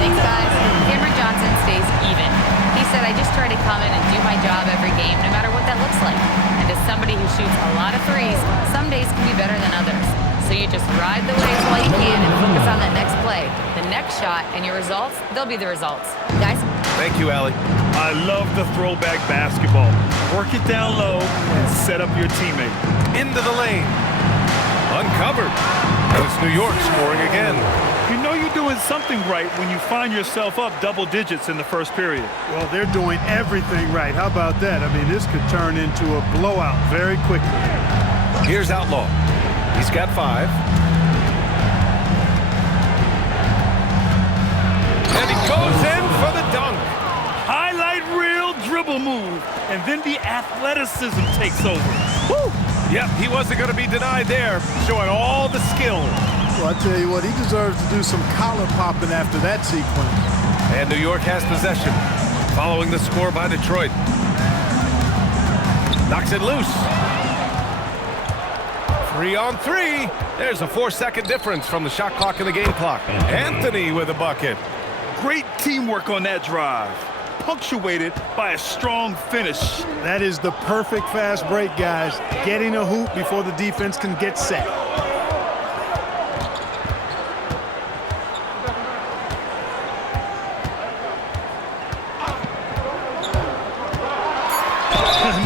Thanks, guys. Cameron Johnson stays even. He said, I just try to come in and do my job every game, no matter what that looks like. And as somebody who shoots a lot of threes, some days can be better than others. So you just ride the waves while you can and focus on that next play. The next shot and your results, they'll be the results. Guys? Thank you, Allie. I love the throwback basketball. Work it down low and set up your teammate. Into the lane. Uncovered. And it's New York scoring again. You know you're doing something right when you find yourself up double digits in the first period. Well, they're doing everything right. How about that? I mean, this could turn into a blowout very quickly. Here's Outlaw. He's got 5. And he goes in for the dunk. Highlight reel dribble move. And then the athleticism takes over. Woo! Yep, he wasn't going to be denied there, showing all the skill. Well, I tell you what, he deserves to do some collar popping after that sequence. And New York has possession, following the score by Detroit. Knocks it loose. 3 on 3. There's a 4-second difference from the shot clock and the game clock. Anthony with a bucket. Great teamwork on that drive, punctuated by a strong finish. That is the perfect fast break, guys. Getting a hoop before the defense can get set.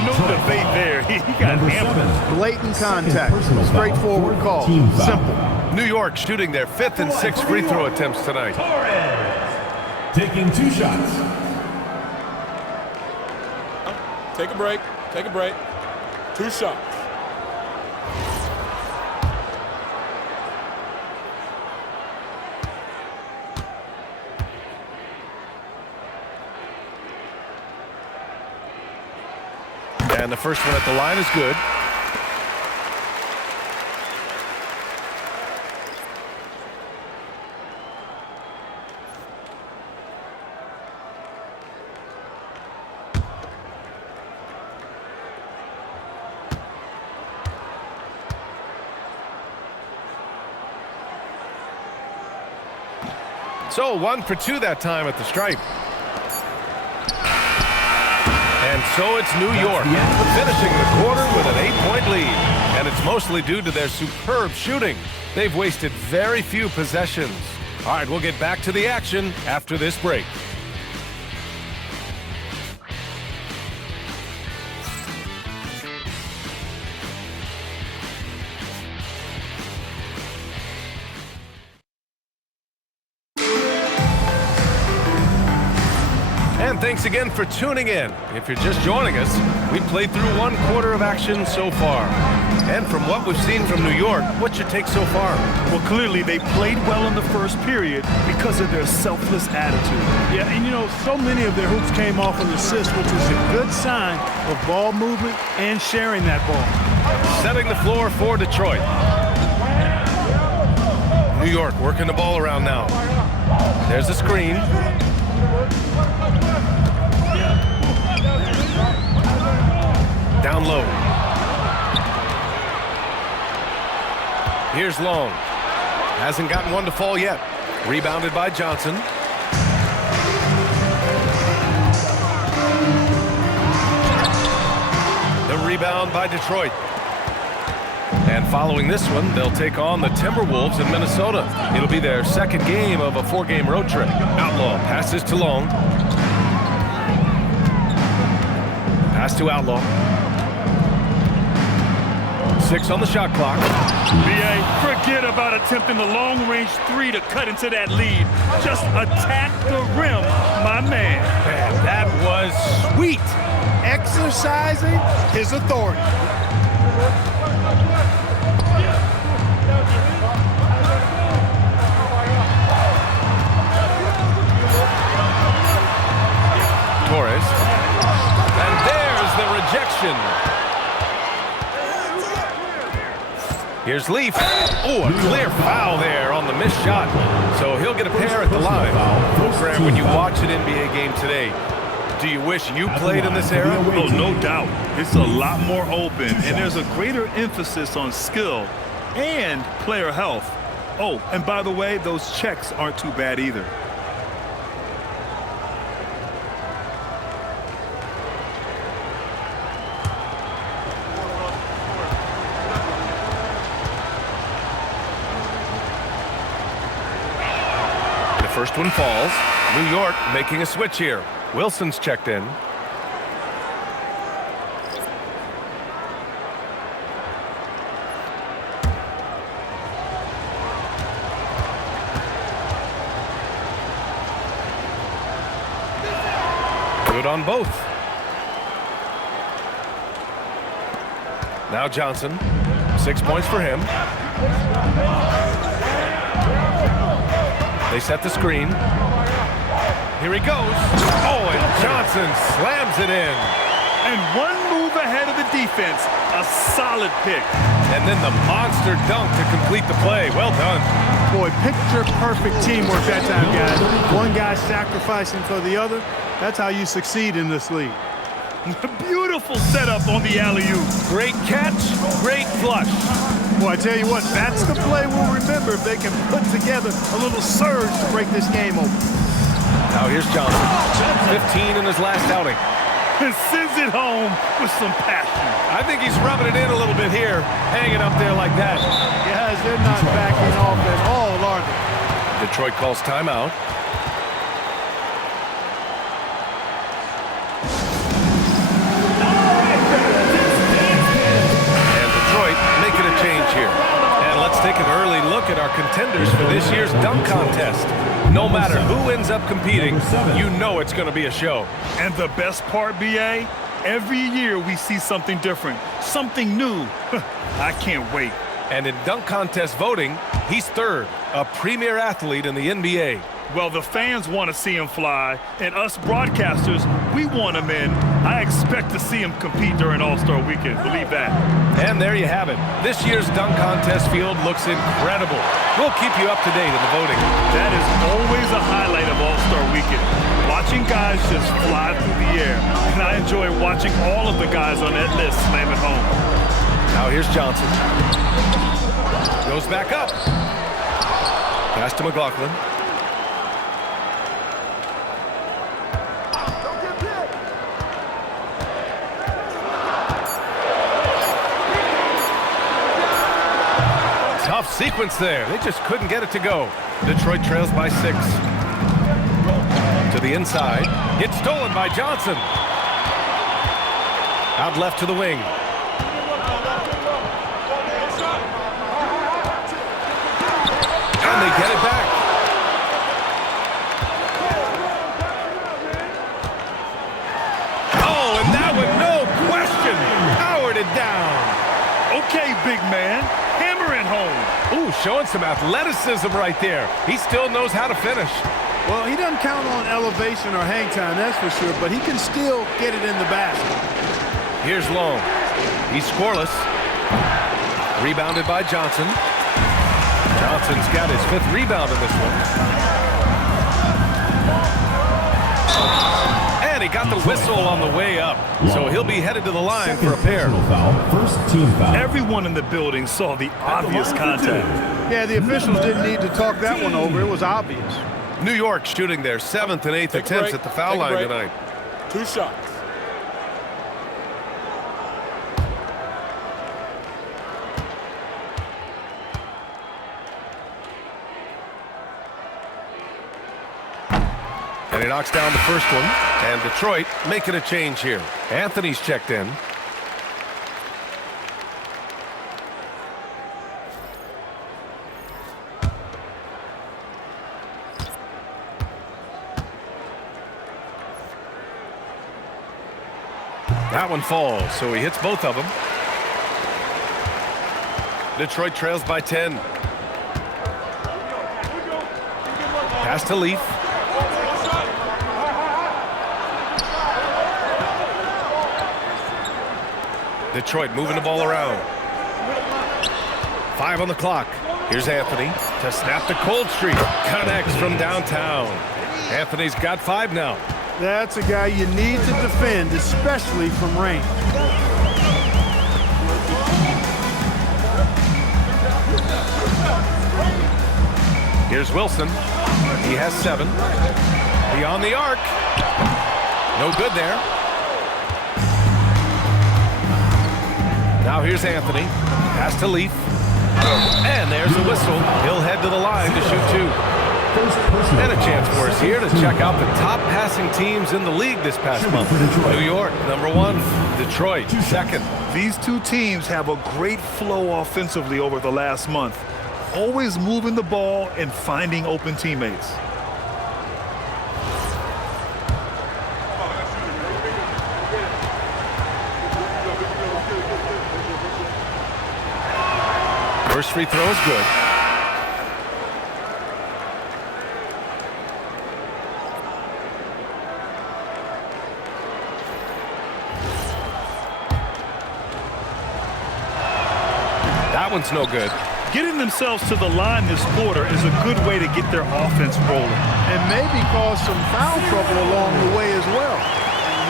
No debate there. He got hammered. Blatant contact. Straightforward call. Simple. New York shooting their 5th and 6th free throw attempts tonight. Taking 2 shots. Take a break. Take a break. 2 shots. And the first one at the line is good. So 1 for 2 that time at the stripe. And so it's New York, finishing the quarter with an 8-point lead. And it's mostly due to their superb shooting. They've wasted very few possessions. All right, we'll get back to the action after this break. And thanks again for tuning in. If you're just joining us, we played through 1 quarter of action so far. And from what we've seen from New York, what's your take so far? Well, clearly they played well in the first period because of their selfless attitude. Yeah, and you know, so many of their hoops came off an assist, which is a good sign of ball movement and sharing that ball. Setting the floor for Detroit. New York working the ball around now. There's a screen. Down low. Here's Long. Hasn't gotten one to fall yet. Rebounded by Johnson. The rebound by Detroit. And following this one, they'll take on the Timberwolves in Minnesota. It'll be their second game of a 4-game road trip. Outlaw passes to Long. Pass to Outlaw. 6 on the shot clock. B.A., forget about attempting the long-range 3 to cut into that lead. Just attack the rim, my man. Man, that was sweet. Exercising his authority. Torres. And there's the rejection. Here's Leaf. Oh, a clear foul there on the missed shot. So he'll get a pair at the line. Graham, when you watch an NBA game today, do you wish you played in this era? Oh, no doubt. It's a lot more open, and there's a greater emphasis on skill and player health. Oh, and by the way, those checks aren't too bad either. First one falls. New York making a switch here. Wilson's checked in. Good on both. Now Johnson. 6 points for him. They set the screen. Here he goes. Oh, and Johnson slams it in. And one move ahead of the defense. A solid pick. And then the monster dunk to complete the play. Well done. Boy, picture-perfect teamwork that time, guys. One guy sacrificing for the other. That's how you succeed in this league. Beautiful setup on the alley-oop. Great catch, great flush. Boy, I tell you what, that's the play we'll remember if they can put together a little surge to break this game open. Now here's Johnson. 15 in his last outing. And sends it home with some passion. I think he's rubbing it in a little bit here, hanging up there like that. Guys, they're not backing off at all, are they? Detroit calls timeout. Change here. And let's take an early look at our contenders for this year's dunk contest. No matter who ends up competing, you know it's going to be a show. And the best part, B.A., every year we see something different, something new. I can't wait. And in dunk contest voting, he's third, a premier athlete in the NBA. Well, the fans want to see him fly, and us broadcasters, we want him in. I expect to see him compete during All-Star Weekend. Believe that. And there you have it. This year's dunk contest field looks incredible. We'll keep you up to date in the voting. That is always a highlight of All-Star Weekend. Watching guys just fly through the air. And I enjoy watching all of the guys on that list slam it home. Now here's Johnson. Goes back up. Pass to McLaughlin. Tough sequence there. They just couldn't get it to go. Detroit trails by 6. To the inside. It's stolen by Johnson. Out left to the wing. And they get it back. Oh, and that one, no question, powered it down. Okay, big man. Hammering home. Ooh, showing some athleticism right there. He still knows how to finish. Well, he doesn't count on elevation or hang time, that's for sure, but he can still get it in the basket. Here's Long. He's scoreless. Rebounded by Johnson. Johnson's got his 5th rebound in this one. And And he got the whistle on the way up. So he'll be headed to the line for a pair. First team foul. Everyone in the building saw the obvious contact. Yeah, the officials didn't need to talk that one over. It was obvious. New York shooting their 7th and 8th attempts at the foul line tonight. 2 shots. And he knocks down the first one. And Detroit making a change here. Anthony's checked in. That one falls, so he hits both of them. Detroit trails by 10. Pass to Leaf. Detroit moving the ball around. 5 on the clock. Here's Anthony to snap the cold streak. Connects from downtown. Anthony's got 5 now. That's a guy you need to defend, especially from range. Here's Wilson. He has 7. Beyond the arc. No good there. Now here's Anthony. Pass to Leaf. And there's the whistle. He'll head to the line to shoot 2. And a chance for us here to check out the top passing teams in the league this past month. New York, number 1. Detroit, 2nd. These two teams have a great flow offensively over the last month. Always moving the ball and finding open teammates. First free throw is good. That one's no good. Getting themselves to the line this quarter is a good way to get their offense rolling. And maybe cause some foul trouble along the way as well.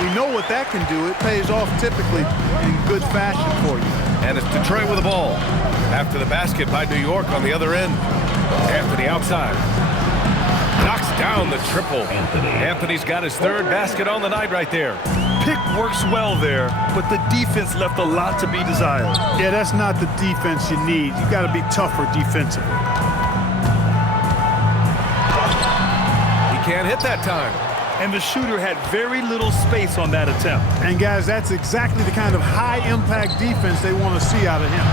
We know what that can do. It pays off typically in good fashion for you. And it's Detroit with the ball. After the basket by New York on the other end. Anthony outside. Knocks down the triple. Anthony's got his 3rd basket on the night right there. Pick works well there, but the defense left a lot to be desired. Yeah, that's not the defense you need. You got to be tougher defensively. He can't hit that time. And the shooter had very little space on that attempt. And guys, that's exactly the kind of high-impact defense they want to see out of him.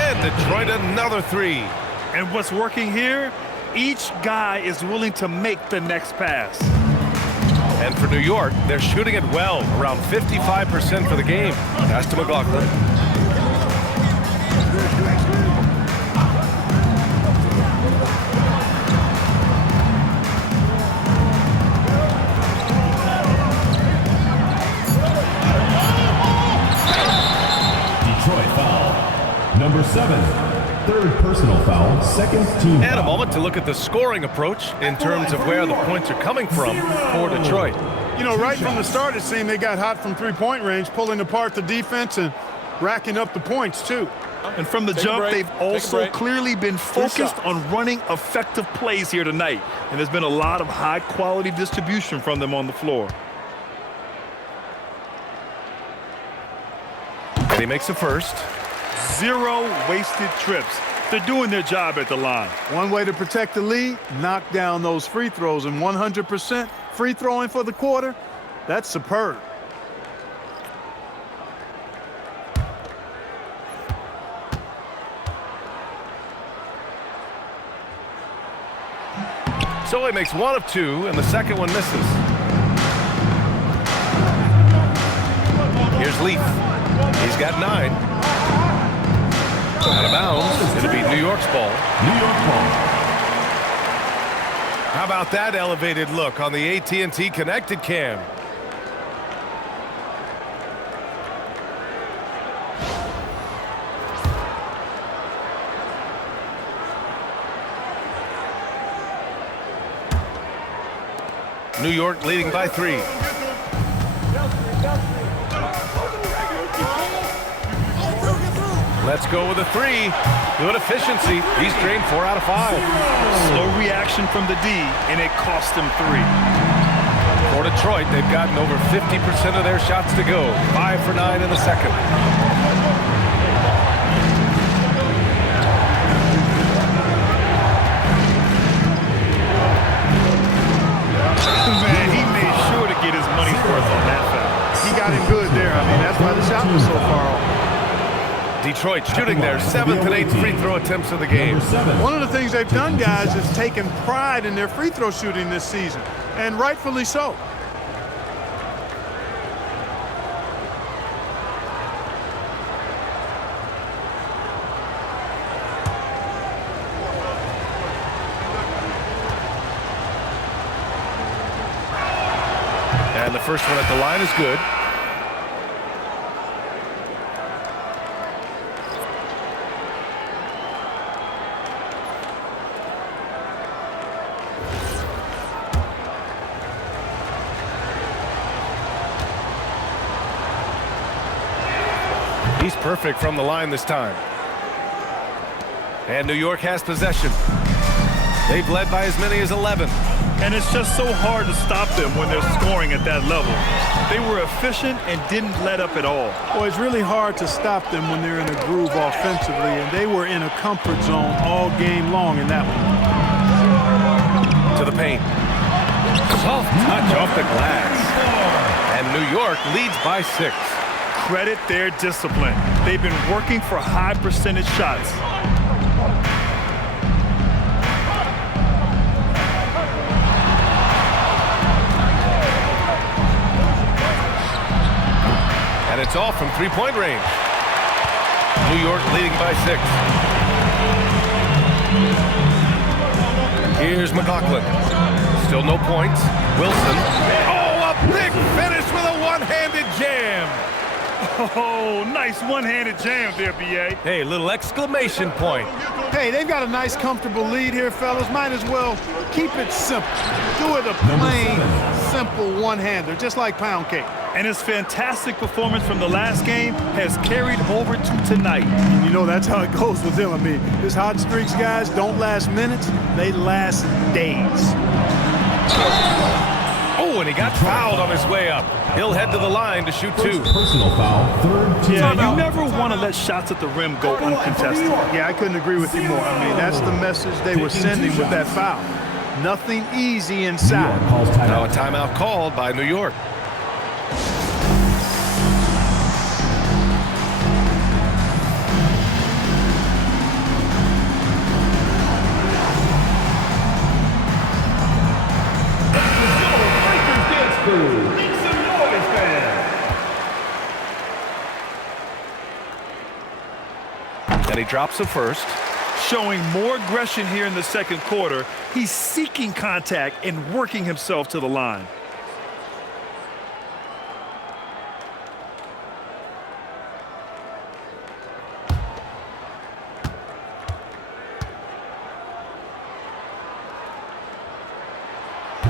And Detroit another 3. And what's working here? Each guy is willing to make the next pass. And for New York, they're shooting it well, around 55% for the game. Pass to McLaughlin. Detroit foul. Number 7. 3rd personal foul, 2nd team foul. And a moment to look at the scoring approach in terms of where the points are coming from for Detroit. You know, right from the start, it seemed they got hot from 3-point range, pulling apart the defense and racking up the points, too. And from the jump, they've also clearly been focused on running effective plays here tonight. And there's been a lot of high-quality distribution from them on the floor. And he makes the first. 0 wasted trips. They're doing their job at the line. One way to protect the lead, knock down those free throws, and 100% free throwing for the quarter, that's superb. So he makes 1 of 2, and the second one misses. Here's Leaf. He's got 9. Out of bounds. It'll be New York's ball. New York ball. How about that elevated look on the AT&T Connected Cam? New York leading by 3. Let's go with a 3. Good efficiency. He's drained 4 out of 5. Slow reaction from the D, and it cost him 3. For Detroit, they've gotten over 50% of their shots to go. 5 for 9 in the second. Man, he made sure to get his money's worth on that foul. He got him good there. I mean, that's why the shot was so far off. Detroit shooting their 7th and 8th free throw attempts of the game. One of the things they've done, guys, is taken pride in their free throw shooting this season, and rightfully so. And the first one at the line is good. He's perfect from the line this time. And New York has possession. They've led by as many as 11. And it's just so hard to stop them when they're scoring at that level. They were efficient and didn't let up at all. Well, it's really hard to stop them when they're in a groove offensively, and they were in a comfort zone all game long in that one. To the paint. Soft touch off the glass. And New York leads by 6. Credit their discipline. They've been working for high percentage shots. And it's all from three-point range. New York leading by 6. Here's McLaughlin. Still no points. Wilson. Oh, a big finish with a one-handed jam. Oh, nice one-handed jam there, B.A. Hey, little exclamation point. Hey, they've got a nice, comfortable lead here, fellas. Might as well keep it simple. Do it a plain, simple one-hander, just like pound cake. And his fantastic performance from the last game has carried over to tonight. You know, that's how it goes with him. I mean, his hot streaks, guys, don't last minutes. They last days. Oh, and he got fouled on his way up. He'll head to the line to shoot 2. Personal foul, third team. Yeah, you never want to let shots at the rim go uncontested. Yeah, I couldn't agree with you more. I mean, that's the message they were sending with that foul. Nothing easy inside. Now a timeout called by New York. And he drops the first. Showing more aggression here in the second quarter. He's seeking contact and working himself to the line.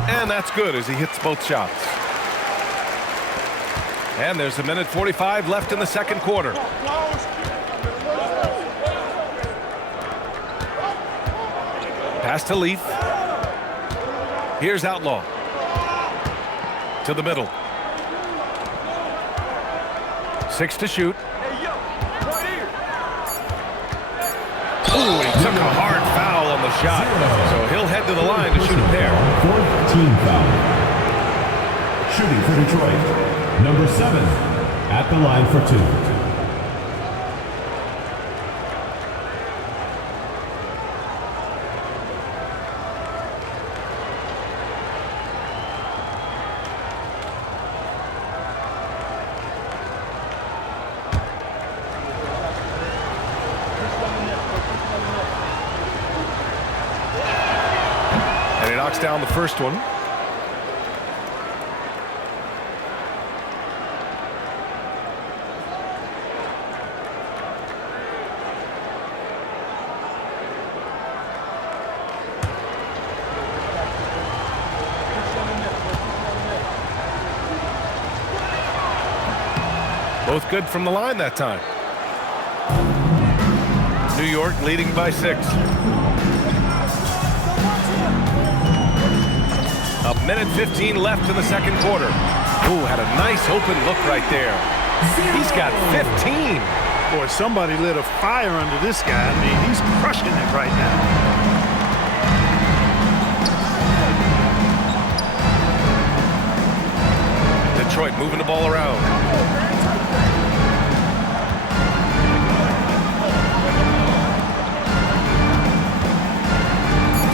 And that's good as he hits both shots. And there's 1:45 left in the second quarter. Pass to Leaf. Here's Outlaw. To the middle. 6 to shoot. Ooh, he took a hard foul on the shot. So he'll head to the line to shoot a pair. Fourth team foul. Shooting for Detroit. Number 7 at the line for 2. Down the first one. Both good from the line that time. New York leading by 6. A minute 15 left in the second quarter. Ooh, had a nice open look right there. He's got 15. Boy, somebody lit a fire under this guy. I mean, he's crushing it right now. Detroit moving the ball around.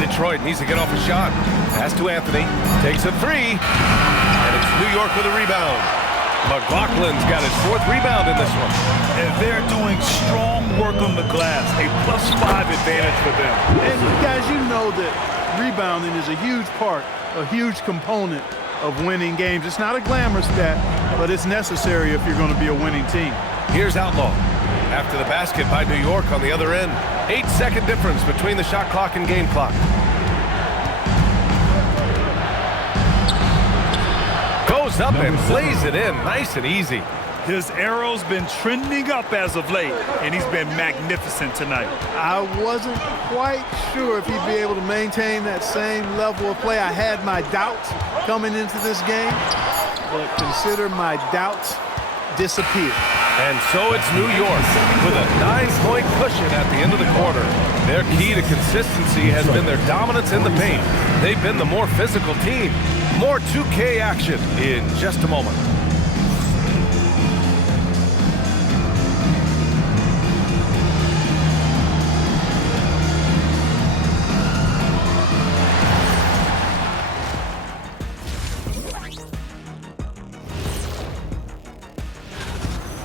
Detroit needs to get off a shot. Pass to Anthony. Takes a 3. And it's New York with a rebound. McLaughlin's got his 4th rebound in this one. And they're doing strong work on the glass. A +5 advantage for them. And guys, you know that rebounding is a huge part, a huge component of winning games. It's not a glamour stat, but it's necessary if you're going to be a winning team. Here's Outlaw. After the basket by New York on the other end. 8-second difference between the shot clock and game clock. Goes up and plays it in. Nice and easy. His arrow's been trending up as of late, and he's been magnificent tonight. I wasn't quite sure if he'd be able to maintain that same level of play. I had my doubts coming into this game, but consider my doubts disappear. And so it's New York with a 9-point cushion at the end of the quarter. Their key to consistency has been their dominance in the paint. They've been the more physical team. More 2K action in just a moment.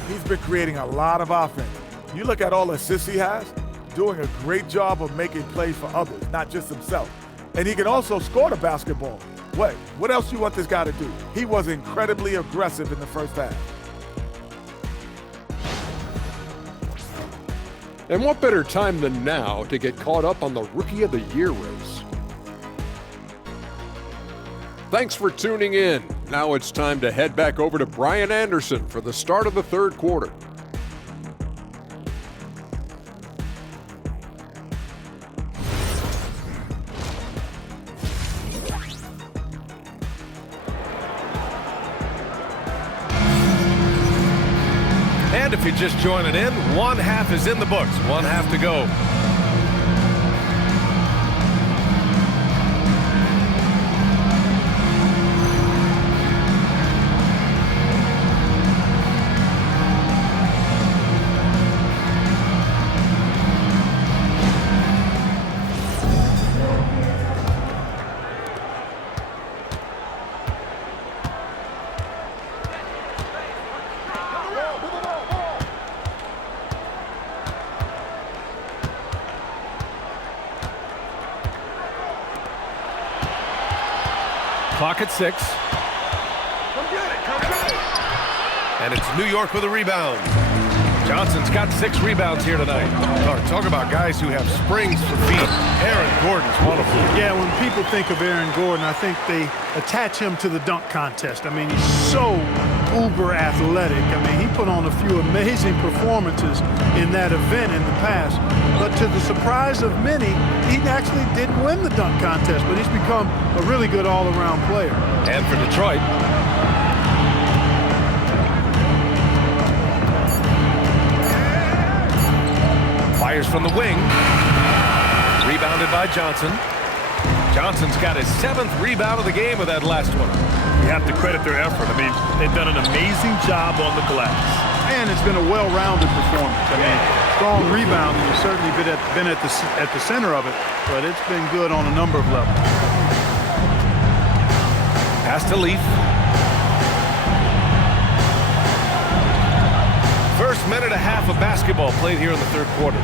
He's been creating a lot of offense. You look at all the assists he has, doing a great job of making plays for others, not just himself. And he can also score the basketball. What else you want this guy to do? He was incredibly aggressive in the first half. And what better time than now to get caught up on the Rookie of the Year race? Thanks for tuning in. Now it's time to head back over to Brian Anderson for the start of the third quarter. And if you're just joining in, 1 half is in the books. 1 half to go. Clock at 6. And it's New York with a rebound. Johnson's got 6 rebounds here tonight. Talk about guys who have springs for feet. Aaron Gordon's one of them. Yeah, when people think of Aaron Gordon, I think they attach him to the dunk contest. I mean, he's so uber athletic. I mean, he put on a few amazing performances in that event in the past. But to the surprise of many, he actually didn't win the dunk contest, but he's become a really good all-around player. And for Detroit, fires from the wing. Rebounded by Johnson. Johnson's got his 7th rebound of the game with that last one. You have to credit their effort. I mean, they've done an amazing job on the glass. And it's been a well-rounded performance. I mean, strong rebounding has certainly been at the center of it, but it's been good on a number of levels. Pass to Leaf. First minute and a half of basketball played here in the third quarter.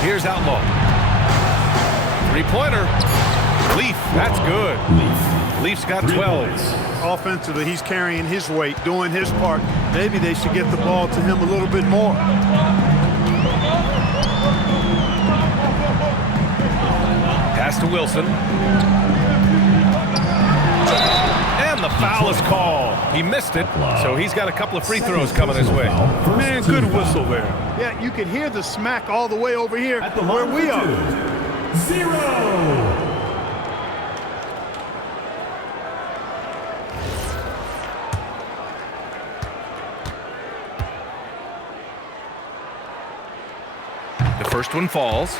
Here's Outlaw. 3-pointer. Leaf, that's good. Leaf's got 12. Offensively, he's carrying his weight, doing his part. Maybe they should get the ball to him a little bit more. Pass to Wilson. And the foul is called. He missed it, so he's got a couple of free throws coming his way. Man, good whistle there. Yeah, you can hear the smack all the way over here where we are. 0. The first one falls.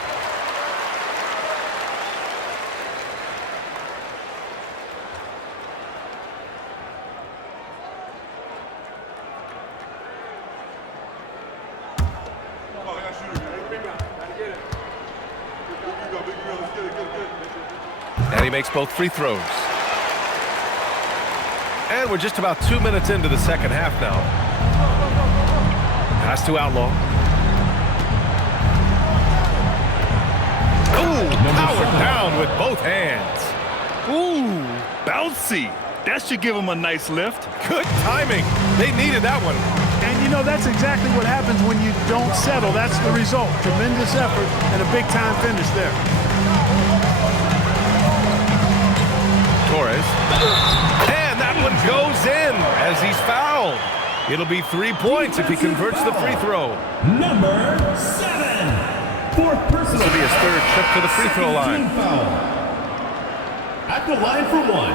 And he makes both free throws. And we're just about 2 minutes into the second half now. Pass to Outlaw. Ooh, powered down with both hands. Ooh, bouncy. That should give him a nice lift. Good timing. They needed that one. And you know, that's exactly what happens when you don't settle. That's the result. Tremendous effort and a big-time finish there. Torres. And that one goes in as he's fouled. It'll be 3 points if he converts the free throw. Number 7. Fourth personal. This will be his third trip to the free throw line. At the line for 1,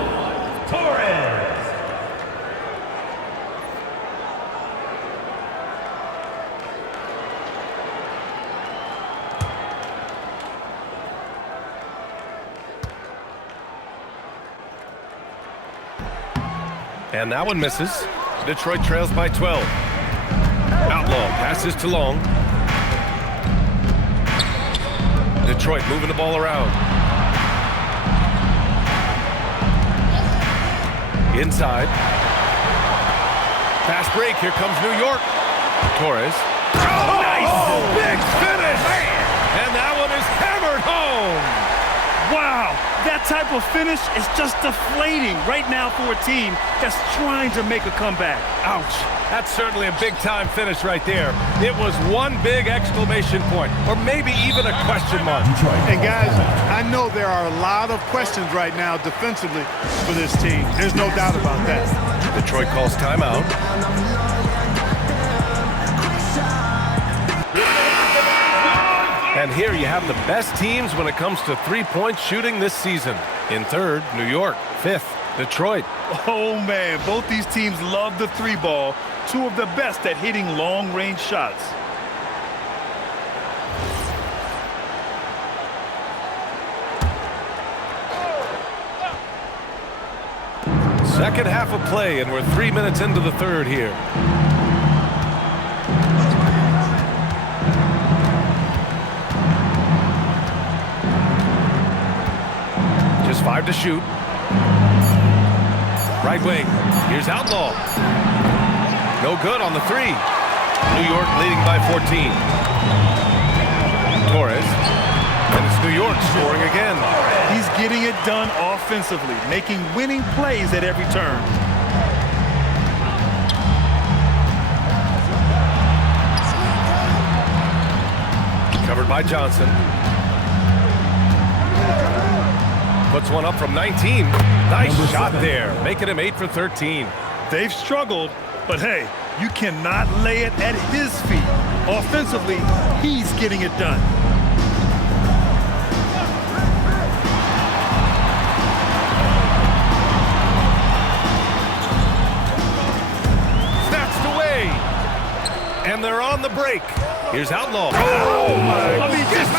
Torres. And that one misses. Detroit trails by 12. Outlaw passes to Long. Detroit moving the ball around. Inside. Fast break. Here comes New York. Torres. Oh, nice! Big finish! And that one is hammered home. Wow, that type of finish is just deflating right now for a team that's trying to make a comeback. Ouch. That's certainly a big-time finish right there. It was one big exclamation point, or maybe even a question mark. And guys, I know there are a lot of questions right now defensively for this team. There's no doubt about that. Detroit calls timeout. And here you have the best teams when it comes to three-point shooting this season. In third, New York. Fifth, Detroit. Oh, man, both these teams love the three ball. Two of the best at hitting long-range shots. Second half of play, and we're 3 minutes into the third here. Just 5 to shoot. Right wing. Here's Outlaw. No good on the three. New York leading by 14. Torres. And it's New York scoring again. He's getting it done offensively, making winning plays at every turn. Covered by Johnson. Puts one up from 19. Nice shot there, making him 8 for 13. They've struggled, but hey, you cannot lay it at his feet. Offensively, he's getting it done. Snatched away. And they're on the break. Here's Outlaw. Oh, my. I mean, just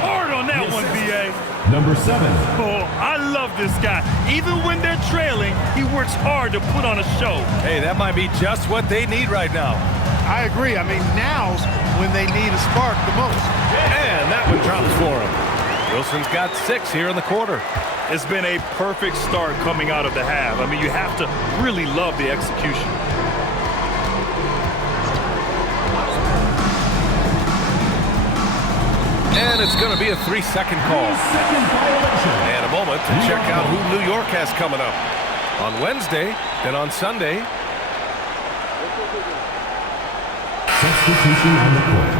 hard on that one, B.A. Number 7. Oh, I love this guy. Even when they're trailing, he works hard to put on a show. Hey, that might be just what they need right now. I agree. I mean, now's when they need a spark the most. And that one drops for him. Wilson's got 6 here in the quarter. It's been a perfect start coming out of the half. I mean, you have to really love the execution. And it's going to be a 3-second call. And a moment to check out who New York has coming up. On Wednesday, then on Sunday. Substitution on the court.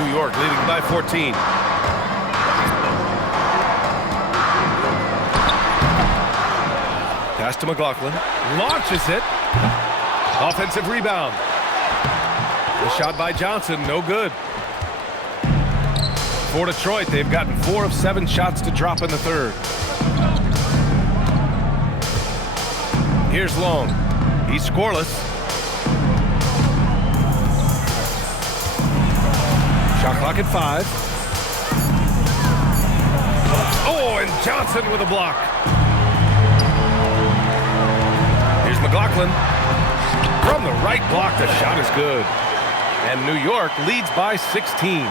New York leading by 14. Pass to McLaughlin. Launches it. Offensive rebound. The shot by Johnson, no good. For Detroit, they've gotten 4 of 7 shots to drop in the third. Here's Long. He's scoreless. Shot clock at 5. Oh, and Johnson with a block. Here's McLaughlin. From the right block, the shot is good. And New York leads by 16.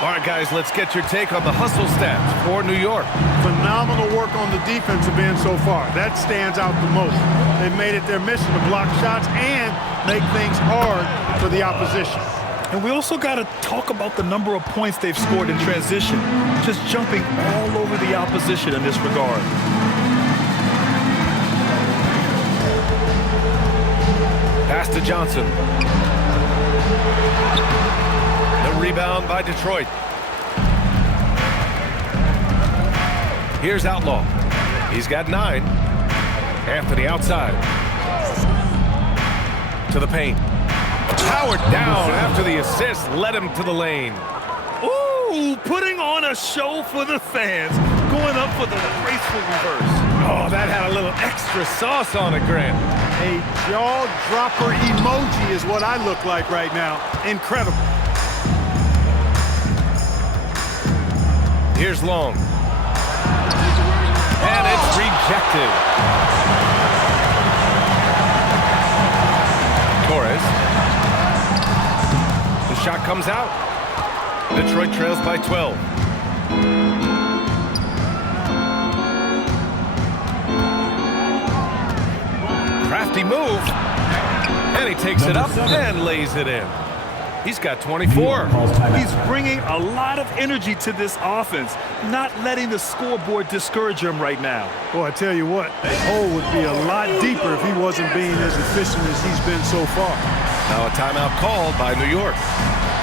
All right, guys, let's get your take on the hustle stats for New York. Phenomenal work on the defensive end so far. That stands out the most. They've made it their mission to block shots and make things hard for the opposition. And we also got to talk about the number of points they've scored in transition, just jumping all over the opposition in this regard. Pass to Johnson. The rebound by Detroit. Here's Outlaw. He's got 9. Anthony outside. To the paint. Powered down after the assist led him to the lane. Ooh, putting on a show for the fans. Going up for the graceful reverse. Oh, that had a little extra sauce on it, Grant. A jaw-dropper emoji is what I look like right now. Incredible. Here's Long. And it's rejected. Torres. The shot comes out. Detroit trails by 12. Crafty move. And he takes it up and lays it in. He's got 24. He's bringing a lot of energy to this offense, not letting the scoreboard discourage him right now. Boy, I tell you what, the hole would be a lot deeper if he wasn't being as efficient as he's been so far. Now a timeout called by New York.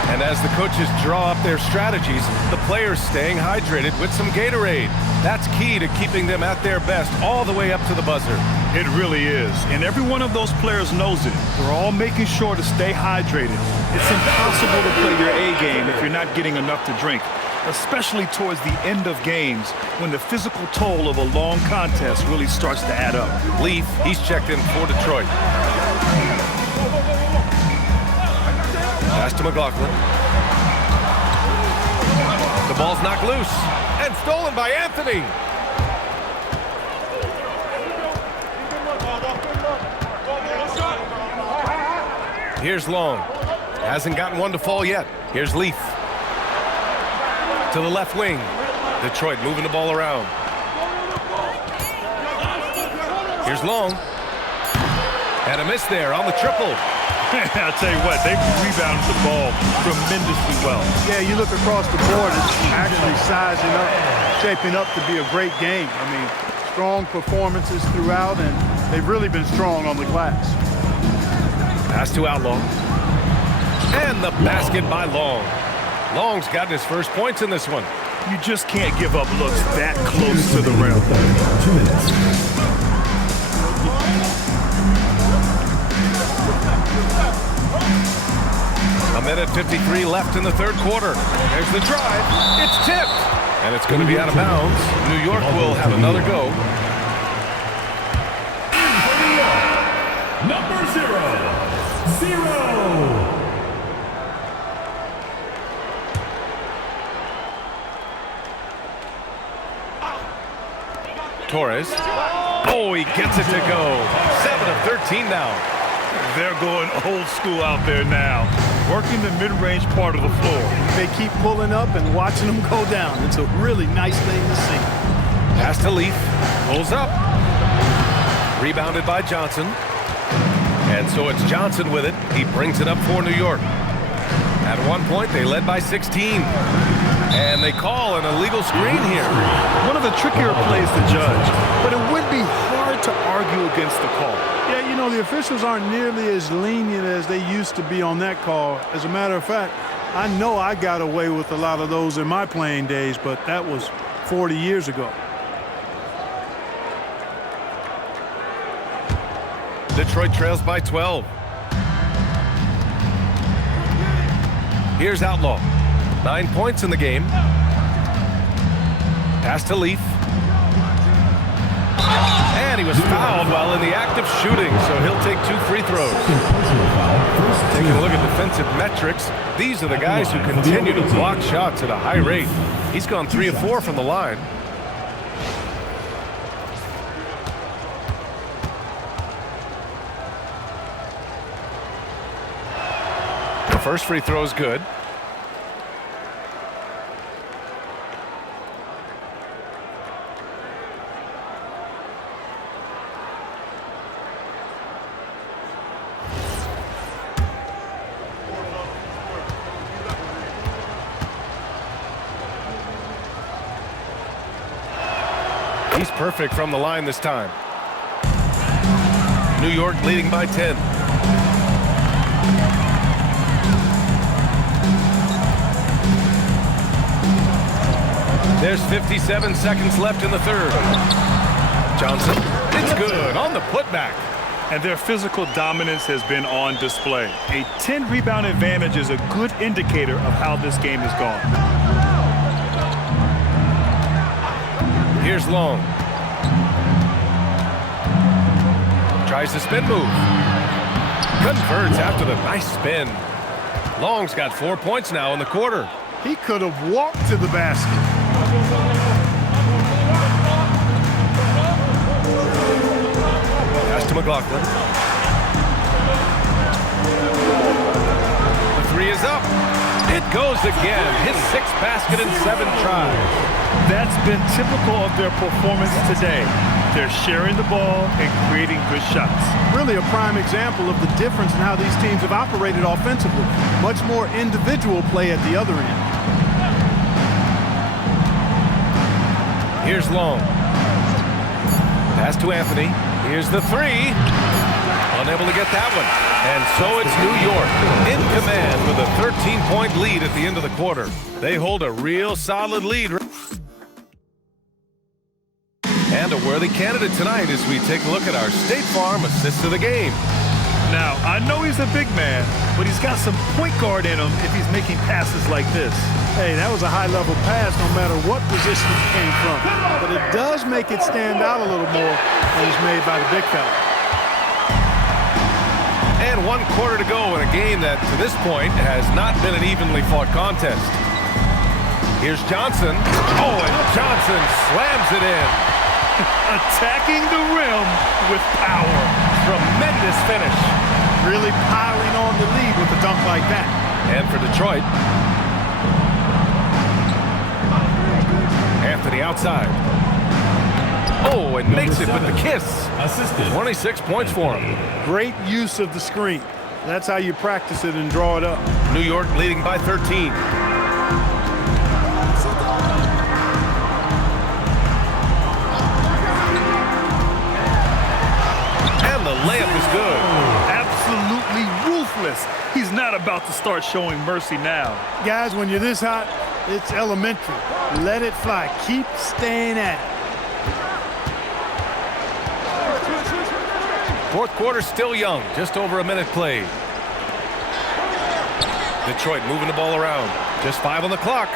And as the coaches draw up their strategies, the players staying hydrated with some Gatorade. That's key to keeping them at their best all the way up to the buzzer. It really is. And every one of those players knows it. They're all making sure to stay hydrated. It's impossible to play your A game if you're not getting enough to drink, especially towards the end of games when the physical toll of a long contest really starts to add up. Leaf, he's checked in for Detroit. Pass to McLaughlin. The ball's knocked loose and stolen by Anthony. Here's Long. Hasn't gotten one to fall yet. Here's Leaf. To the left wing. Detroit moving the ball around. Here's Long. And a miss there on the triple. I'll tell you what, they've rebounded the ball tremendously well. Yeah, you look across the board, it's actually sizing up, shaping up to be a great game. I mean, strong performances throughout, and they've really been strong on the glass. Pass to Outlaw. And the basket by Long. Long's gotten his first points in this one. You just can't give up looks that close to the rim. 2 minutes. A minute 53 left in the third quarter. There's the drive. It's tipped. And it's going to be out of bounds. New York will have another go. Number 0. Torres. Oh, he gets it to go. 7 of 13 now. They're going old school out there now, working the mid-range part of the floor. They keep pulling up and watching them go down. It's a really nice thing to see. Pass to Leaf. Pulls up. Rebounded by Johnson. And so it's Johnson with it. He brings it up for New York. At one point, they led by 16. And they call an illegal screen here. One of the trickier plays to judge, but it would be hard to argue against the call. Yeah, you know, the officials aren't nearly as lenient as they used to be on that call. As a matter of fact, I know I got away with a lot of those in my playing days, but that was 40 years ago. Detroit trails by 12. Here's Outlaw. 9 points in the game. Pass to Leaf. And he was fouled while in the act of shooting, so he'll take 2 free throws. Taking a look at defensive metrics, these are the guys who continue to block shots at a high rate. He's gone 3 of 4 from the line. The first free throw is good. He's perfect from the line this time. New York leading by 10. There's 57 seconds left in the third. Johnson, it's good on the putback. And their physical dominance has been on display. A 10-rebound advantage is a good indicator of how this game has gone. Here's Long. Tries the spin move. Converts after the nice spin. Long's got 4 points now in the quarter. He could have walked to the basket. Pass to McLaughlin. The three is up. It goes again. His 6th basket in 7 tries. That's been typical of their performance today. They're sharing the ball and creating good shots. Really a prime example of the difference in how these teams have operated offensively. Much more individual play at the other end. Here's Long. Pass to Anthony. Here's the three. Unable to get that one. And so it's New York in command with a 13-point lead at the end of the quarter. They hold a real solid lead. And a worthy candidate tonight as we take a look at our State Farm assist of the game. Now, I know he's a big man, but he's got some point guard in him if he's making passes like this. Hey, that was a high-level pass no matter what position it came from. But it does make it stand out a little more when it's made by the big fella. And 1 quarter to go in a game that, to this point, has not been an evenly fought contest. Here's Johnson. Oh, and Johnson slams it in. Attacking the rim with power. Tremendous finish. Really piling on the lead with a dunk like that. And for Detroit, Anthony outside. Oh, and makes it with the kiss. Assisted. 26 points for him. Great use of the screen. That's how you practice it and draw it up. New York leading by 13. The layup is good. Absolutely ruthless. He's not about to start showing mercy now. Guys, when you're this hot, it's elementary. Let it fly. Keep staying at it. Fourth quarter still young. Just over a minute played. Detroit moving the ball around. Just 5 on the clock.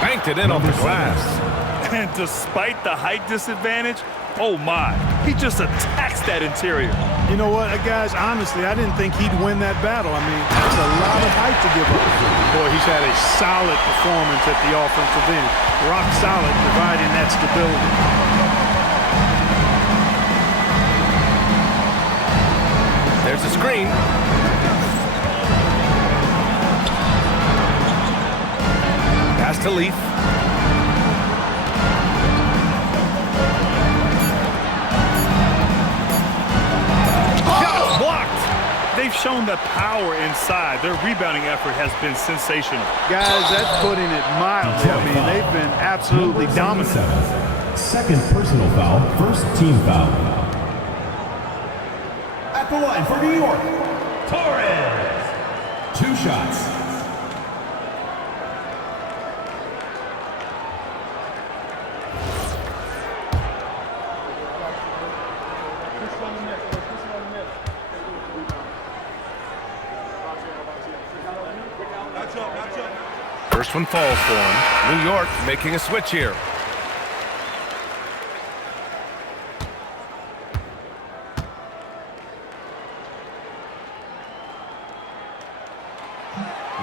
Banked it in off the glass. And despite the height disadvantage, oh my, he just attacks that interior. You know what, guys, honestly, I didn't think he'd win that battle. I mean, that's a lot of height to give up. Boy, he's had a solid performance at the offensive end. Rock solid, providing that stability. There's a screen. Pass to Leaf. They've shown the power inside. Their rebounding effort has been sensational. Guys, that's putting it mildly. I mean, they've been absolutely dominant. 2nd personal foul, 1st team foul. At the line for New York, Torres. 2 shots. First one falls for him. New York making a switch here.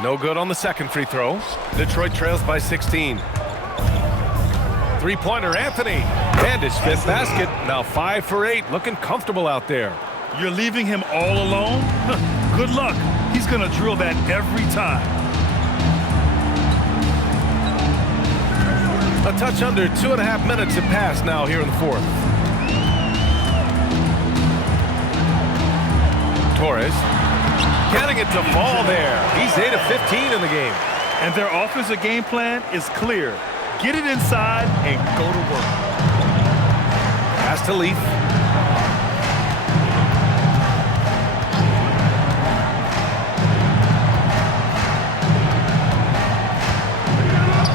No good on the second free throw. Detroit trails by 16. Three-pointer, Anthony. And his 5th basket. Now 5 for 8. Looking comfortable out there. You're leaving him all alone? Good luck. He's going to drill that every time. A touch under 2.5 minutes have passed now here in the 4th. Torres getting it to fall there. He's 8 of 15 in the game. And their offensive game plan is clear. Get it inside and go to work. Pass to Leaf.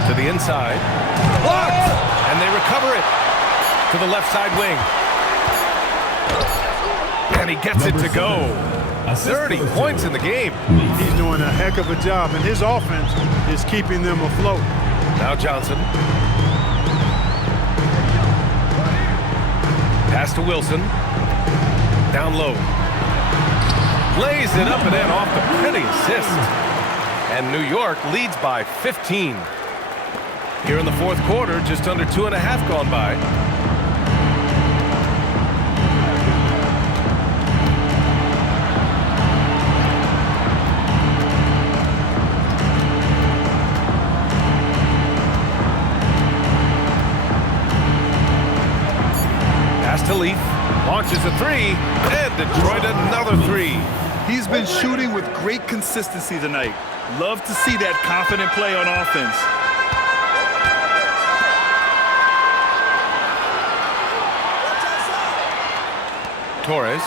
To the inside. Blocked! And they recover it to the left side wing. And he gets it to go. 30 points in the game. He's doing a heck of a job, and his offense is keeping them afloat. Now Johnson. Pass to Wilson. Down low. Lays it up and in off the pretty assist. And New York leads by 15. Here in the 4th quarter, just under 2.5 gone by. Pass to Leaf. Launches a 3. And Detroit another 3. He's been shooting with great consistency tonight. Love to see that confident play on offense. Torres.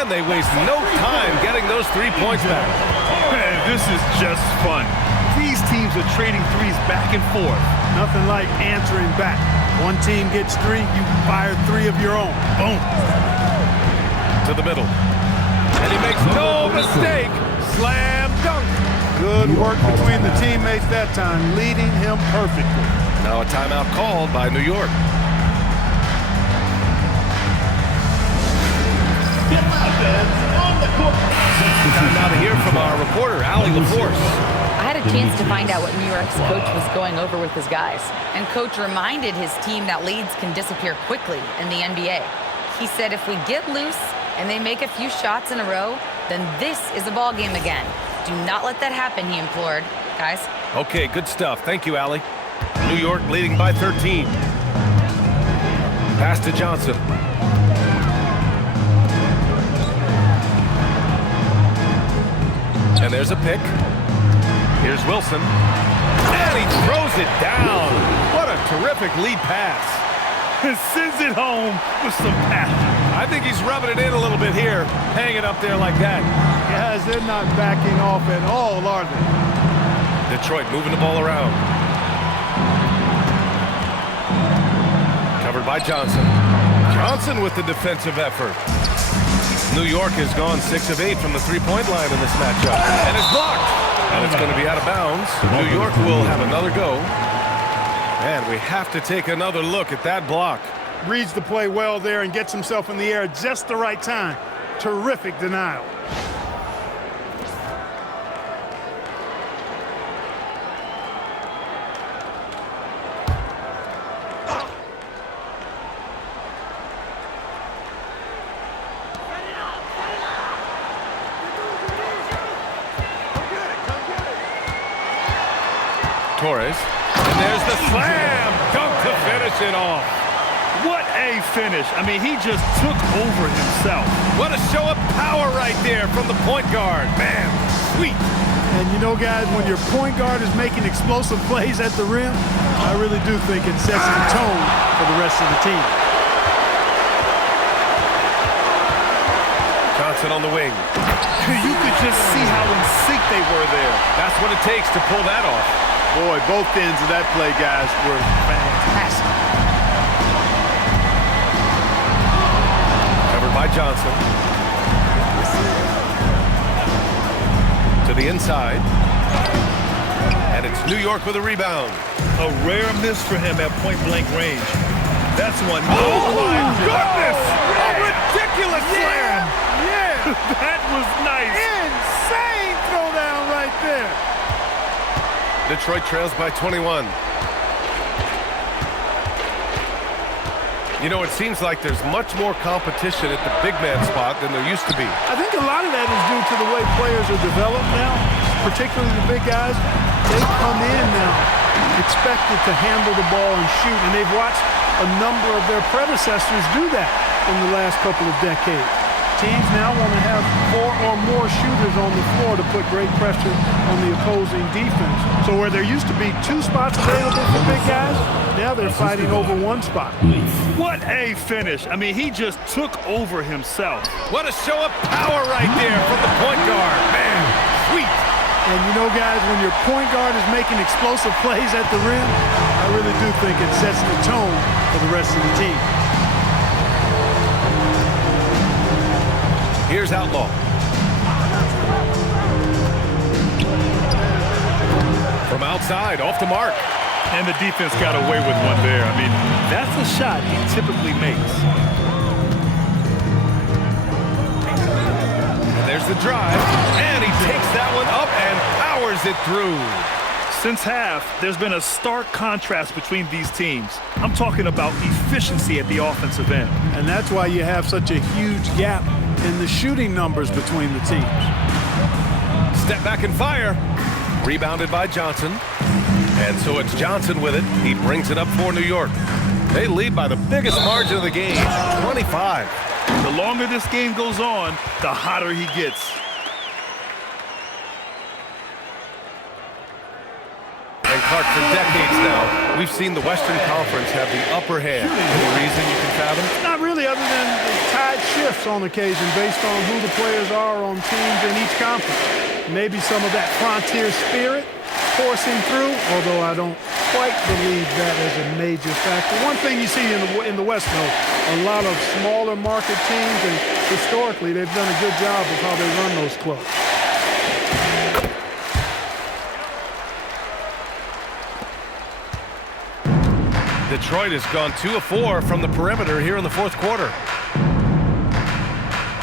And they waste no time getting those 3 points back. Man, this is just fun. These teams are trading threes back and forth. Nothing like answering back. One team gets 3, you fire 3 of your own. Boom. To the middle. And he makes no mistake. Slam dunk. Good work between the teammates that time, leading him perfectly. Now a timeout called by New York. Time now to hear from our reporter, Allie LaForce. I had a chance to find out what New York's coach was going over with his guys. And coach reminded his team that leads can disappear quickly in the NBA. He said if we get loose and they make a few shots in a row, then this is a ball game again. Do not let that happen, he implored. Guys. Okay, good stuff. Thank you, Allie. New York leading by 13. Pass to Johnson. And there's a pick. Here's Wilson. And he throws it down. What a terrific lead pass. Sends it home with some passion. I think he's rubbing it in a little bit here, hanging up there like that. Guys, they're not backing off at all, are they? Detroit moving the ball around. Covered by Johnson. Johnson with the defensive effort. New York has gone 6 of 8 from the 3-point line in this matchup. And it's blocked. And it's going to be out of bounds. New York will have another go. And we have to take another look at that block. Reads the play well there and gets himself in the air at just the right time. Terrific denial. Torres. And there's the slam dunk to finish it off. What a finish. I mean, he just took over himself. What a show of power right there from the point guard. Man, sweet. And you know, guys, when your point guard is making explosive plays at the rim, I really do think it sets the tone for the rest of the team. Johnson Johnson on the wing. You could just see how in sync they were there. That's what it takes to pull that off. Boy, both ends of that play, guys, were fantastic. Covered by Johnson. To the inside. And it's New York with a rebound. A rare miss for him at point-blank range. That's one. Oh, my goodness! A ridiculous slam! Yeah! That was nice. Insane throwdown right there. Detroit trails by 21. You know, it seems like there's much more competition at the big man spot than there used to be. I think a lot of that is due to the way players are developed now, particularly the big guys. They come in now expected to handle the ball and shoot, and they've watched a number of their predecessors do that in the last couple of decades. Teams now want to have 4 or more shooters on the floor to put great pressure on the opposing defense. So where there used to be 2 spots available for big guys, now they're fighting over 1 spot. What a finish. I mean, he just took over himself. What a show of power right there from the point guard. Man, sweet. And you know, guys, when your point guard is making explosive plays at the rim, I really do think it sets the tone for the rest of the team. Here's Outlaw. From outside, off the mark. And the defense got away with one there. I mean, that's a shot he typically makes. And there's the drive. And he takes that one up and powers it through. Since half, there's been a stark contrast between these teams. I'm talking about efficiency at the offensive end. And that's why you have such a huge gap in the shooting numbers between the teams. Step back and fire. Rebounded by Johnson. And so it's Johnson with it. He brings it up for New York. They lead by the biggest margin of the game, 25. The longer this game goes on, the hotter he gets. And Clark, for decades now, we've seen the Western Conference have the upper hand. Any reason you can fathom? Not really, other than the tide shifts on occasion based on who the players are on teams in each conference. Maybe some of that frontier spirit coursing through, although I don't quite believe that as a major factor. One thing you see in the West, though, a lot of smaller market teams, and historically they've done a good job of how they run those clubs. Detroit has gone 2 of 4 from the perimeter here in the fourth quarter.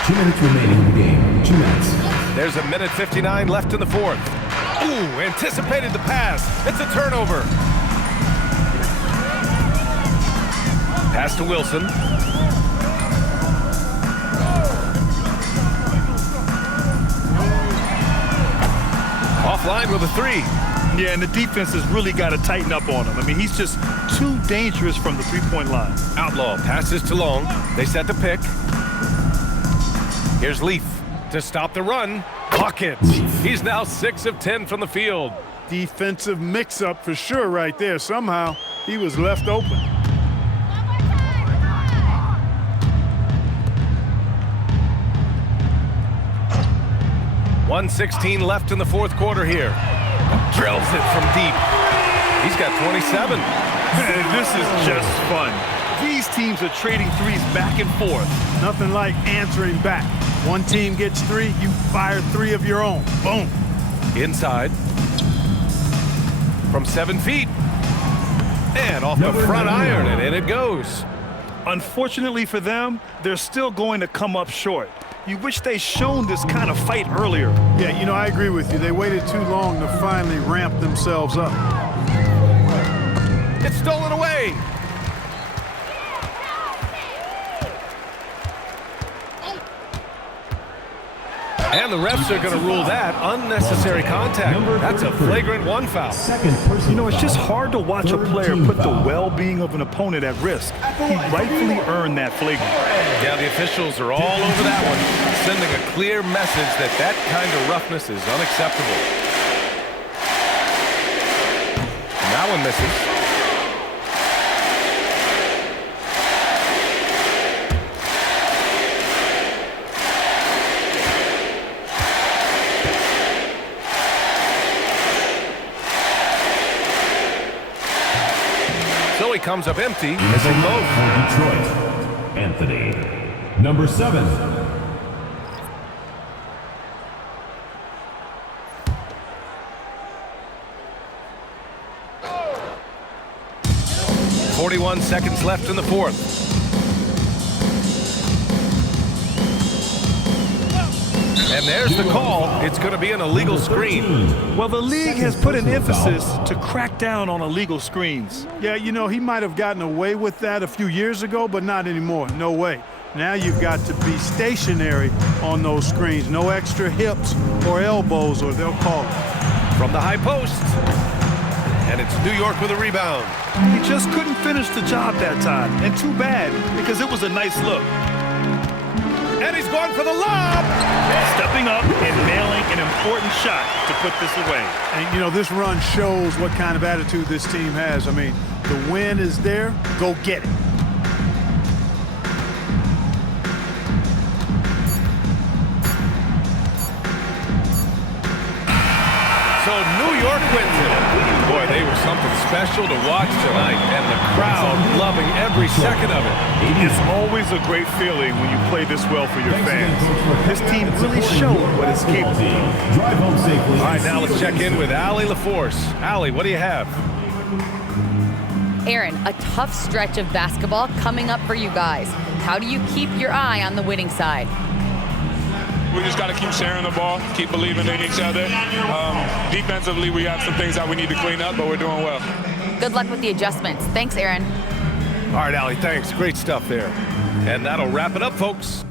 2 minutes remaining in the game. 2 minutes. There's a minute 59 left in the fourth. Ooh, anticipated the pass. It's a turnover. Pass to Wilson. Offline with a 3. Yeah, and the defense has really got to tighten up on him. I mean, he's just too dangerous from the three-point line. Outlaw passes to Long. They set the pick. Here's Leaf to stop the run. Buckets. He's now 6 of 10 from the field. Defensive mix-up for sure right there. Somehow he was left open. .116 left in the fourth quarter here. Drills it from deep. He's got 27. This is just fun. These teams are trading threes back and forth. Nothing like answering back. One team gets 3, you fire 3 of your own. Boom. Inside. From 7 feet. And off the front iron, and in it goes. Unfortunately for them, they're still going to come up short. You wish they shown this kind of fight earlier. Yeah, you know, I agree with you. They waited too long to finally ramp themselves up. It's stolen away. And the refs are going to rule that unnecessary contact. That's a flagrant 1 foul. You know, it's just hard to watch a player put the well-being of an opponent at risk. He rightfully earned that flagrant. Yeah, the officials are all over that one, sending a clear message that that kind of roughness is unacceptable. And that one misses. comes up empty as they load. For Detroit, Anthony. Number 7. 41 seconds left in the fourth. And there's the call. It's going to be an illegal screen. Well, the league has put an emphasis to crack down on illegal screens. Yeah, you know, he might have gotten away with that a few years ago, but not anymore. No way. Now you've got to be stationary on those screens. No extra hips or elbows, or they'll call it. From the high post. And it's New York with a rebound. He just couldn't finish the job that time. And too bad, because it was a nice look. And he's going for the lob. Stepping up and nailing an important shot to put this away. And, you know, this run shows what kind of attitude this team has. I mean, the win is there. Go get it. So New York wins it. Boy, they were something special to watch tonight, and the crowd loving every second of it. It's always a great feeling when you play this well for your fans. This team really showed what it's capable of. Drive home safely. All right, now let's check in with Allie LaForce. Allie, what do you have? Aaron, a tough stretch of basketball coming up for you guys. How do you keep your eye on the winning side? We just got to keep sharing the ball, keep believing in each other. Defensively, we have some things that we need to clean up, but we're doing well. Good luck with the adjustments. Thanks, Aaron. All right, Allie, thanks. Great stuff there. And that'll wrap it up, folks.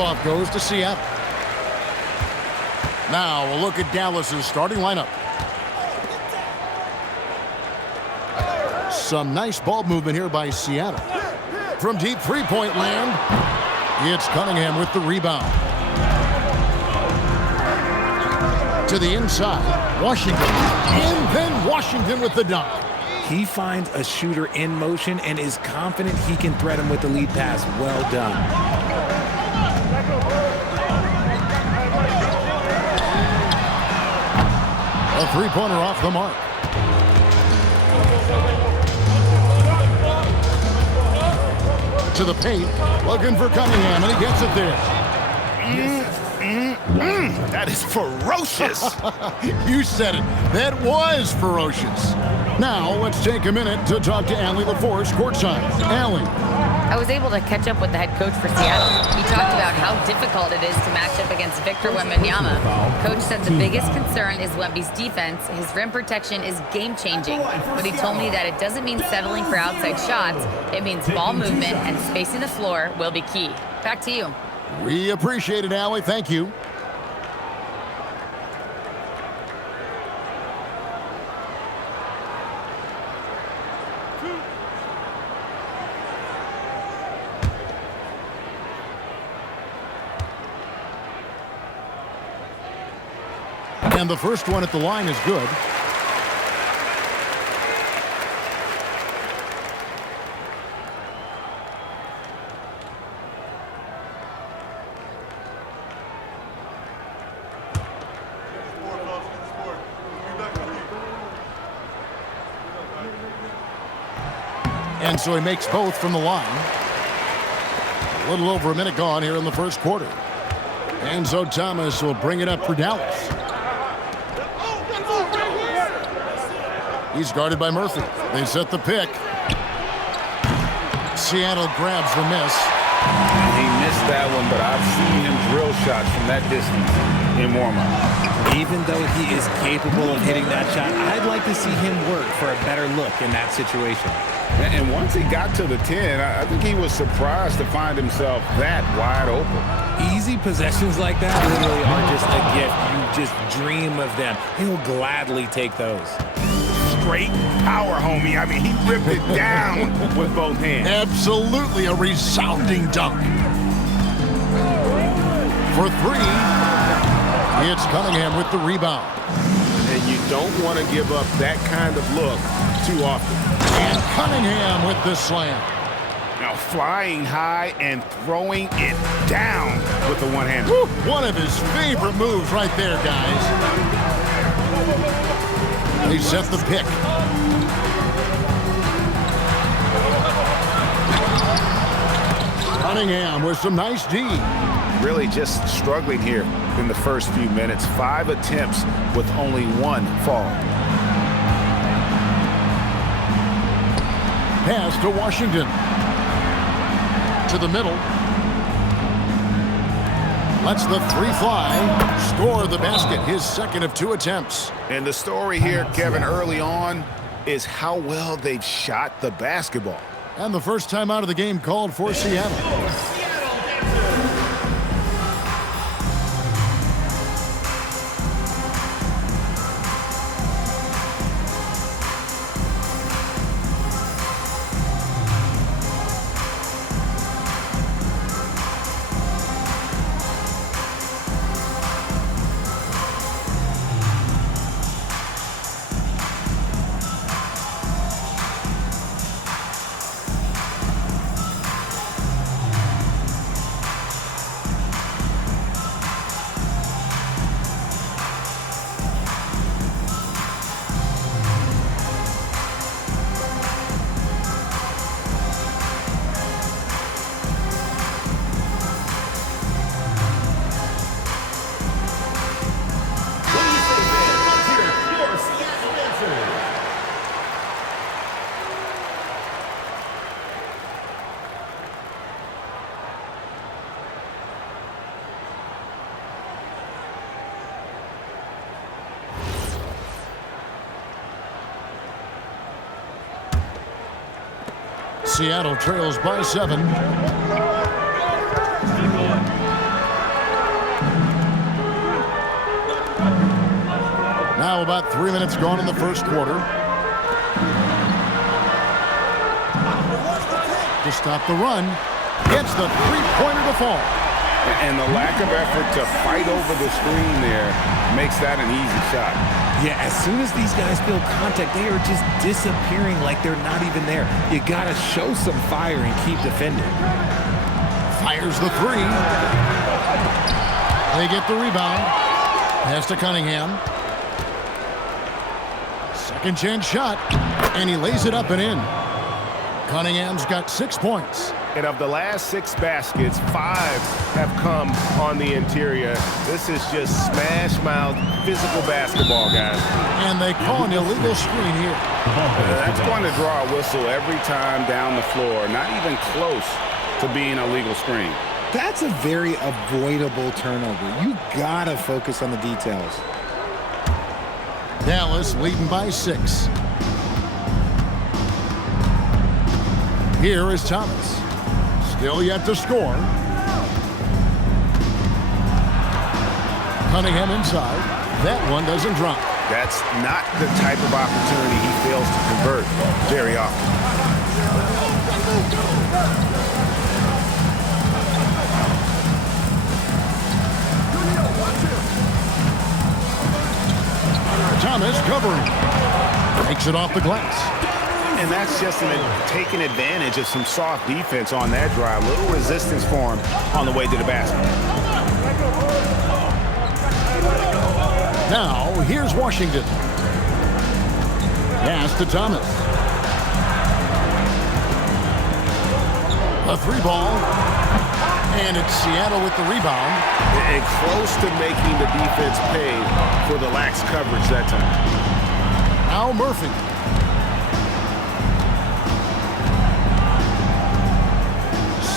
tip-off goes to Seattle. Now we'll look at Dallas's starting lineup. Some nice ball movement here by Seattle. From deep three-point land, it's Cunningham with the rebound. To the inside, Washington. And then Washington with the dunk. He finds a shooter in motion and is confident he can thread him with the lead pass. Well done. A three-pointer off the mark. To the paint, looking for Cunningham, and he gets it there. That is ferocious. You said it. That was ferocious. Now, let's take a minute to talk to Allie LaForce courtside. Allie. I was able to catch up with the head coach for Seattle. He talked about how difficult it is to match up against Victor Wembanyama. Coach said the biggest concern is Wemby's defense. His rim protection is game-changing. But he told me that it doesn't mean settling for outside shots. It means ball movement and spacing the floor will be key. Back to you. We appreciate it, Allie. Thank you. And the first one at the line is good. And so he makes both from the line. A little over a minute gone here in the first quarter. And so Thomas will bring it up for Dallas. He's guarded by Murphy. They set the pick. Seattle grabs the miss. He missed that one, but I've seen him drill shots from that distance in warm-up. Even though he is capable of hitting that shot, I'd like to see him work for a better look in that situation. And once he got to the 10, I think he was surprised to find himself that wide open. Easy possessions like that literally are just a gift. You just dream of them. He'll gladly take those. Straight power, homie. I mean, he ripped it down with both hands. Absolutely a resounding dunk. For three, it's Cunningham with the rebound. And you don't want to give up that kind of look too often. And Cunningham with the slam. Now flying high and throwing it down with the one-hander. One of his favorite moves right there, guys. They set the pick. Cunningham with some nice D. Really just struggling here in the first few minutes. 5 attempts with only 1 fall. Pass to Washington. To the middle. Lets the three fly. Score the basket. His second of 2 attempts. And the story here, Kevin, early on is how well they've shot the basketball. And the first time out of the game called for Seattle. Seattle trails by 7. Now about 3 minutes gone in the first quarter. To stop the run, gets the three-pointer to fall. And the lack of effort to fight over the screen there makes that an easy shot. Yeah, as soon as these guys feel contact, they are just disappearing like they're not even there. You got to show some fire and keep defending. Fires the three. They get the rebound. Pass to Cunningham. Second chance shot, and he lays it up and in. Cunningham's got 6 points. And of the last 6 baskets, 5 have come on the interior. This is just smash-mouth physical basketball, guys. And they call an illegal screen here. That's going to draw a whistle every time down the floor. Not even close to being a legal screen. That's a very avoidable turnover. You gotta focus on the details. Dallas leading by 6. Here is Thomas. Still yet to score. Cunningham inside. That one doesn't drop. That's not the type of opportunity he fails to convert very often. Thomas covering. Takes it off the glass. And that's just taking advantage of some soft defense on that drive. Little resistance for him on the way to the basket. Now, here's Washington. Pass to Thomas. A 3-ball. And it's Seattle with the rebound. And close to making the defense pay for the lax coverage that time. Now Murphy.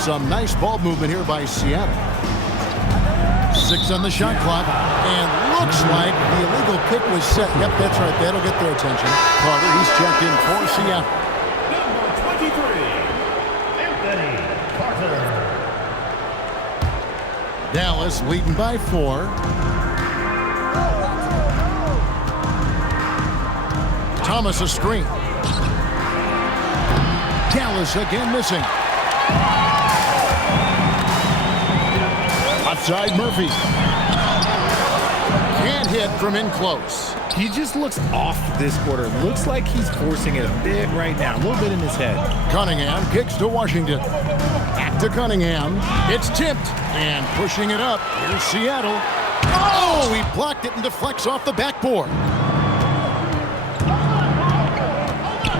Some nice ball movement here by Seattle. 6 on the shot clock, and looks like the illegal pick was set. Yep, that's right. That'll get their attention. Carter, he's checked in for Seattle. Number 23, Anthony Carter. Dallas leading by 4. Thomas a screen. Dallas again missing. Outside Murphy. Can't hit from in close. He just looks off this quarter. Looks like he's forcing it a bit right now. A little bit in his head. Cunningham kicks to Washington. Back to Cunningham. It's tipped. And pushing it up. Here's Seattle. Oh, he blocked it and deflects off the backboard.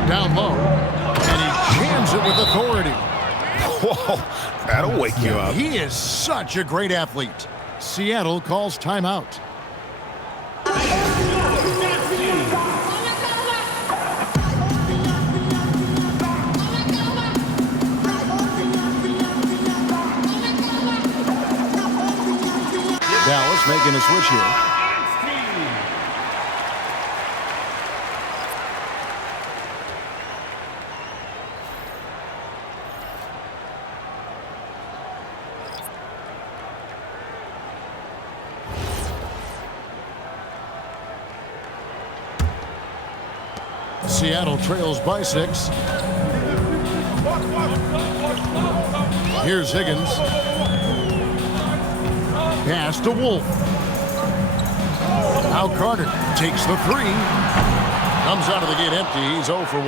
Down low. And he jams it with authority. Whoa, that'll wake you up. He is such a great athlete. Seattle calls timeout. Dallas making a switch here. Seattle trails by 6. Here's Higgins. Pass to Wolf. Now Carter takes the 3. Comes out of the gate empty. He's 0 for 1.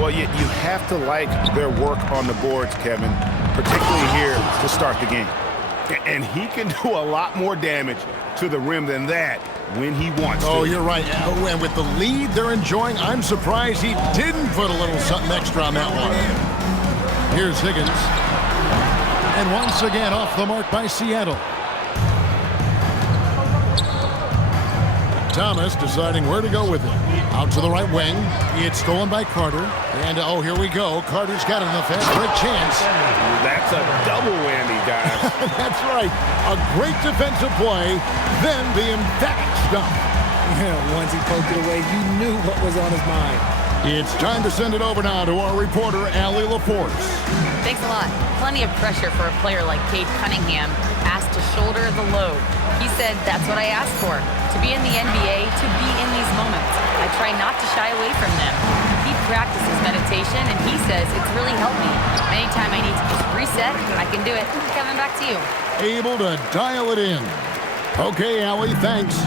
Well, you have to like their work on the boards, Kevin, particularly here to start the game. And he can do a lot more damage to the rim than that when he wants to. Oh, you're right. And with the lead they're enjoying, I'm surprised he didn't put a little something extra on that one. Here's Higgins. And once again off the mark by Seattle. Thomas deciding where to go with it. Out to the right wing. It's stolen by Carter. And, oh, here we go. Carter's got it in the fast break chance. That's a double whammy, guys. That's right. A great defensive play, then the emphatic stop. Yeah, once he poked it away, you knew what was on his mind. It's time to send it over now to our reporter, Allie LaForce. Thanks a lot. Plenty of pressure for a player like Cade Cunningham, asked to shoulder the load. He said, that's what I asked for, to be in the NBA, to be in these moments. I try not to shy away from them. He practices meditation, and he says it's really helped me. Anytime I need to just reset, I can do it. Kevin, back to you. Able to dial it in. Okay, Allie, thanks.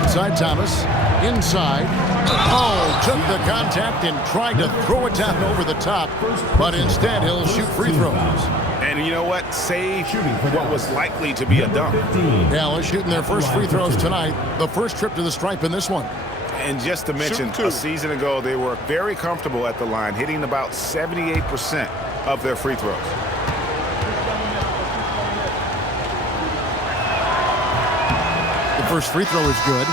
Outside Thomas, inside. Oh, took the contact and tried to throw it down over the top, but instead he'll shoot free throws. And you know what? Save what was likely to be a dunk. Dallas shooting their first free throws tonight. The first trip to the stripe in this one. And just to mention, a season ago, they were very comfortable at the line, hitting about 78% of their free throws. The first free throw is good.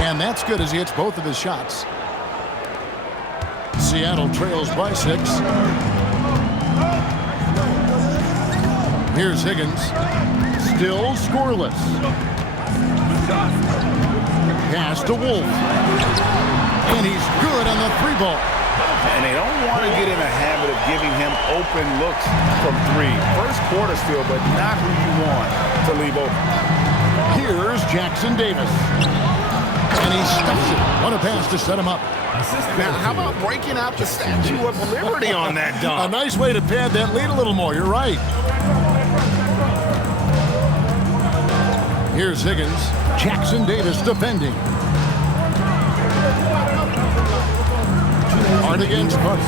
And that's good as he hits both of his shots. Seattle trails by 6. Here's Higgins. Still scoreless. Pass to Wolf. And he's good on the 3-ball. And they don't want to get in a habit of giving him open looks from 3. First quarter still, but not who you want to leave open. Here's Jackson Davis. And he stuffs it. What a pass to set him up. Now, how about breaking out the Statue of Liberty on that dunk? A nice way to pad that lead a little more. You're right. Here's Higgins. Jackson Davis defending. Hard against Buck.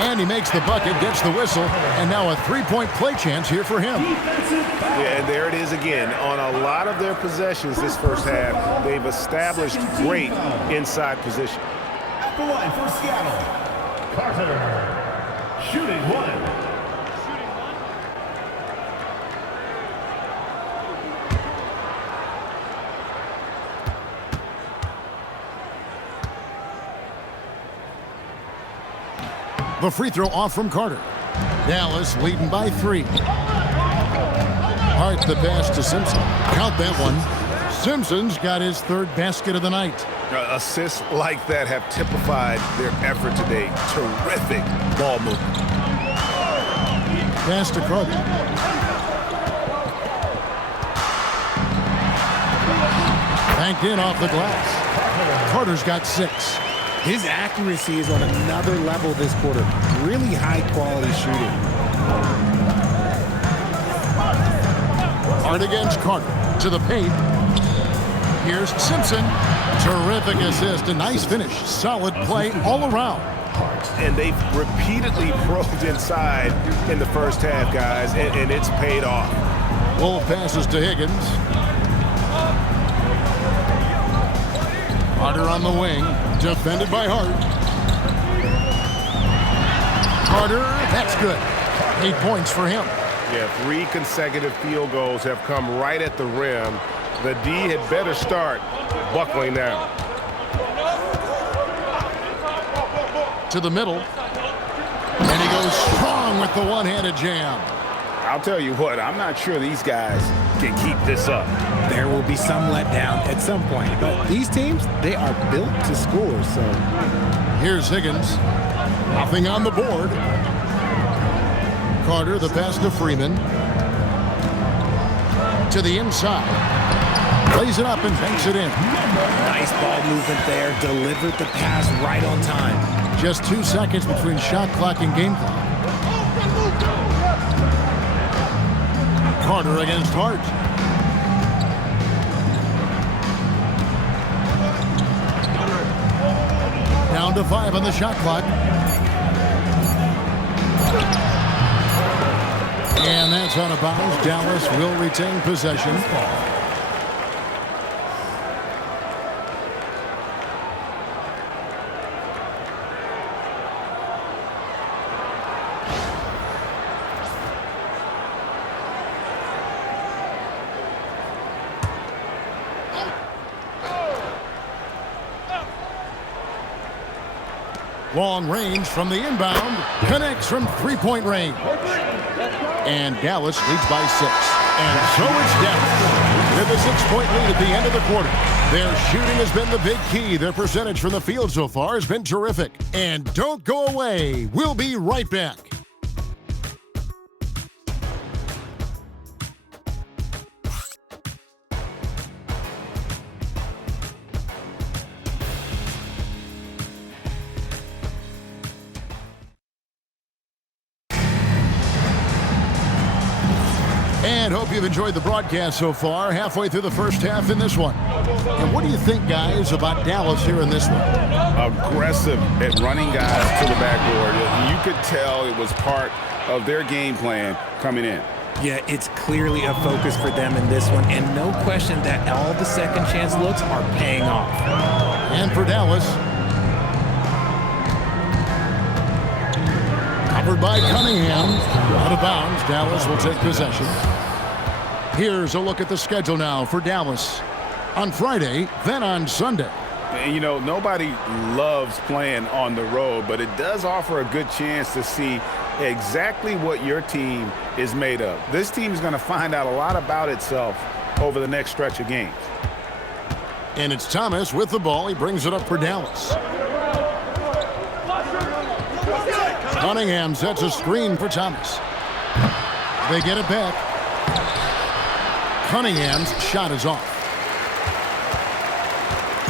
And he makes the bucket, gets the whistle, and now a 3-point play chance here for him. Yeah, and there it is again. On a lot of their possessions this first half, they've established great inside position. At the line for Seattle, Carter, shooting 1. The free throw off from Carter. Dallas leading by 3. Hart the pass to Simpson. Count that one. Simpson's got his 3rd basket of the night. Assists like that have typified their effort today. Terrific ball movement. Pass to Carter. Banked in off the glass. Carter's got 6. His accuracy is on another level this quarter. Really high-quality shooting. Hard against Carter. To the paint. Here's Simpson. Terrific assist. A nice finish. Solid play all around. And they've repeatedly probed inside in the first half, guys, and it's paid off. Wolf passes to Higgins. Carter on the wing. Defended by Hart. Carter, that's good. 8 points for him. Yeah, 3 consecutive field goals have come right at the rim. The D had better start buckling now. To the middle. And he goes strong with the one-handed jam. I'll tell you what, I'm not sure these guys can keep this up. There will be some letdown at some point, but these teams, they are built to score, so. Here's Higgins. Nothing on the board. Carter, the pass to Freeman. To the inside. Plays it up and banks it in. Nice ball movement there. Delivered the pass right on time. Just 2 seconds between shot clock and game clock. Carter against Hart. Down to 5 on the shot clock. And that's out of bounds. Dallas will retain possession. Long range from the inbound. Connects from three-point range. And Dallas leads by 6. And so it's Dallas with a 6-point lead at the end of the quarter. Their shooting has been the big key. Their percentage from the field so far has been terrific. And don't go away. We'll be right back. And hope you've enjoyed the broadcast so far. Halfway through the first half in this one. And what do you think, guys, about Dallas here in this one? Aggressive at running guys to the backboard. You could tell it was part of their game plan coming in. Yeah, it's clearly a focus for them in this one, and no question that all the second chance looks are paying off. And for Dallas, covered by Cunningham, out of bounds. Dallas will take possession. Here's a look at the schedule now for Dallas on Friday, then on Sunday. And, you know, nobody loves playing on the road, but it does offer a good chance to see exactly what your team is made of. This team is going to find out a lot about itself over the next stretch of games. And it's Thomas with the ball. He brings it up for Dallas. Cunningham sets a screen for Thomas. They get it back. Cunningham's shot is off.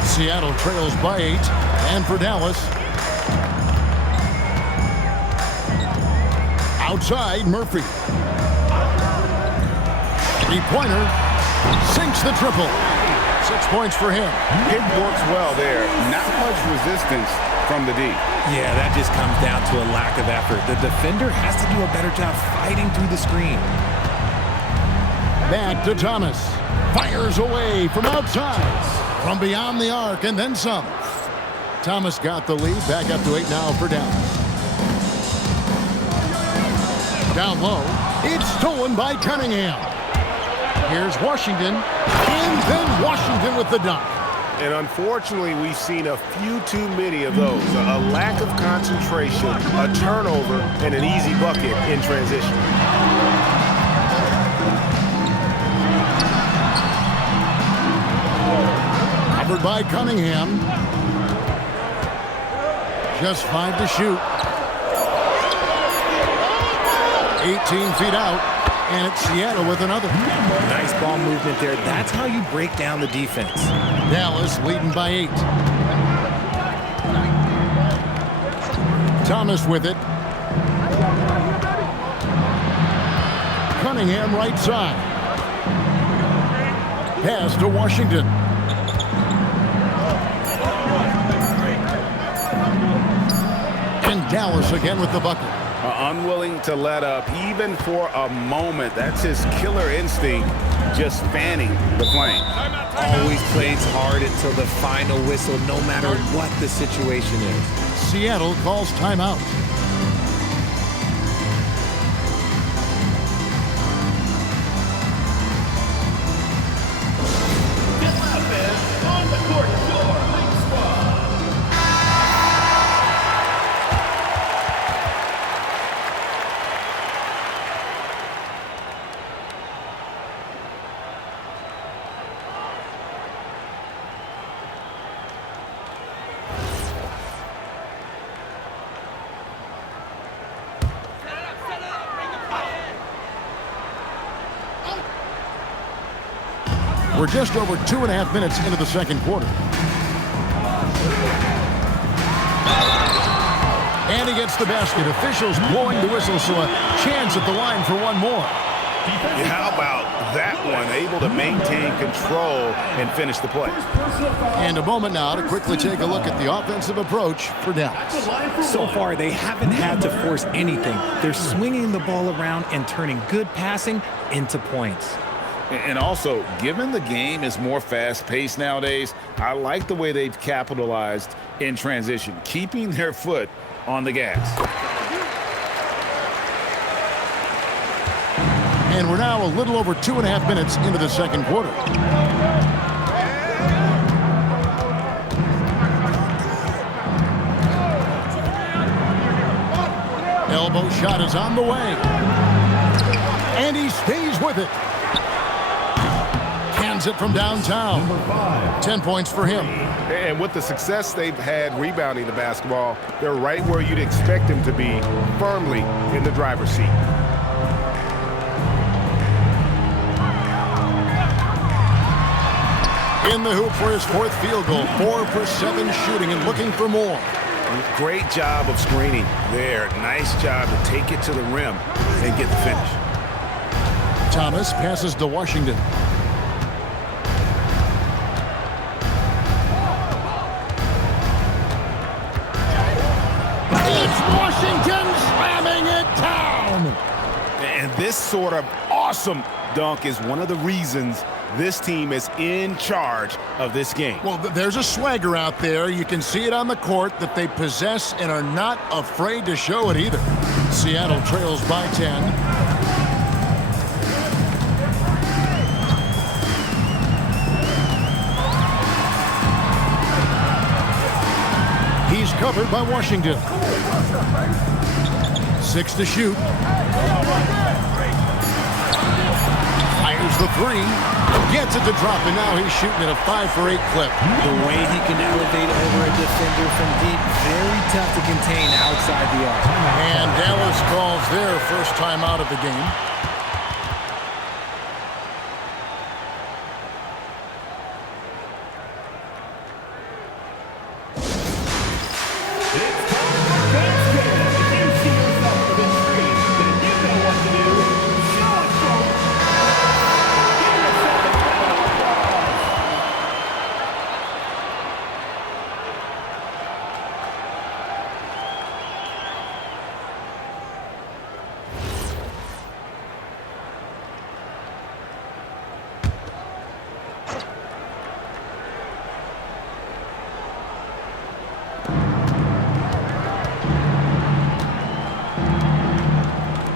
Seattle trails by 8. And for Dallas, outside Murphy. Three-pointer sinks the triple. 6 points for him. It works well there. Not much resistance from the D. Yeah, that just comes down to a lack of effort. The defender has to do a better job fighting through the screen. Back to Thomas. Fires away from outside. From beyond the arc and then some. Thomas got the lead. Back up to 8 now for Dallas. Down low. It's stolen by Cunningham. Here's Washington. And then Washington with the dunk. And unfortunately, we've seen a few too many of those. A lack of concentration, a turnover, and an easy bucket in transition. Covered by Cunningham. Just 5 to shoot. 18 feet out. And it's Seattle with another. Nice ball movement there. That's how you break down the defense. Dallas leading by 8. Thomas with it. Cunningham right side. Pass to Washington. And Dallas again with the bucket. Unwilling to let up even for a moment. That's his killer instinct, just fanning the flame. Always plays hard until the final whistle, no matter what the situation is. Seattle calls timeout. On the court, your Lake Squad. We're just over 2.5 minutes into the second quarter. And he gets the basket. Officials blowing the whistle, so a chance at the line for one more. How about that one? Able to maintain control and finish the play. And a moment now to quickly take a look at the offensive approach for Dallas. So far, they haven't had to force anything. They're swinging the ball around and turning good passing into points. And also, given the game is more fast-paced nowadays, I like the way they've capitalized in transition, keeping their foot on the gas. And we're now a little over 2.5 minutes into the second quarter. Seattle shot is on the way. And he stays with it. Cans it from downtown. 10 points for him. And with the success they've had rebounding the basketball, they're right where you'd expect them to be, firmly in the driver's seat. In the hoop for his fourth field goal. 4 for 7 shooting and looking for more. Great job of screening there. Nice job to take it to the rim and get the finish. Thomas passes to Washington. It's Washington slamming it down. And this sort of awesome dunk is one of the reasons this team is in charge of this game. Well, there's a swagger out there. You can see it on the court that they possess and are not afraid to show it either. Seattle trails by 10. He's covered by Washington. 6 to shoot. Fires the 3. Gets it to drop, and now he's shooting at a 5 for 8 clip. The way he can elevate over a defender from deep, very tough to contain outside the arc. And Dallas calls their first time out of the game.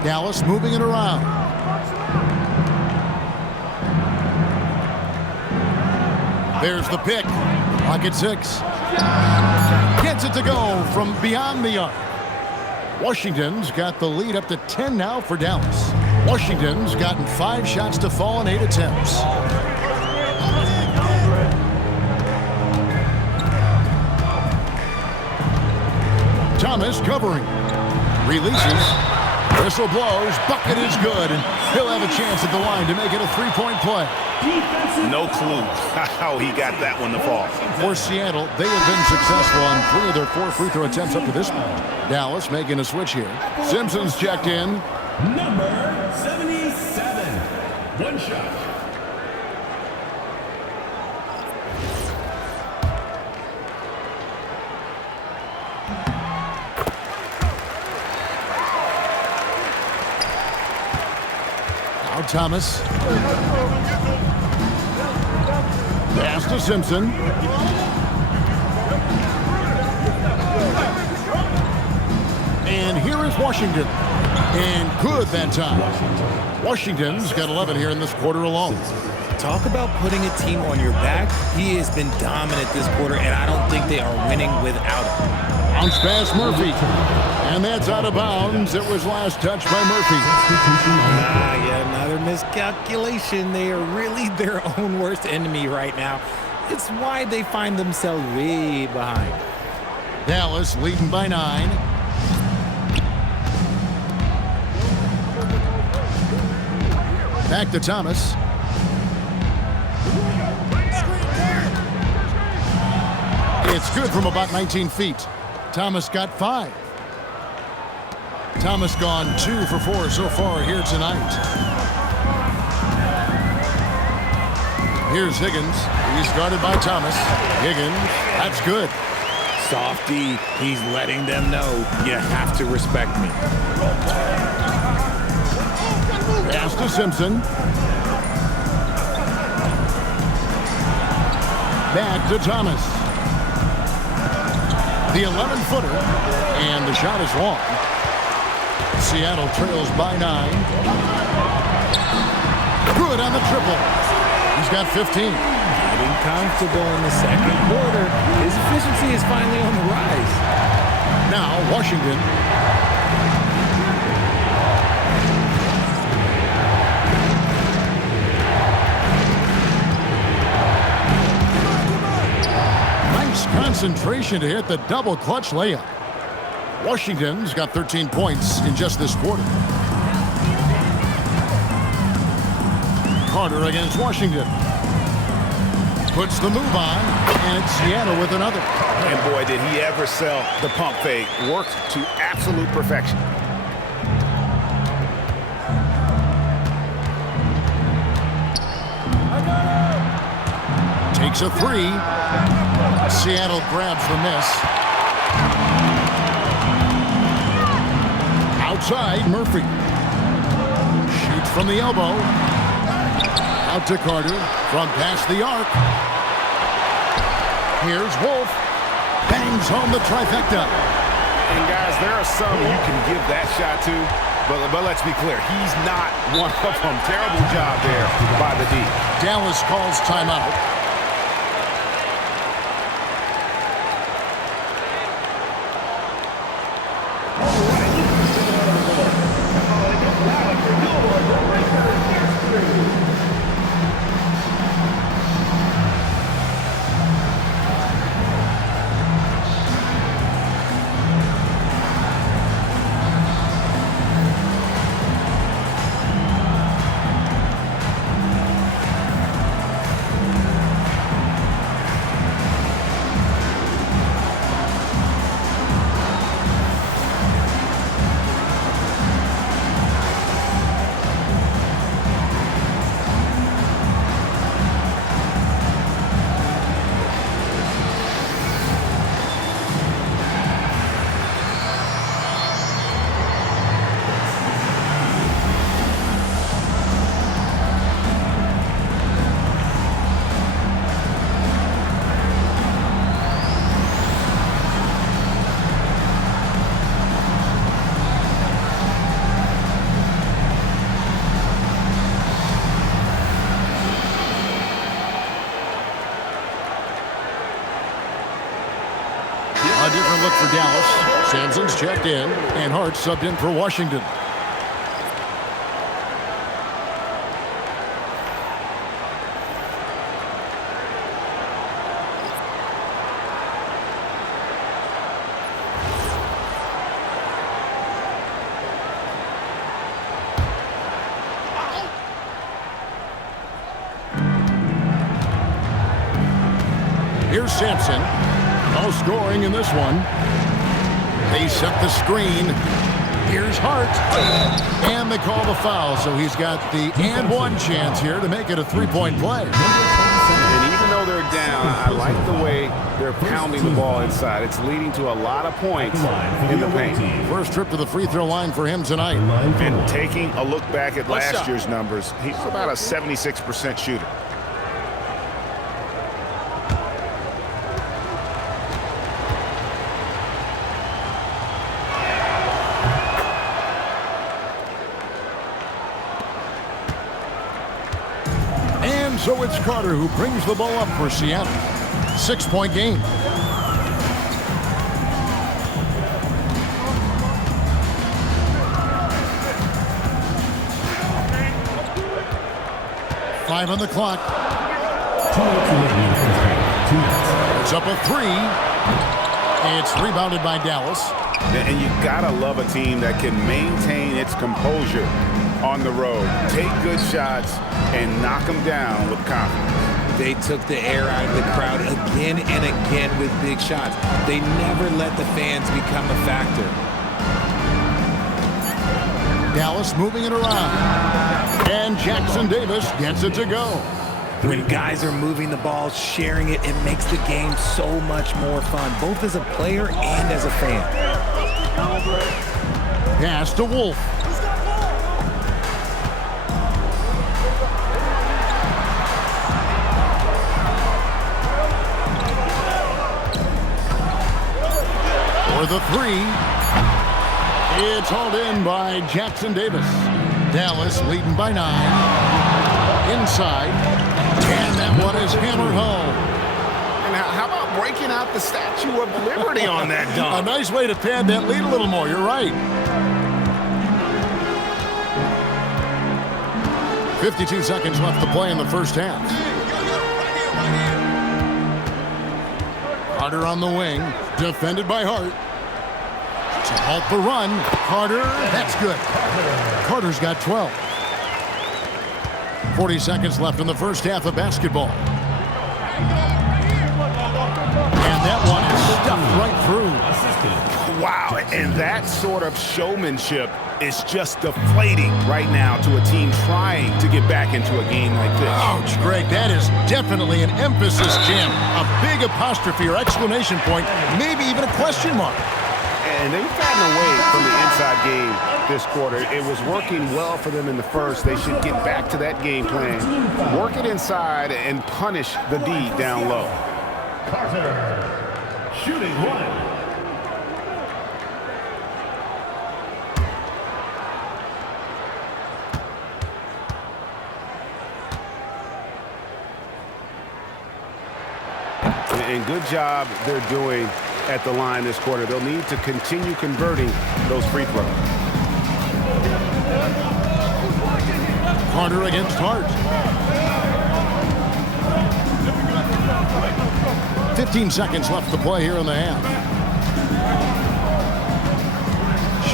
Dallas moving it around. There's the pick. Clock at 6. Gets it to go from beyond the arc. Washington's got the lead up to 10 now for Dallas. Washington's gotten 5 shots to fall in 8 attempts. Thomas covering. Releases. Whistle blows. Bucket is good. And he'll have a chance at the line to make it a 3-point play. No clue how he got that one to fall. For Seattle, they have been successful on 3 of their 4 free throw attempts up to this point. Dallas making a switch here. Simpson's checked in. Number 77. 1 shot. Thomas. Pass to Simpson. And here is Washington. And good that time. Washington's got 11 here in this quarter alone. Talk about putting a team on your back. He has been dominant this quarter, and I don't think they are winning without him. Bounce pass Murphy. And that's out of bounds. It was last touched by Murphy. Yet another miscalculation. They are really their own worst enemy right now. It's why they find themselves way behind. Dallas leading by 9. Back to Thomas. It's good from about 19 feet. Thomas got 5. Thomas gone 2 for 4 so far here tonight. Here's Higgins. He's guarded by Thomas. Higgins, that's good. Softy, he's letting them know you have to respect me. Pass to Simpson. Back to Thomas. The 11-footer, and the shot is long. Seattle trails by 9. Good on the triple. He's got 15. Getting comfortable in the second quarter. His efficiency is finally on the rise. Now Washington. concentration to hit the double clutch layup. Washington's got 13 points in just this quarter. Carter against Washington. Puts the move on, and it's Seattle with another. And boy, did he ever sell the pump fake. Worked to absolute perfection. Takes a three. Seattle grabs the miss. Outside, Murphy. Shoots from the elbow. Out to Carter from past the arc. Here's Wolf. Bangs home the trifecta. And guys, there are some you can give that shot to, but let's be clear, he's not one of them. Terrible job there by the D. Dallas calls timeout. A different look for Dallas. Sampson's checked in, and Hart subbed in for Washington. Here's Sampson. No scoring in this one. They set the screen. Here's Hart. And they call the foul, so he's got the and one chance here to make it a three-point play. And even though they're down, I like the way they're pounding the ball inside. It's leading to a lot of points in the paint. First trip to the free throw line for him tonight. And taking a look back at last year's numbers, he's about a 76% shooter. So it's Carter who brings the ball up for Seattle. 6-point game. Five on the clock. It's up a three. It's rebounded by Dallas. And you gotta love a team that can maintain its composure on the road, take good shots, and knock them down with confidence. They took the air out of the crowd again and again with big shots. They never let the fans become a factor. Dallas moving it around. And Jackson Davis gets it to go. When guys are moving the ball, sharing it, it makes the game so much more fun, both as a player and as a fan. Pass to Wolf. For the three. It's hauled in by Jackson Davis. Dallas leading by 9. Inside. And that one is hammered home. And how about breaking out the Statue of Liberty on that dunk? A nice way to pad that lead a little more. You're right. 52 seconds left to play in the first half. Carter on the wing, defended by Hart. To halt the run, Carter, that's good. Carter's got 12. 40 seconds left in the first half of basketball. And that one is stuffed right through. Wow, and that sort of showmanship is just deflating right now to a team trying to get back into a game like this. Ouch, Greg, that is definitely an emphasis, Jim. A big apostrophe or exclamation point, maybe even a question mark. And they've gotten away from the inside game this quarter. It was working well for them in the first. They should get back to that game plan. Work it inside and punish the D down low. Carter, shooting one. And good job they're doing at the line this quarter. They'll need to continue converting those free throws. Carter against Hart. 15 seconds left to play here in the half.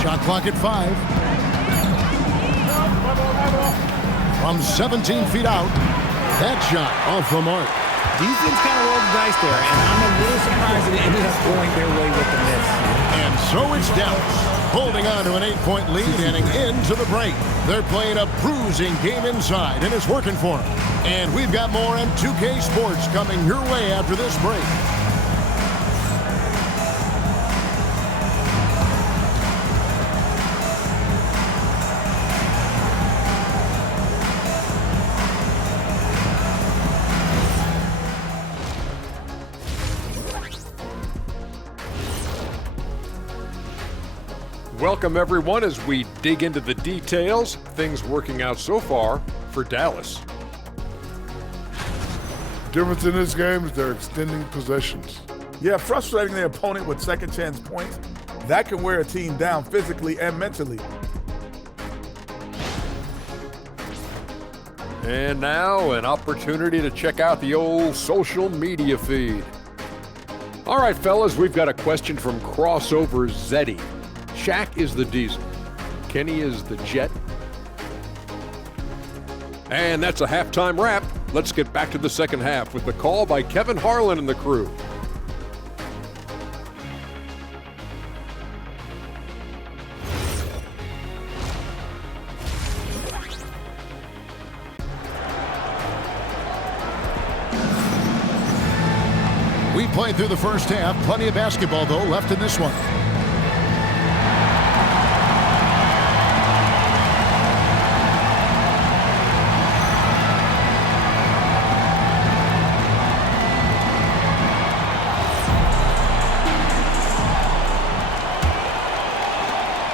Shot clock at 5. From 17 feet out. That shot off the mark. Defense kind of rolled the dice there, and I'm a little surprised that it ended up going their way with the miss. And so it's Dallas, holding on to an 8-point lead heading into the break. They're playing a bruising game inside, and it's working for them. And we've got more on 2K Sports coming your way after this break. Welcome, everyone, as we dig into the details. Things working out so far for Dallas. Difference in this game is they're extending possessions. Yeah, frustrating the opponent with second chance points. That can wear a team down physically and mentally. And now an opportunity to check out the old social media feed. All right, fellas, we've got a question from Crossover Zeddy. Shaq is the Diesel. Kenny is the Jet. And that's a halftime wrap. Let's get back to the second half with the call by Kevin Harlan and the crew. We played through the first half. Plenty of basketball, though, left in this one.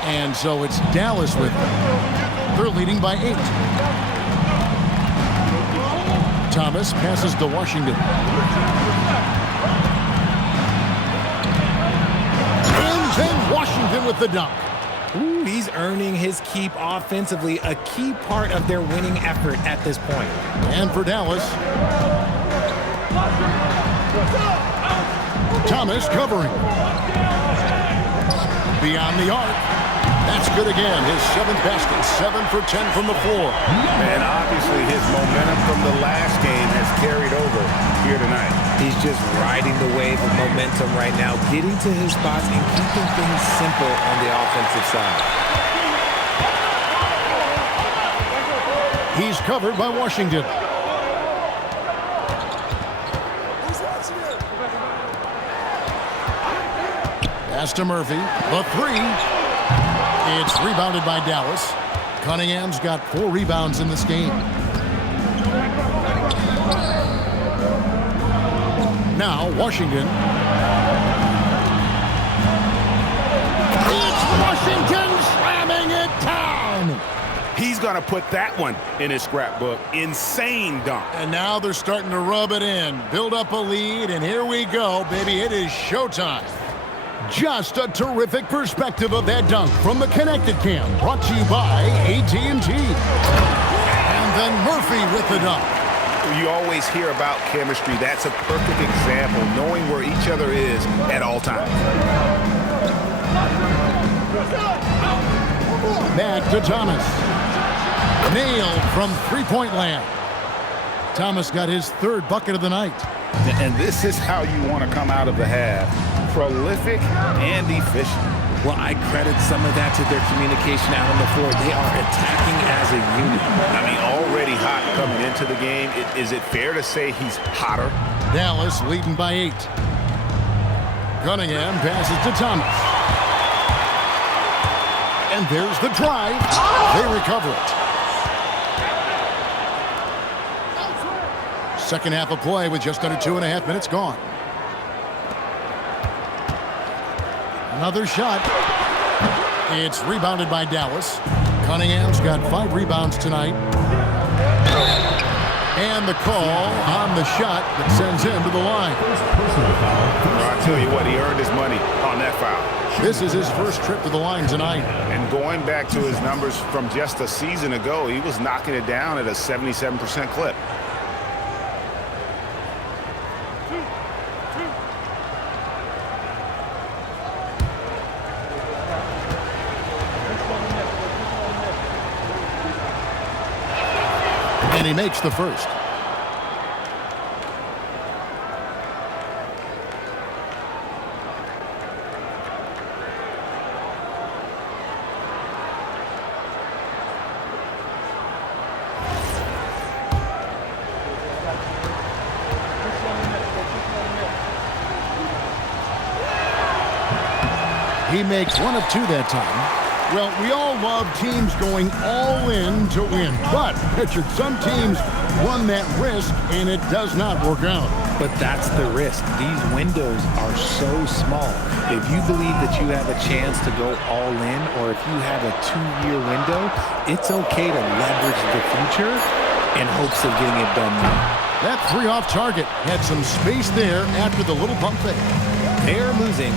And so it's Dallas with them. They're leading by 8. Thomas passes to Washington. And then Washington with the dunk. Ooh, he's earning his keep offensively, a key part of their winning effort at this point. And for Dallas, Thomas covering. Beyond the arc. That's good again. His 7th basket, 7 for 10 from the floor. And obviously his momentum from the last game has carried over here tonight. He's just riding the wave of momentum right now, getting to his spots and keeping things simple on the offensive side. He's covered by Washington. Pass to Murphy. The 3. It's rebounded by Dallas. Cunningham's got 4 rebounds in this game. Now Washington. It's Washington slamming it down. He's going to put that one in his scrapbook. Insane dunk. And now they're starting to rub it in. Build up a lead, and here we go, baby. It is showtime. Just a terrific perspective of that dunk from the Connected Cam, brought to you by AT&T. And then Murphy with the dunk. you always hear about chemistry. That's a perfect example, knowing where each other is at all times. Back to Thomas. Nailed from three-point land. Thomas got his third bucket of the night. And this is how you want to come out of the half. Prolific and efficient. Well, I credit some of that to their communication out on the floor. They are attacking as a unit. I mean, already hot coming into the game. Is it fair to say he's hotter? Dallas leading by 8. Cunningham passes to Thomas. And there's the drive. They recover it. Second half of play with just under 2.5 minutes gone. Another shot. It's rebounded by Dallas. Cunningham's got 5 rebounds tonight. And the call on the shot that sends him to the line. Well, I tell you what, he earned his money on that foul. This is his first trip to the line tonight. And going back to his numbers from just a season ago, he was knocking it down at a 77% clip. And he makes the first. He makes 1 of 2 that time. Well, we all love teams going all in to win. But, Richard, some teams run that risk, and it does not work out. But that's the risk. These windows are so small. If you believe that you have a chance to go all in, or if you have a 2-year window, it's okay to leverage the future in hopes of getting it done now. That 3 off target had some space there after the little pump fake. They're losing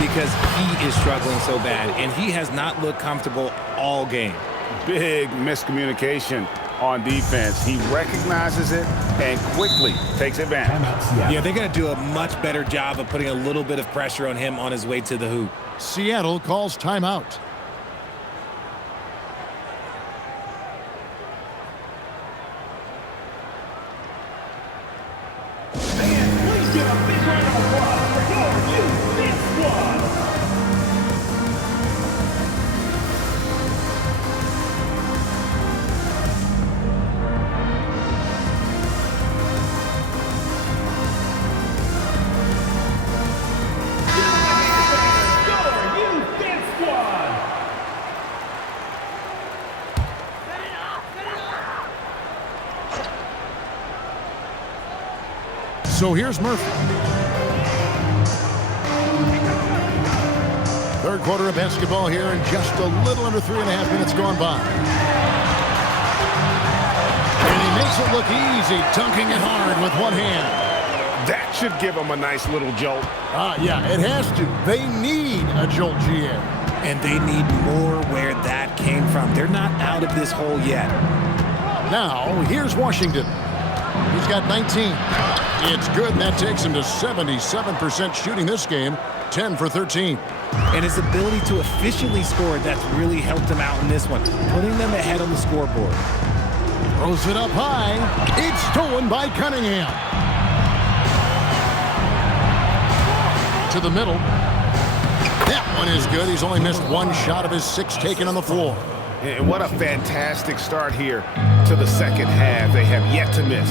because he is struggling so bad, and he has not looked comfortable all game. Big miscommunication on defense. He recognizes it and quickly takes advantage. Yeah, they're going to do a much better job of putting a little bit of pressure on him on his way to the hoop. Seattle calls timeout. Please give a big round of applause for your youth this squad. So here's Murphy. Third quarter of basketball here, and just a little under 3.5 minutes gone by. And he makes it look easy, dunking it hard with one hand. That should give him a nice little jolt. Yeah, it has to. They need a jolt, GA. And they need more where that came from. They're not out of this hole yet. Now, here's Washington. He's got 19. It's good, and that takes him to 77% shooting this game, 10 for 13. And his ability to efficiently score, that's really helped him out in this one, putting them ahead on the scoreboard. Throws it up high. It's stolen by Cunningham. To the middle. That one is good. He's only missed 1 shot of his 6 taken on the floor. And what a fantastic start here to the second half. They have yet to miss.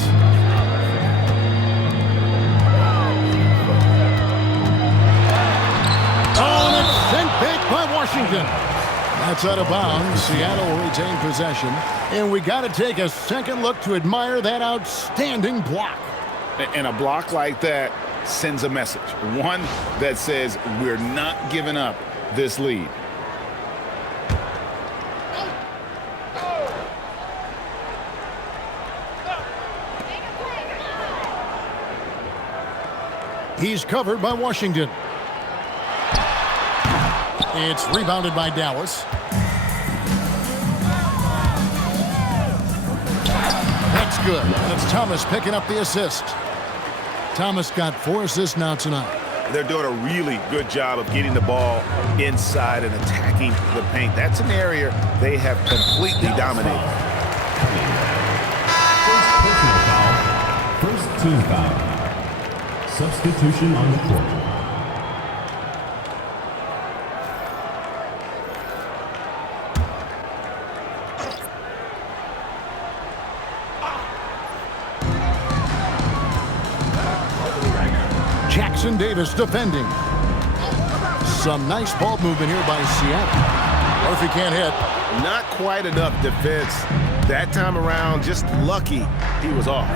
Oh, and it's sent back by Washington. That's out of bounds. Seattle will retain possession. And we got to take a second look to admire that outstanding block. And a block like that sends a message. One that says we're not giving up this lead. He's covered by Washington. It's rebounded by Dallas. That's good. And it's Thomas picking up the assist. Thomas got 4 assists now tonight. They're doing a really good job of getting the ball inside and attacking the paint. That's an area they have completely dominated. First team foul. Substitution on the court. Jackson Davis defending. Some nice ball movement here by Seattle. Murphy can't hit. Not quite enough defense that time around. Just lucky he was off.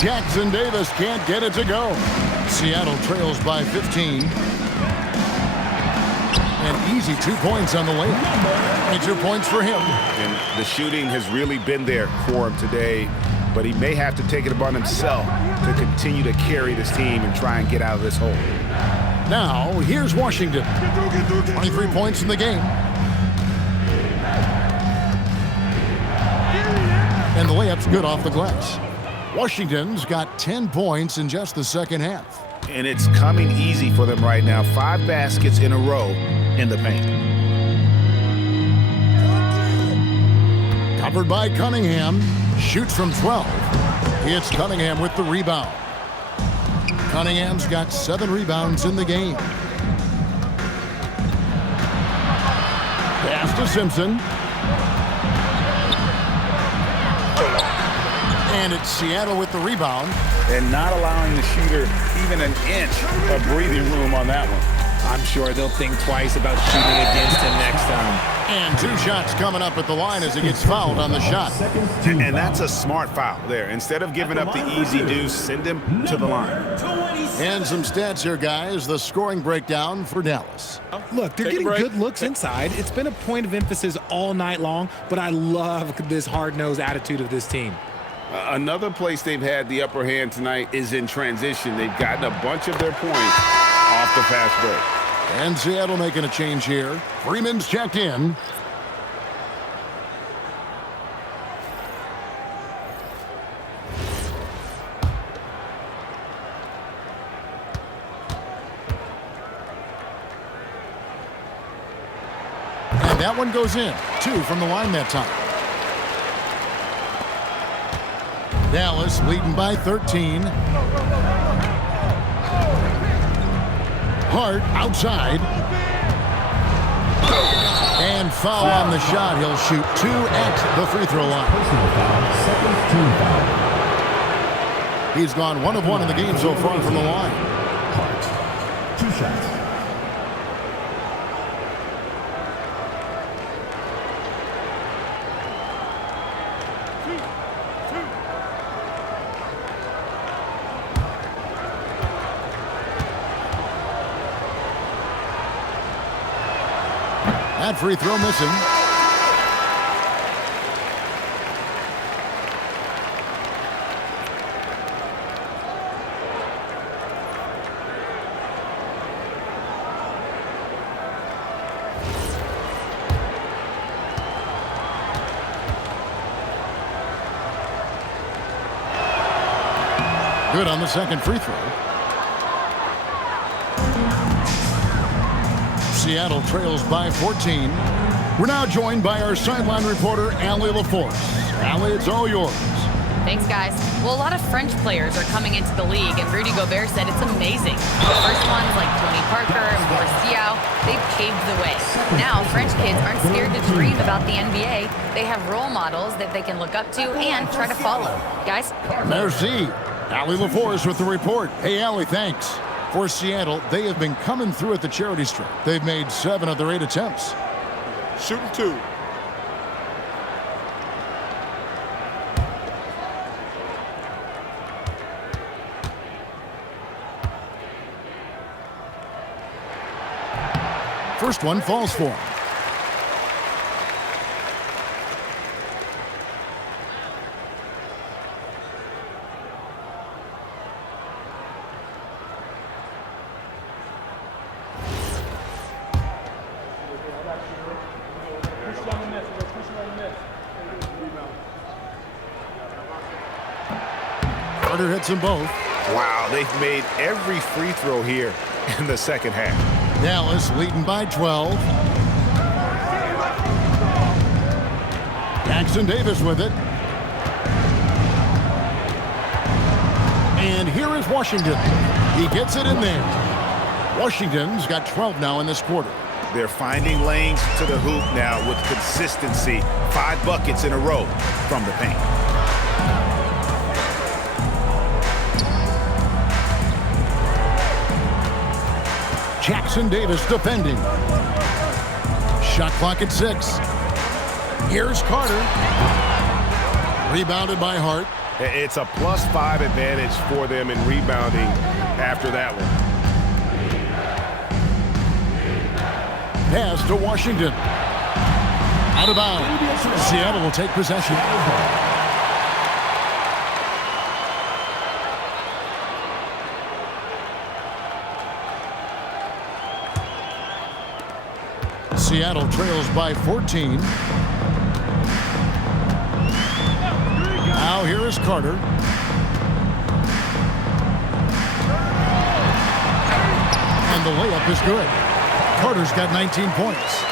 Jackson Davis can't get it to go. Seattle trails by 15. And easy 2 points on the layup. 22 points for him. And the shooting has really been there for him today, but he may have to take it upon himself to continue to carry this team and try and get out of this hole. Now, here's Washington. 23 points in the game. And the layup's good off the glass. Washington's got 10 points in just the second half. And it's coming easy for them right now. 5 baskets in a row in the paint. Covered by Cunningham. Shoots from 12. It's Cunningham with the rebound. Cunningham's got 7 rebounds in the game. Pass to Simpson. And it's Seattle with the rebound. And not allowing the shooter even an inch of breathing room on that one. I'm sure they'll think twice about shooting against him next time. And 2 shots coming up at the line as he gets fouled on the shot. And that's a smart foul there. Instead of giving up the easy deuce, send him to the line. And some stats here, guys. The scoring breakdown for Dallas. Look, they're getting good looks inside. It's been a point of emphasis all night long, but I love this hard-nosed attitude of this team. Another place they've had the upper hand tonight is in transition. They've gotten a bunch of their points off the fast break. And Seattle making a change here. Freeman's checked in. And that one goes in. 2 from the line that time. Dallas leading by 13. Hart outside. And foul on the shot. He'll shoot 2 at the free throw line. He's gone 1 of 1 in the game so far from the line. Hart, 2 shots. That free throw missing. Good on the second free throw. Seattle trails by 14. We're now joined by our sideline reporter, Allie LaForce. Allie, it's all yours. Thanks, guys. Well, a lot of French players are coming into the league, and Rudy Gobert said it's amazing. The first ones like Tony Parker and Boris Diaw, they paved the way. Now, French kids aren't scared to dream about the NBA. They have role models that they can look up to and try to follow. Guys? Merci. Allie LaForce with the report. Hey, Allie, thanks. For Seattle, they have been coming through at the charity stripe. They've made 7 of their 8 attempts. Shooting 2. First one falls for him. Carter hits them both. Wow, they've made every free throw here in the second half. Dallas leading by 12. Jackson Davis with it. And here is Washington. He gets it in there. Washington's got 12 now in this quarter. They're finding lanes to the hoop now with consistency. 5 buckets in a row from the paint. Jackson Davis defending. Shot clock at 6. Here's Carter. Rebounded by Hart. It's a +5 advantage for them in rebounding after that one. Pass to Washington. Out of bounds. Seattle will take possession. Seattle trails by 14. Now here is Carter. And the layup is good. Carter's got 19 points.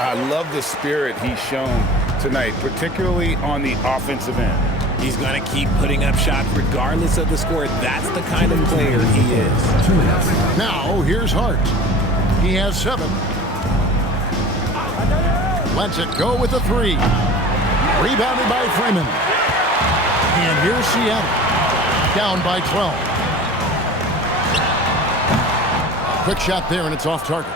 I love the spirit he's shown tonight, particularly on the offensive end. He's going to keep putting up shots regardless of the score. That's the kind of player he is. Now here's Hart. He has 7. Lets it go with a 3. Rebounded by Freeman. And here's Seattle. Down by 12. Quick shot there, and it's off target.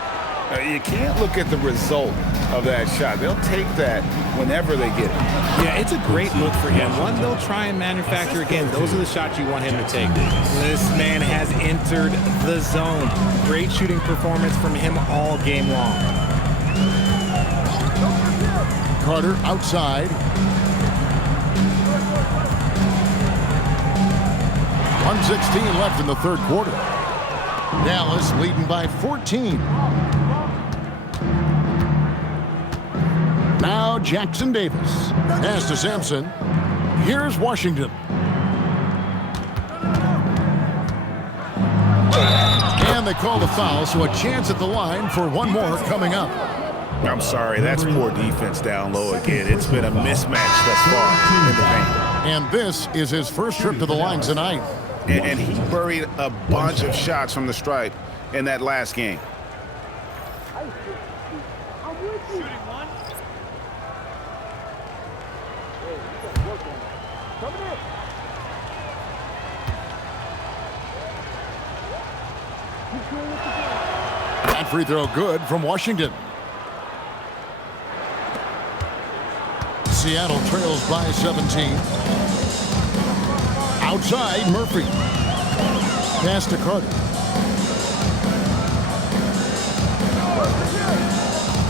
You can't look at the result of that shot. They'll take that whenever they get it. Yeah, it's a great look for him. One they'll try and manufacture again. Those are the shots you want him to take. This man has entered the zone. Great shooting performance from him all game long. Carter outside. 1:16 left in the third quarter. Dallas leading by 14. Now Jackson Davis. Pass to Sampson. Here's Washington. And they call the foul, so a chance at the line for one more coming up. I'm sorry, that's poor defense down low again. It's been a mismatch thus far in the paint. And this is his first trip to the line tonight. And he buried a bunch of shots from the stripe in that last game. That free throw good from Washington. Seattle trails by 17. Outside, Murphy. Pass to Carter.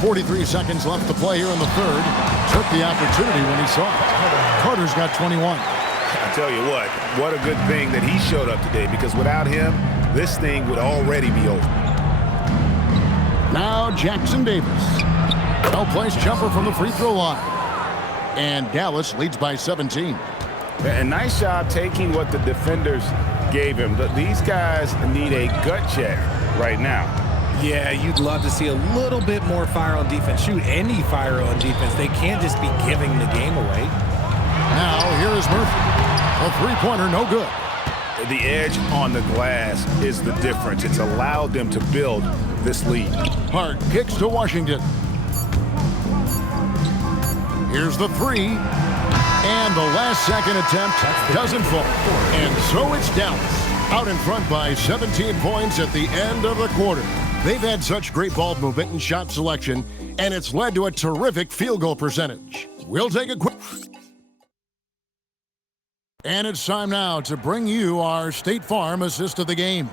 43 seconds left to play here in the third. Took the opportunity when he saw it. Carter's got 21. I tell you what a good thing that he showed up today, because without him, this thing would already be over. Now Jackson Davis. Well-placed jumper from the free throw line. And Dallas leads by 17. A nice job taking what the defenders gave him. These guys need a gut check right now. Yeah, you'd love to see a little bit more fire on defense. Shoot, any fire on defense. They can't just be giving the game away. Now here is Murphy. A three-pointer, no good. The edge on the glass is the difference. It's allowed them to build this lead. Hart kicks to Washington. Here's the 3. And the last second attempt doesn't fall. And so it's Dallas out in front by 17 points at the end of the quarter. They've had such great ball movement and shot selection, and it's led to a terrific field goal percentage. We'll take a quick... And it's time now to bring you our State Farm assist of the game.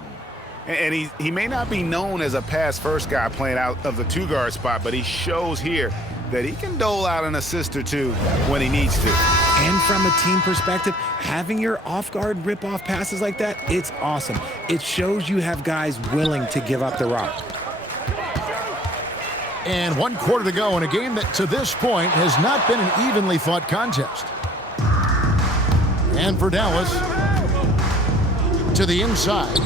And he may not be known as a pass-first guy playing out of the two-guard spot, but he shows here that he can dole out an assist or two when he needs to. And from a team perspective, having your off-guard rip-off passes like that, it's awesome. It shows you have guys willing to give up the rock. And 1 quarter to go in a game that to this point has not been an evenly fought contest. And for Dallas, To the inside.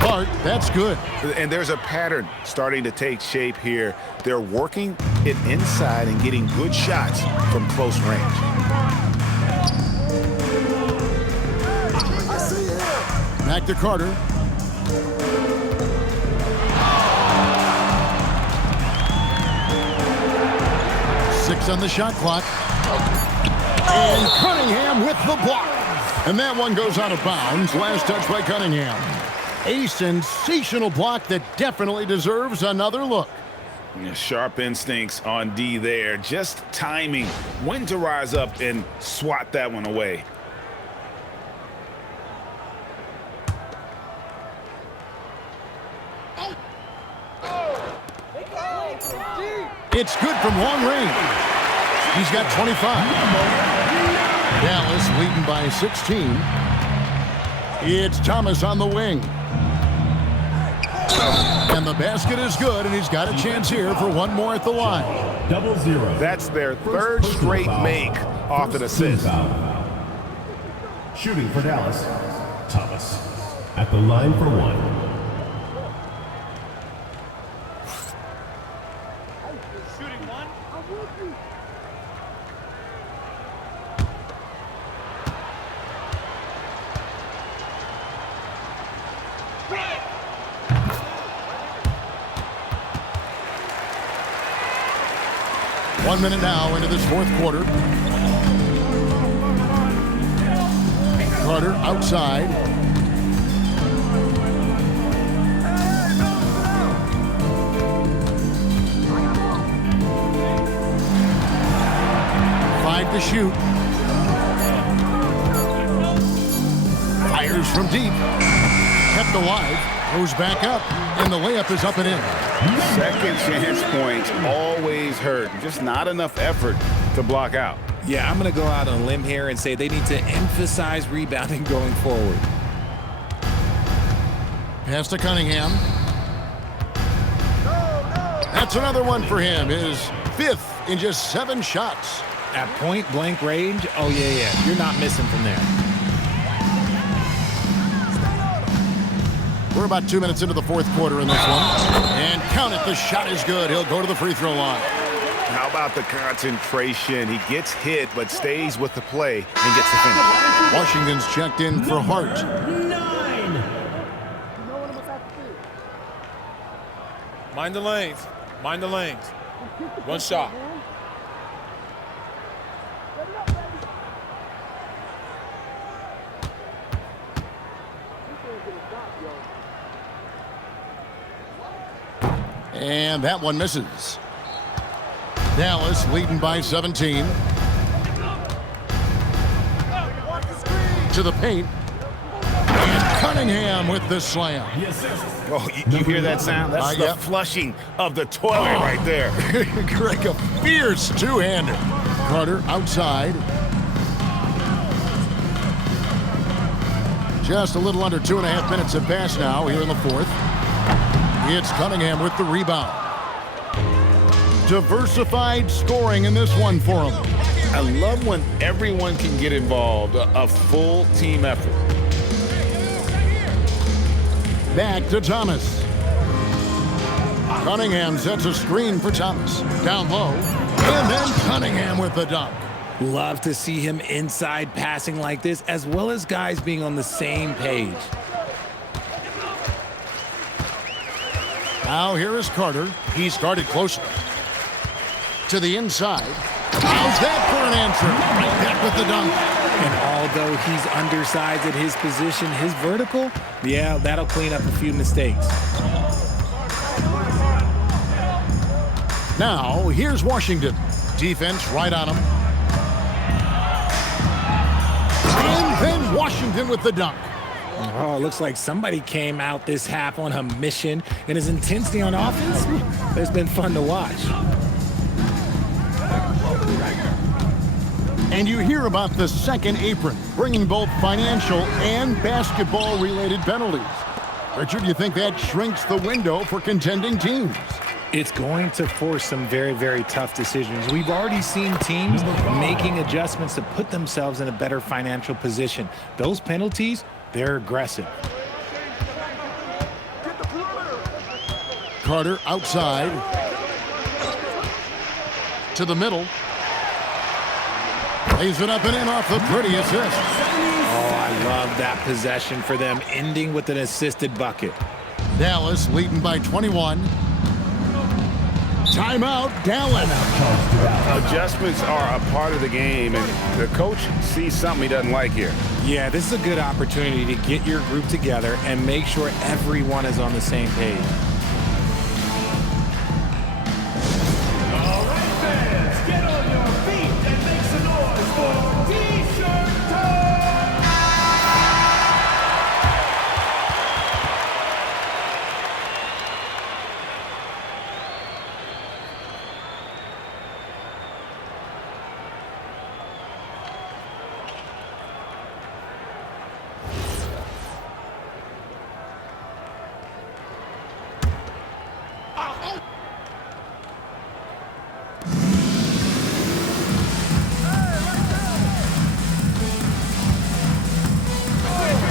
Bart, that's good. And there's a pattern starting to take shape here. They're working it inside and getting good shots from close range. Back to Carter. Six on the shot clock. And Cunningham with the block. And that one goes out of bounds. Last touch by Cunningham. A sensational block that definitely deserves another look. Sharp instincts on D there. Just timing when to rise up and swat that one away. It's good from long range. He's got 25. Dallas leading by 16. It's Thomas on the wing. And the basket is good, and he's got a chance here for one more at the line. 0-0. That's their third straight make off an assist. Shooting for Dallas, Thomas at the line for one. One minute now into this fourth quarter. Carter outside. Five to shoot. Fires from deep. Kept alive. Goes back up. And the layup is up and in. Second chance points always hurt. Just not enough effort to block out. Yeah, I'm going to go out on a limb here and say they need to emphasize rebounding going forward. Pass to Cunningham. That's another one for him. His fifth in just 7 shots. At point blank range, oh yeah. You're not missing from there. We're about 2 minutes into the fourth quarter in this one. And count it, the shot is good. He'll go to the free throw line. How about the concentration? He gets hit, but stays with the play and gets the finish. Washington's checked in for Hart. 9. Mind the lanes. Mind the lanes. One shot. And that one misses. Dallas leading by 17. To the paint. And Cunningham with the slam. Oh, you hear that sound? That's the flushing of the toilet right there. Greg, a fierce two-hander. Carter outside. Just a little under 2.5 minutes have passed now here in the fourth. It's Cunningham with the rebound. Diversified scoring in this one for him. I love when everyone can get involved, a full team effort. Back to Thomas. Cunningham sets a screen for Thomas. Down low. And then Cunningham with the dunk. Love to see him inside passing like this, as well as guys being on the same page. Now here is Carter. He started closer. To the inside. How's that for an answer? Right back with the dunk. And although he's undersized at his position, his vertical, yeah, that'll clean up a few mistakes. Now, here's Washington. Defense right on him. And then Washington with the dunk. Oh, looks like somebody came out this half on a mission, and his intensity on offense has been fun to watch. And you hear about the second apron, bringing both financial and basketball-related penalties. Richard, do you think that shrinks the window for contending teams? It's going to force some very, very tough decisions. We've already seen teams making adjustments to put themselves in a better financial position. Those penalties They're aggressive. Carter outside. To the middle. Lays it up and in off the pretty assist. Oh, I love that possession for them, ending with an assisted bucket. Dallas leading by 21. Timeout, Dallas. Adjustments are a part of the game, and the coach sees something he doesn't like here. Yeah, this is a good opportunity to get your group together and make sure everyone is on the same page. All right, fans, get on your feet and make some noise for T-Shirt Time!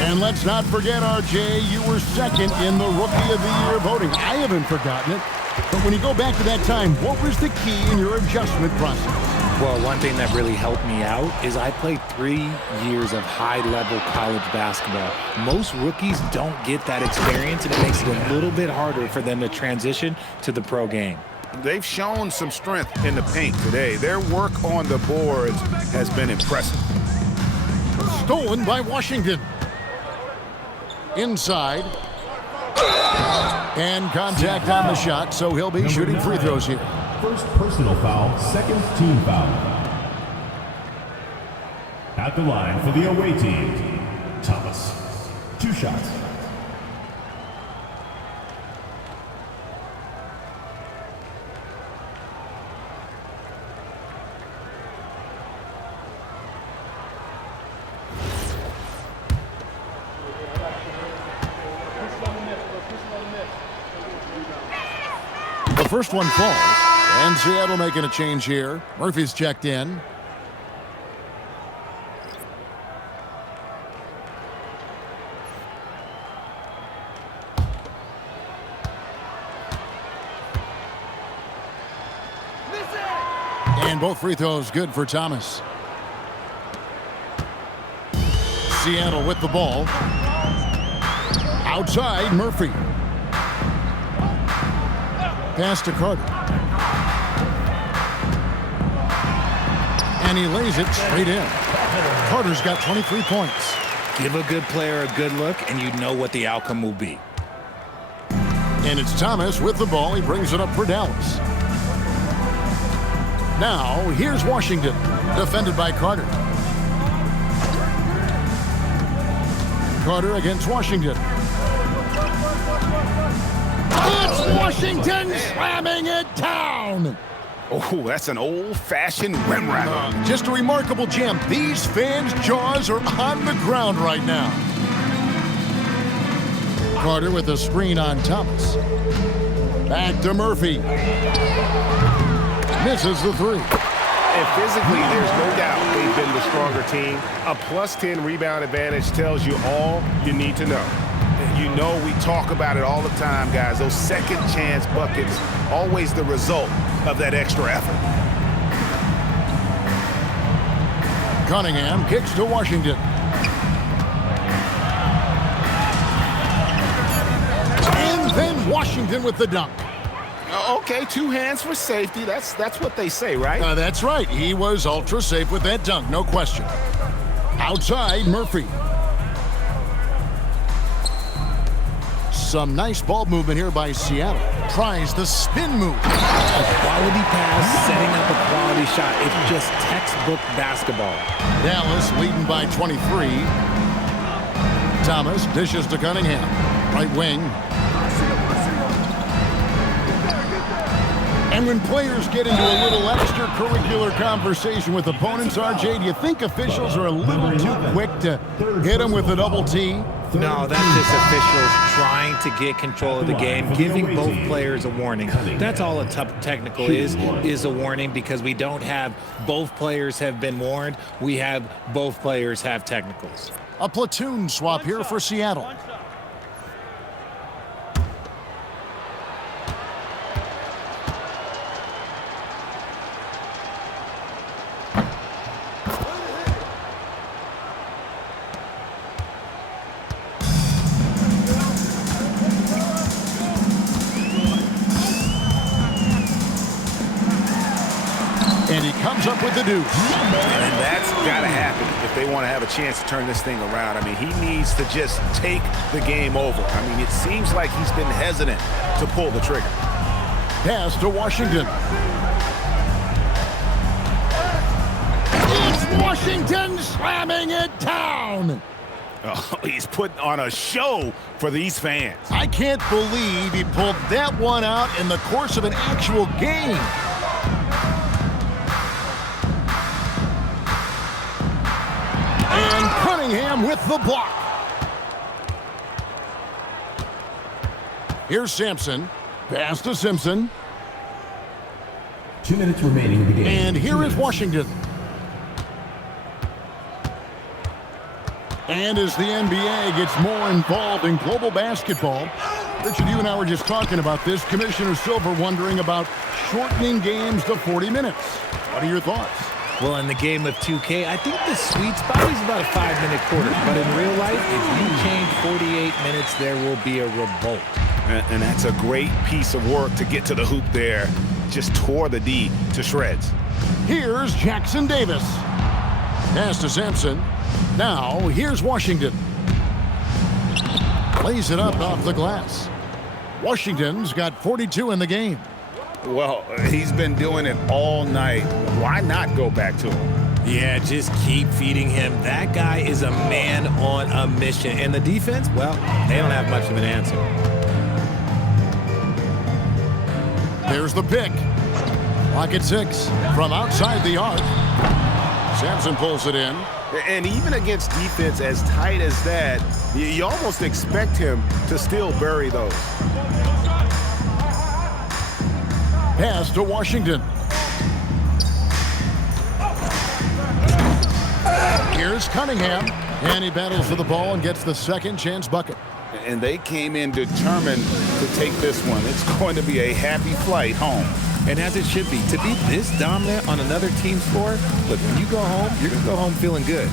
And let's not forget, RJ, you were second in the Rookie of the Year voting. I haven't forgotten it. But when you go back to that time, what was the key in your adjustment process? Well, one thing that really helped me out is I played 3 years of high-level college basketball. Most rookies don't get that experience, and it makes it a little bit harder for them to transition to the pro game. They've shown some strength in the paint today. Their work on the boards has been impressive. Stolen by Washington. Inside. And contact on the shot, so he'll be shooting free throws here. First personal foul, second team foul. At the line for the away team, Thomas. 2 shots. The first one falls, and Seattle making a change here. Murphy's checked in. And both free throws good for Thomas. Seattle with the ball. Outside, Murphy. Pass to Carter. And he lays it straight in. Carter's got 23 points. Give a good player a good look, and you know what the outcome will be. And it's Thomas with the ball. He brings it up for Dallas. Now, here's Washington, defended by Carter. Carter against Washington. It's Washington slamming it down. Oh, that's an old-fashioned rim wrap. Just a remarkable jam. These fans' jaws are on the ground right now. Carter with a screen on Thomas. Back to Murphy. Misses the three. And physically, there's no doubt they've been the stronger team. A +10 rebound advantage tells you all you need to know. You know we talk about it all the time, guys. Those second chance buckets, always the result of that extra effort. Cunningham kicks to Washington. And then Washington with the dunk. Okay, 2 hands for safety. That's what they say, right? That's right. He was ultra safe with that dunk, no question. Outside, Murphy. Some nice ball movement here by Seattle. Tries the spin move. A quality pass, setting up a quality shot. It's just textbook basketball. Dallas leading by 23. Thomas dishes to Cunningham. Right wing. And when players get into a little extracurricular conversation with opponents, RJ, do you think officials are a little too quick to hit them with a double T? No, that's just officials trying to get control of the game, giving both players a warning. That's all a technical is a warning, because we don't have both players have been warned. We have both players have technicals. A platoon swap here for Seattle. And he comes up with the deuce. And that's got to happen if they want to have a chance to turn this thing around. I mean, he needs to just take the game over. I mean, it seems like he's been hesitant to pull the trigger. Pass to Washington. It's Washington slamming it down. Oh, he's putting on a show for these fans. I can't believe he pulled that one out in the course of an actual game. And Cunningham with the block. Here's Sampson. Pass to Simpson. 2 minutes remaining in the game. And here is Washington. And as the NBA gets more involved in global basketball, Richard, you and I were just talking about this. Commissioner Silver wondering about shortening games to 40 minutes. What are your thoughts? Well, in the game of 2K, I think the sweet spot is about a 5-minute quarter. But in real life, if you change 48 minutes, there will be a revolt. And that's a great piece of work to get to the hoop there. Just tore the D to shreds. Here's Jackson Davis. Pass to Sampson. Now, here's Washington. Lays it up off the glass. Washington's got 42 in the game. Well, he's been doing it all night. Why not go back to him? Yeah, just keep feeding him. That guy is a man on a mission. And the defense, well, they don't have much of an answer. There's the pick. Clock at 6 from outside the arc. Sampson pulls it in. And even against defense as tight as that, you almost expect him to still bury those. Pass to Washington. Here's Cunningham. And he battles for the ball and gets the second chance bucket. And they came in determined to take this one. It's going to be a happy flight home. And as it should be. To be this dominant on another team's score, look, when you go home, you're going to go home feeling good.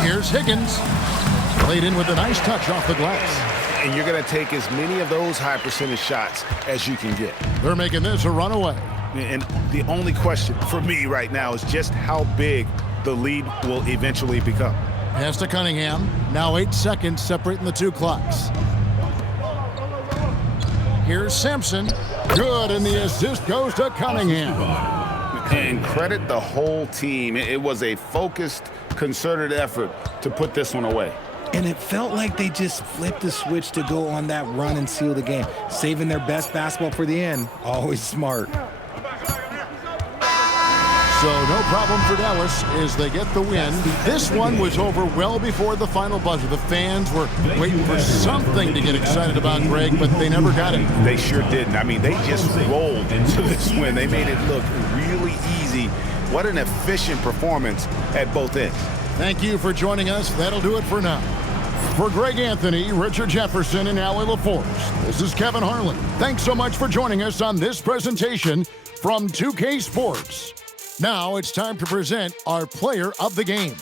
Here's Higgins. Played in with a nice touch off the glass. And you're going to take as many of those high percentage shots as you can get. They're making this a runaway. And the only question for me right now is just how big the lead will eventually become. Pass to Cunningham. Now 8 seconds separating the two clocks. Here's Sampson. Good, and the assist goes to Cunningham. And credit the whole team. It was a focused, concerted effort to put this one away. And it felt like they just flipped the switch to go on that run and seal the game. Saving their best basketball for the end. Always smart. So no problem for Dallas as they get the win. This one was over well before the final buzzer. The fans were waiting for something to get excited about, Greg, but they never got it. They sure didn't. I mean, they just rolled into this win. They made it look really easy. What an efficient performance at both ends. Thank you for joining us. That'll do it for now. For Greg Anthony, Richard Jefferson, and Allie LaForce, this is Kevin Harlan. Thanks so much for joining us on this presentation from 2K Sports. Now it's time to present our player of the game.